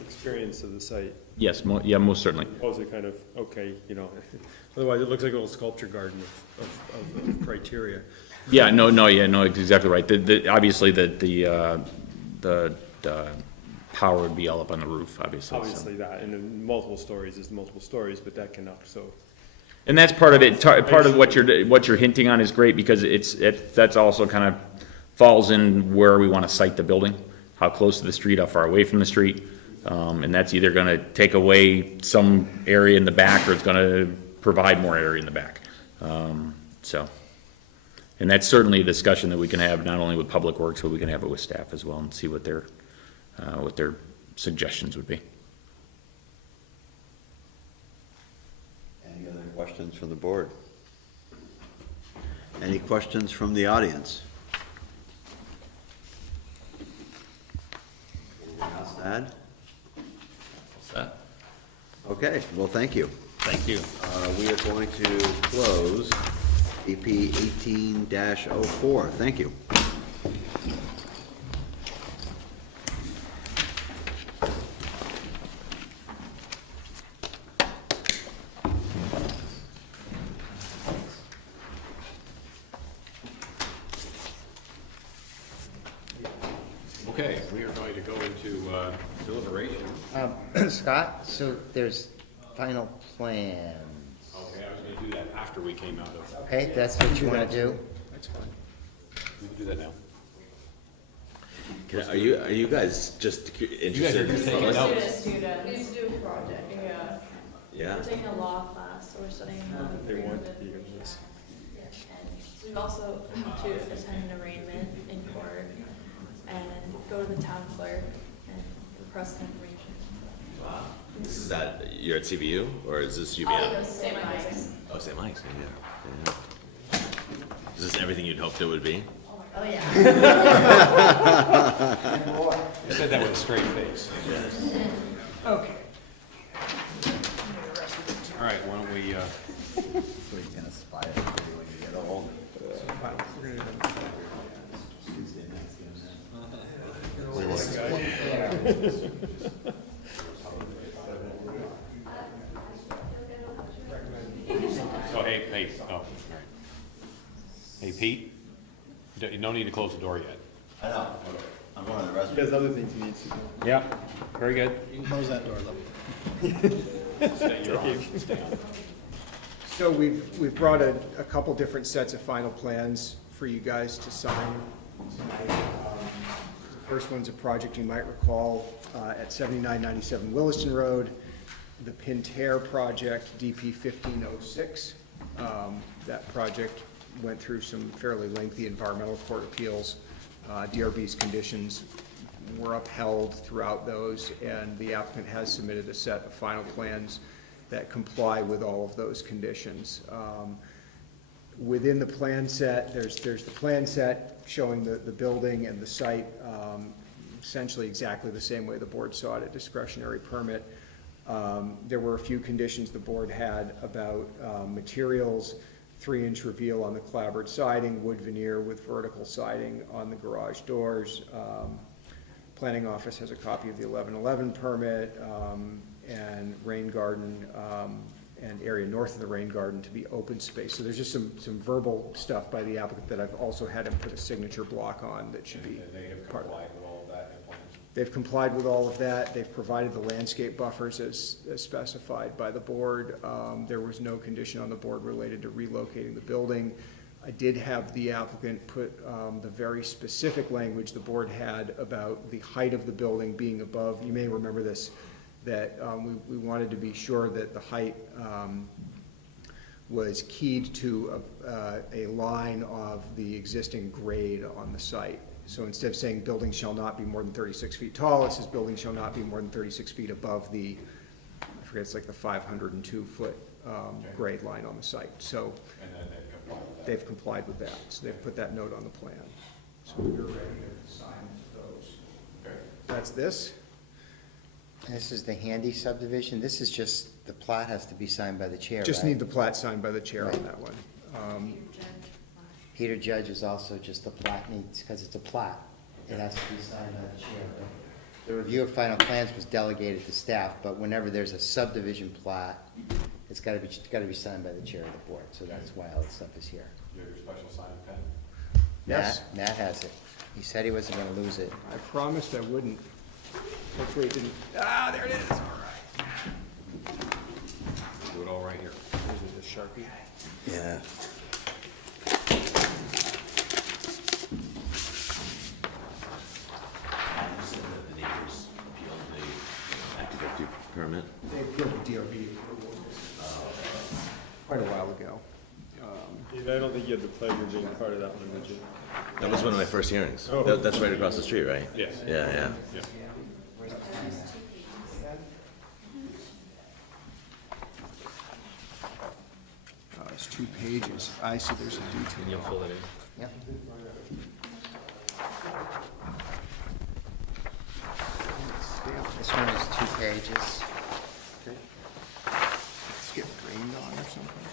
experience of the site. Yes, most certainly. Opposed to kind of, okay, otherwise it looks like a little sculpture garden of criteria. Yeah, no, exactly right. Obviously, the power would be all up on the roof, obviously. Obviously that, and then multiple stories is multiple stories, but that can so. And that's part of it. Part of what you're hinting on is great, because that's also kind of falls in where we want to site the building, how close to the street, how far away from the street, and that's either going to take away some area in the back, or it's going to provide more area in the back. And that's certainly a discussion that we can have not only with Public Works, but we can have it with staff as well, and see what their suggestions would be. Any other questions from the board? Any questions from the audience? Anything else to add? Set. Okay, well, thank you. Thank you. We are going to close AP 18-04. Thank you. Okay, we are going to go into deliberation. Scott, so there's final plans. Okay, I was gonna do that after we came out of. Okay, that's what you want to do? That's fine. We can do that now. Are you guys just interested? just taking notes. Student, we used to do a project, yeah. Yeah. We're taking a law class, so we're studying law. They want to be in this. And so we also have to attend an arraignment in court and go to the town clerk and request information. Wow. This is that, you're at CVU, or is this UVM? Oh, St. Mike's. Oh, St. Mike's, yeah. Is this everything you'd hoped it would be? Oh, yeah. You said that with a straight face. Okay. All right, why don't we, So you can aspire to when you get old. so hey, hey, oh, all right. Hey, Pete, you don't need to close the door yet. I know, I'm going to the restaurant. He has other things he needs to do. Yeah, very good. You can close that door, though. You're on. Stay on. So we've brought a couple different sets of final plans for you guys to sign tonight. The first one's a project you might recall at 7997 Williston Road, the Pinter project, DP 1506. That project went through some fairly lengthy environmental court appeals. DRB's conditions were upheld throughout those, and the applicant has submitted a set of final plans that comply with all of those conditions. Within the plan set, there's the plan set showing the building and the site essentially exactly the same way the board saw it, a discretionary permit. There were a few conditions the board had about materials, 3-inch reveal on the clapboard siding, wood veneer with vertical siding on the garage doors. Planning office has a copy of the 1111 permit, and rain garden, and area north of the rain garden to be open space. So there's just some verbal stuff by the applicant that I've also had him put a signature block on that should be part of it. They've complied with all of that. They've provided the landscape buffers as specified by the board. There was no condition on the board related to relocating the building. I did have the applicant put the very specific language the board had about the height of the building being above. You may remember this, that we wanted to be sure that the height was keyed to a line of the existing grade on the site. So instead of saying building shall not be more than 36 feet tall, it says building shall not be more than 36 feet above the, I forget, it's like the 502-foot grade line on the site. So they've complied with that. So they've put that note on the plan. So we're ready to sign those. That's this. This is the Handy subdivision. This is just, the plat has to be signed by the chair, Just right? need the plat signed by the chair on that one. Peter Judge is also just the plat needs, because it's a plat, it has to be signed by the chair. The review of final plans was delegated to staff, but whenever there's a subdivision plat, it's gotta be signed by the chair of the board, so that's why all this stuff is here. Your special sign pen? Yes. Matt has it. He said he wasn't gonna lose it. I promised I wouldn't. Hopefully it didn't. Ah, there it is. All right. Do it all right here. Is it a Sharpie? Yeah. The neighbors appealed the Act 50 permit. They appealed the DRB approval quite a while ago. I don't think you had the pleasure of being part of that one, did you? That was one of my first hearings. Oh. That's right across the street, right? Yes. Yeah. It's 2 pages. I see there's a detail. And you'll fill it in? Yep. This one is 2 pages. It's getting rained on or something.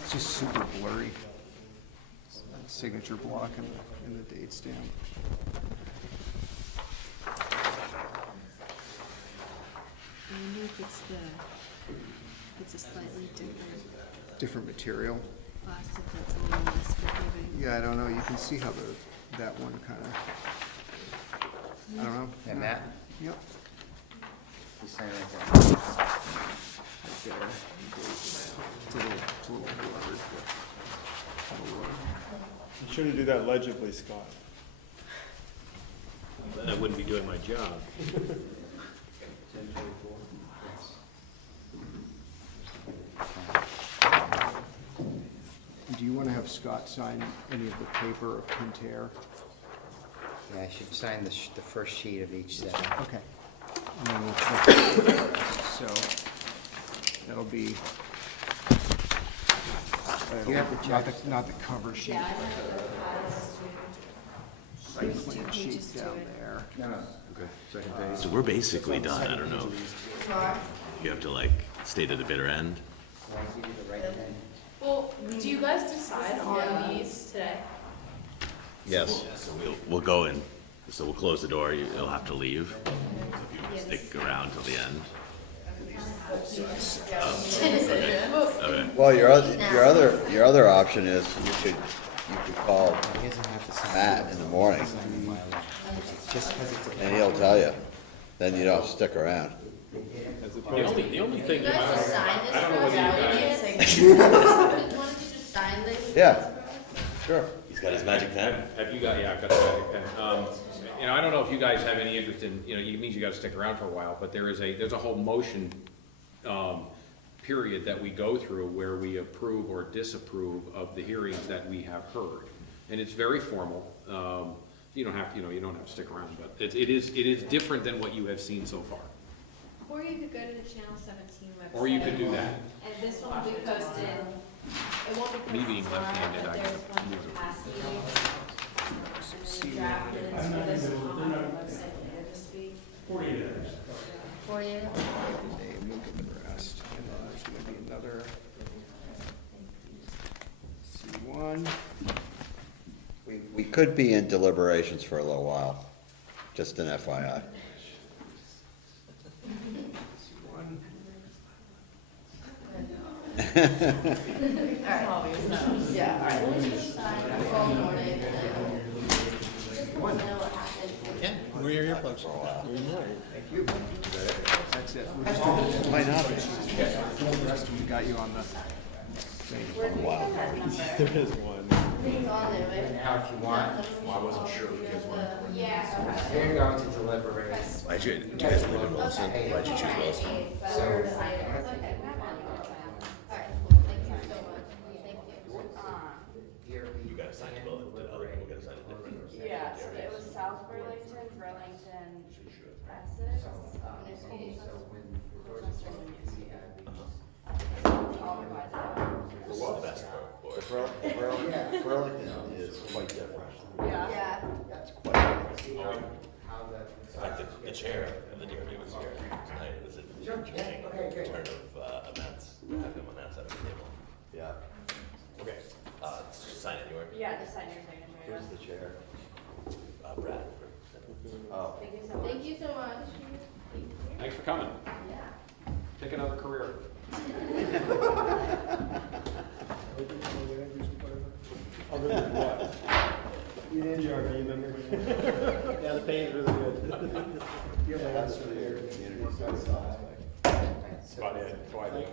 It's just super blurry. Signature block and the date stamp. I wonder if it's a slightly Different material. plastic that's a little less forgiving. Yeah, I don't know. You can see how that one kind of, I don't know. Yeah, Matt? Yep. You sign right there. Right there. It's a little blurred, but You shouldn't do that legibly, Scott. Then I wouldn't be doing my job. do you want to have Scott sign any of the paper of Pinter? Yeah, I should sign the first sheet of each set. Okay. And then we'll so, that'll be, You have the not the cover sheet, Yeah, I site There's 2 plan pages sheet to down it. there. Okay, second page. So we're basically done. I don't know if you have to like stay to the bitter end. Well, do you guys decide on these today? Yes. So we'll go in. So we'll close the door. You'll have to leave. So if you want to stick around till the end. Okay. Well, your other option is you could call Matt in the morning, and he'll tell you. Then you don't stick around. The only thing, You guys just sign this? I don't know whether you guys. Why don't you just sign this? Yeah, sure. He's got his magic pen. Have you got, yeah, I've got the magic pen. You know, I don't know if you guys have any interest in, you know, it means you gotta stick around for a while, but there's a whole motion, period that we go through where we approve or disapprove of the hearings that we have heard. And it's very formal. You don't have to stick around, but it is different than what you have seen so far. Or you could go to the Channel 17 website. Or you could do that. And this one will be posted, it won't be posted Me being tomorrow, left-handed, but I there's can one use for it. past meetings. And then draft minutes for this one on our website later this week. 48 hours. 48 hours. Name, we'll get the rest. And then there's gonna be another C1. We could be in deliberations for a little while, just an FYI. Yeah, all right, let me just sign it tomorrow morning and then just let me know what happened. Yeah, where are your earplugs? That's it. We're just Might not be. the rest of them got you on the thing. Wow. There is one. It's on there, right? Now, if you want, I wasn't sure if you guys wanted. Yeah. They're going to deliberate. Why'd you, do you guys live in Williston? Why'd you choose Williston? You gotta sign it, well, the other people gotta sign it different. Yeah, so it was South Burlington, Burlington, Essex, all divided up. The best part. Burlington is quite different. Yeah. It's quite different. In fact, the chair of the DRB was here tonight. It was an interesting turn of events. Have him on that side of the table. Yeah. Okay. Sign anywhere. Yeah, just sign your signature. Who's the chair? Brad. Oh. Thank you so much. Thanks for coming. Yeah. Pick another career. Other than what? You did DRB, remember? Yeah, the pay is really good. Yeah, that's for the community. About it. So I think.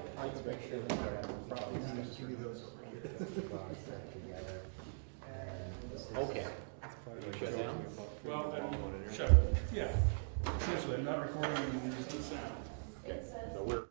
Okay. Shut down? Well, shut, yeah. Essentially, I'm not recording and there's no sound. Okay, so we're.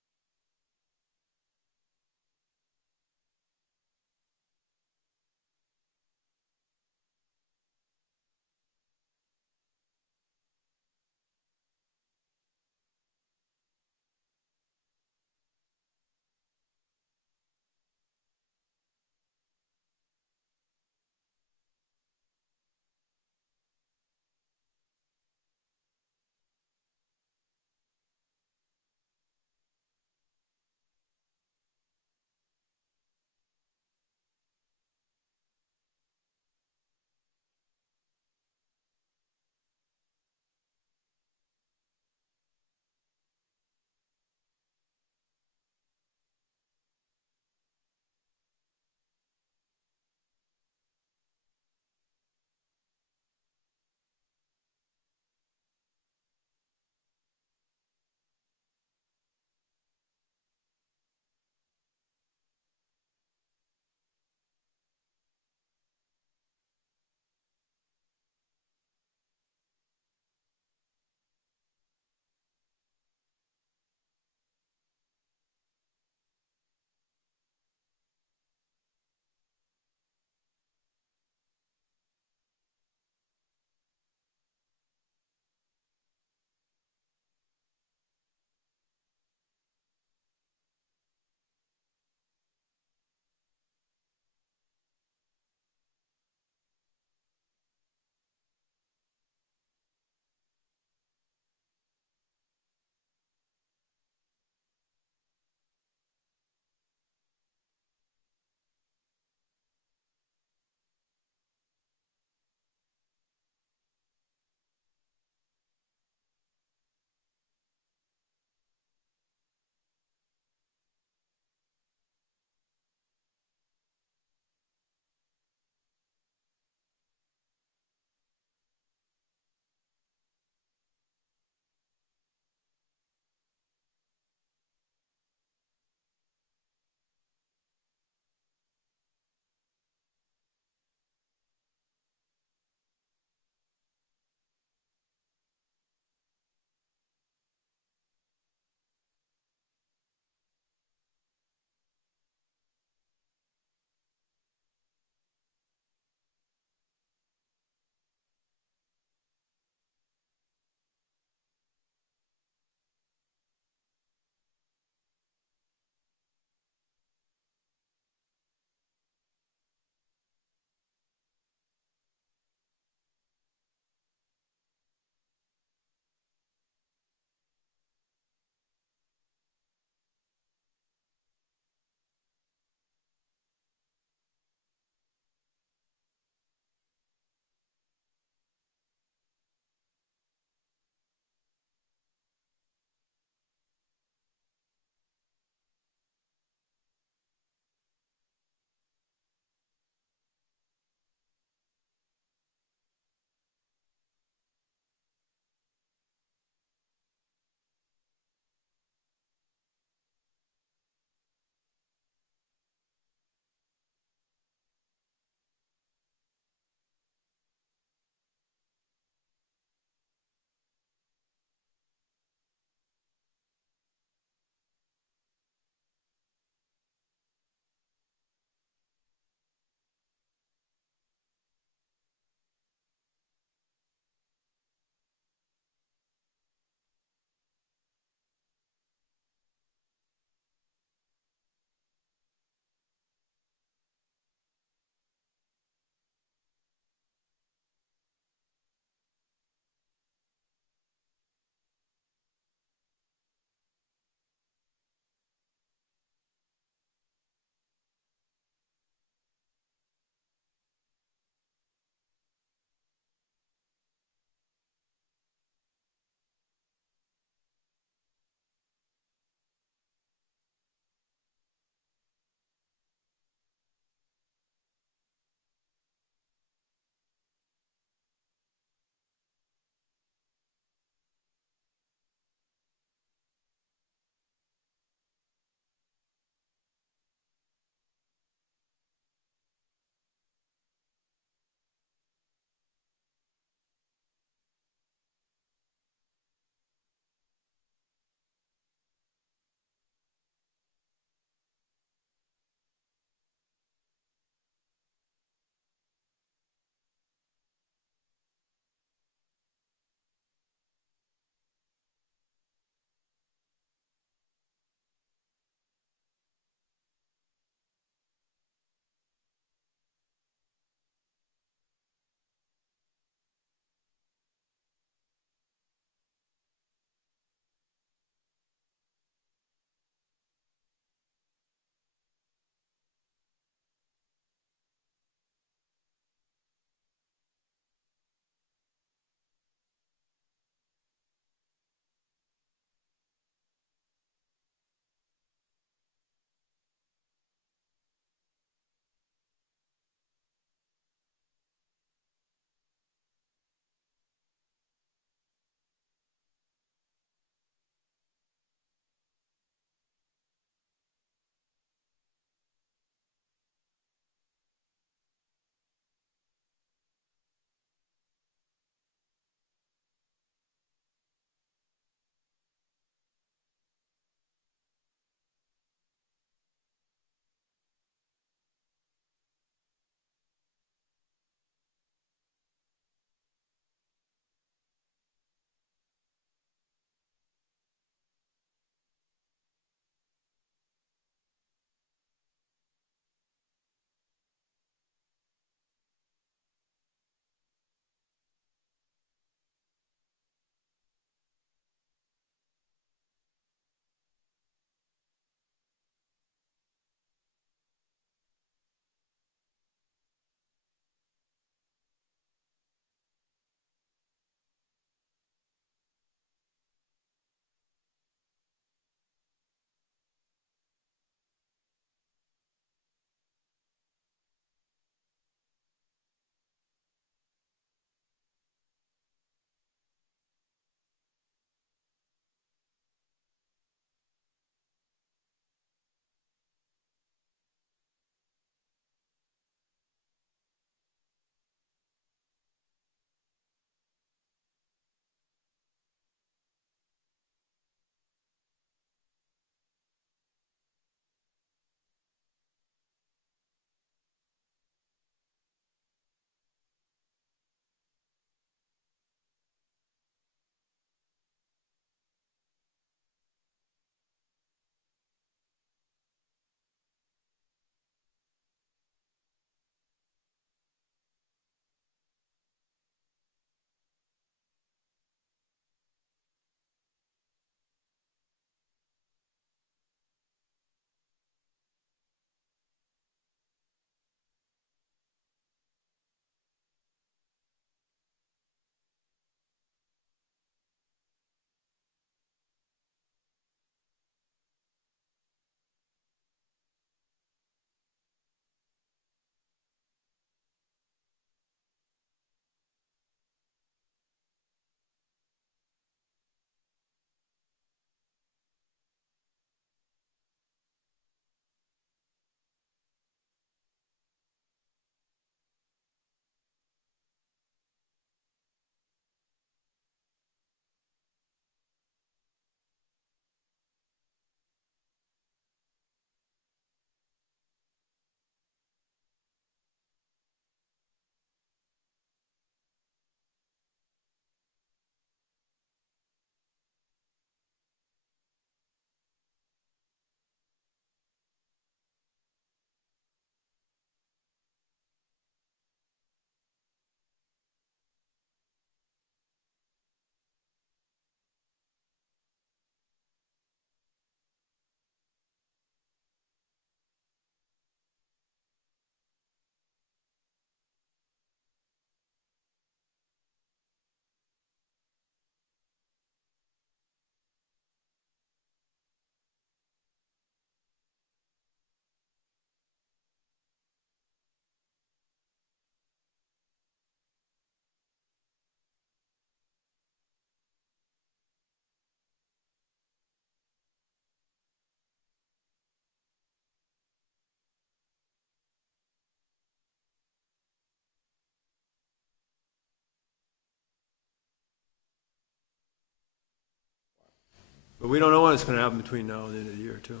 But we don't know what's gonna happen between now and the end of the year, too.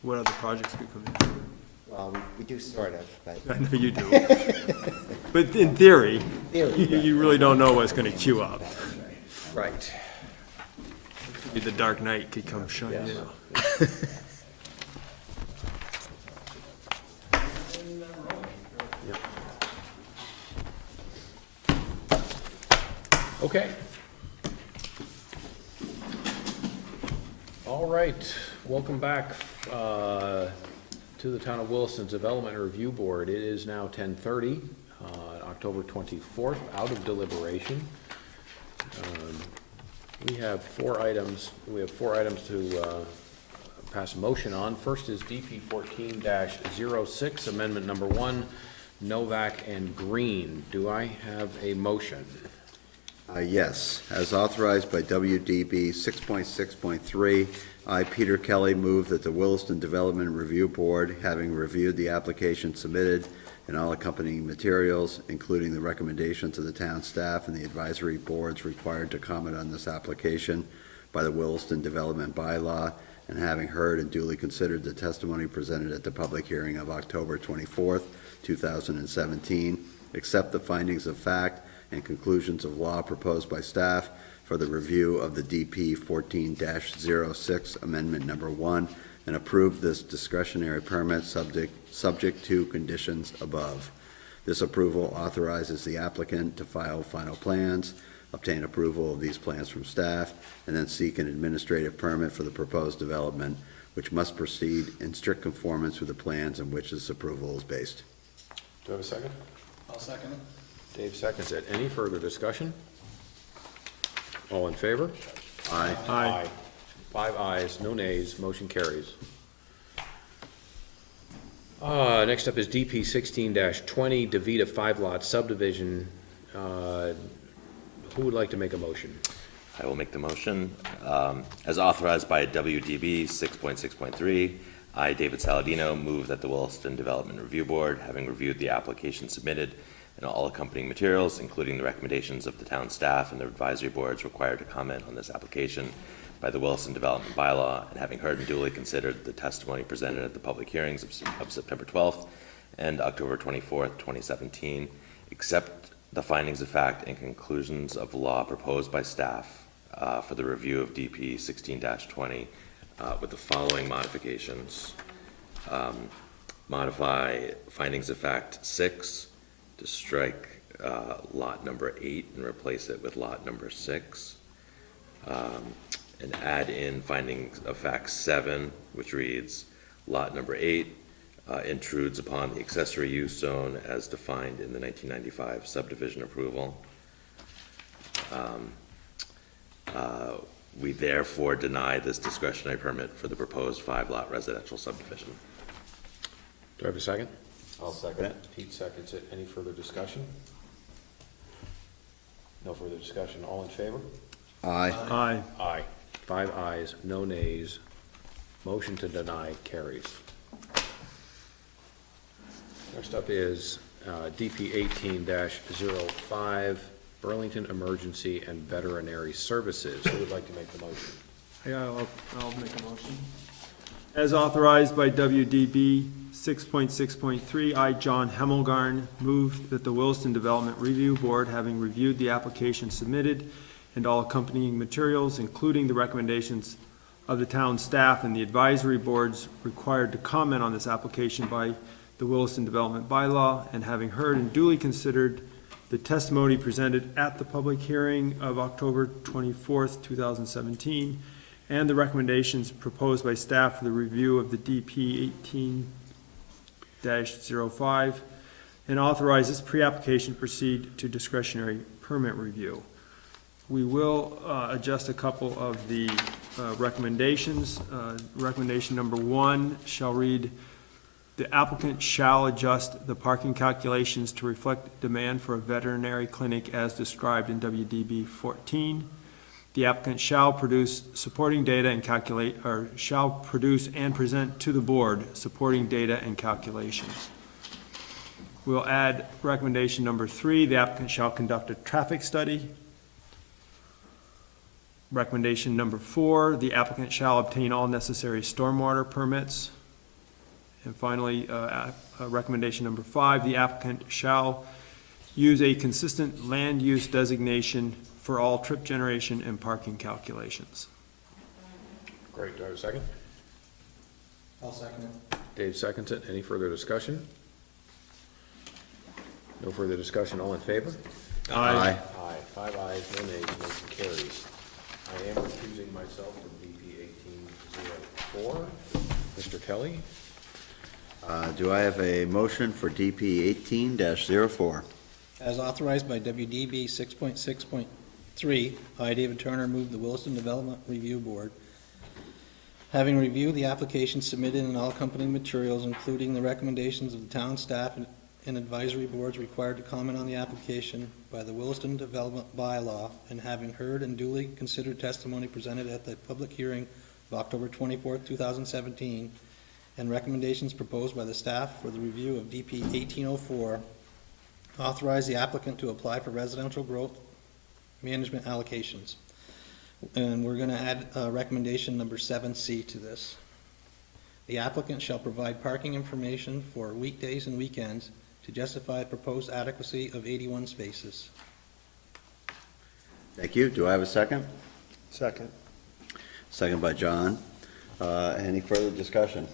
What other projects could come in? Well, we do sort of, but. I know you do. But in theory, Theory, you really don't know what's gonna queue up. Right. The Dark Knight could come shining in. Okay. All right, welcome back to the Town of Williston's Development Review Board. It is now 10:30, October 24th, out of deliberation. We have four items to pass a motion on. First is DP 14-06, amendment number 1, Novak and Green. Do I have a motion? Yes, as authorized by WDB 6.6.3, I, Peter Kelly, move that the Williston Development Review Board, having reviewed the application submitted and all accompanying materials, including the recommendations of the town staff and the advisory boards required to comment on this application by the Williston Development Bylaw, and having heard and duly considered the testimony presented at the public hearing of October 24th, 2017, accept the findings of fact and conclusions of law proposed by staff for the review of the DP 14-06 Amendment Number 1, and approve this discretionary permit subject to conditions above. This approval authorizes the applicant to file final plans, obtain approval of these plans from staff, and then seek an administrative permit for the proposed development, which must proceed in strict conformance with the plans on which this approval is based. Do I have a second? I'll second it. Dave seconds it. Any further discussion? All in favor? Aye. Aye. 5 ayes, no nays, motion carries. Next up is DP 16-20, DeVita 5-lot subdivision. Who would like to make a motion? I will make the motion. As authorized by WDB 6.6.3, I, David Saladino, move that the Williston Development Review Board, having reviewed the application submitted and all accompanying materials, including the recommendations of the town staff and the advisory boards required to comment on this application by the Williston Development Bylaw, and having heard and duly considered the testimony presented at the public hearings of September 12th and October 24th, 2017, accept the findings of fact and conclusions of law proposed by staff for the review of DP 16-20 with the following modifications. Modify findings of fact 6 to strike lot number 8 and replace it with lot number 6. And add in findings of fact 7, which reads, lot number 8 intrudes upon the accessory use zone as defined in the 1995 subdivision approval. We therefore deny this discretionary permit for the proposed 5-lot residential subdivision. Do I have a second? I'll second it. Pete seconds it. Any further discussion? No further discussion. All in favor? Aye. Aye. Aye. 5 ayes, no nays. Motion to deny carries. Next up is DP 18-05, Burlington Emergency and Veterinary Services. Who would like to make the motion? Yeah, I'll make a motion. As authorized by WDB 6.6.3, I, John Hemmelgarn, move that the Williston Development Review Board, having reviewed the application submitted and all accompanying materials, including the recommendations of the town staff and the advisory boards required to comment on this application by the Williston Development Bylaw, and having heard and duly considered the testimony presented at the public hearing of October 24th, 2017, and the recommendations proposed by staff for the review of the DP 18-05, and authorize this pre-application proceed to discretionary permit review. We will adjust a couple of the recommendations. Recommendation number 1 shall read, the applicant shall adjust the parking calculations to reflect demand for a veterinary clinic as described in WDB 14. The applicant shall produce supporting data and shall produce and present to the board supporting data and calculations. We'll add recommendation number 3, the applicant shall conduct a traffic study. Recommendation number 4, the applicant shall obtain all necessary stormwater permits. And finally, recommendation number 5, the applicant shall use a consistent land use designation for all trip generation and parking calculations. Great, do I have a second? I'll second it. Dave seconds it. Any further discussion? No further discussion. All in favor? Aye. Aye. 5 ayes, no nays, motion carries. I am recusing myself from DP 1804. Mr. Kelly? Do I have a motion for DP 18-04? As authorized by WDB 6.6.3, I, David Turner, move the Williston Development Review Board, having reviewed the application submitted and all accompanying materials, including the recommendations of the town staff and advisory boards required to comment on the application by the Williston Development Bylaw, and having heard and duly considered testimony presented at the public hearing of October 24th, 2017, and recommendations proposed by the staff for the review of DP 1804, authorize the applicant to apply for residential growth management allocations. And we're gonna add recommendation number 7C to this. The applicant shall provide parking information for weekdays and weekends to justify proposed adequacy of 81 spaces. Thank you. Do I have a second? Second. Second by John. Any further discussion?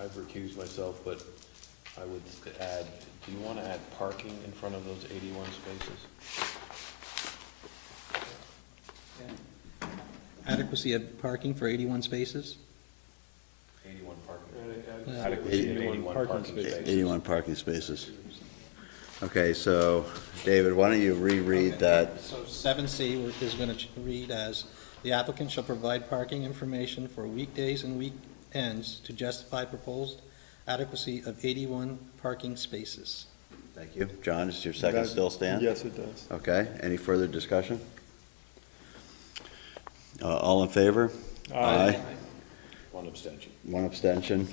I've recused myself, but I would add, do you want to add parking in front of those 81 spaces? Adequacy of parking for 81 spaces? 81 parking. Yeah. Adequacy of 81 parking spaces. 81 parking spaces. Okay, so, David, why don't you reread that? So 7C is going to read as, the applicant shall provide parking information for weekdays and weekends to justify proposed adequacy of 81 parking spaces. Thank you. John, does your second still stand? Yes, it does. Okay, any further discussion? All in favor? Aye. One abstention. One abstention,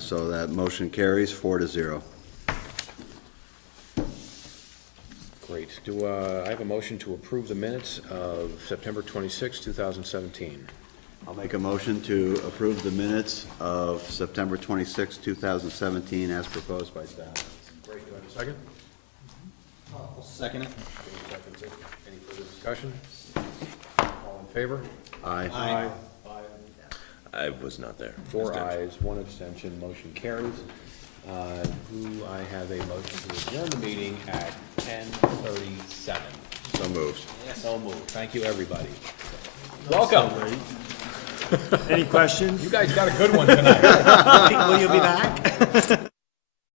so that motion carries 4-0. Great. Do I have a motion to approve the minutes of September 26, 2017? I'll make a motion to approve the minutes of September 26, 2017 as proposed by staff. Great. Do I have a second? I'll second it. Dave seconds it. Any further discussion? All in favor? Aye. Aye. I was not there. 4 ayes, 1 abstention, motion carries. Do I have a motion to adjourn the meeting at 10:37? So moved. So moved. Thank you, everybody. Welcome. Any questions? You guys got a good one tonight. Will you be back?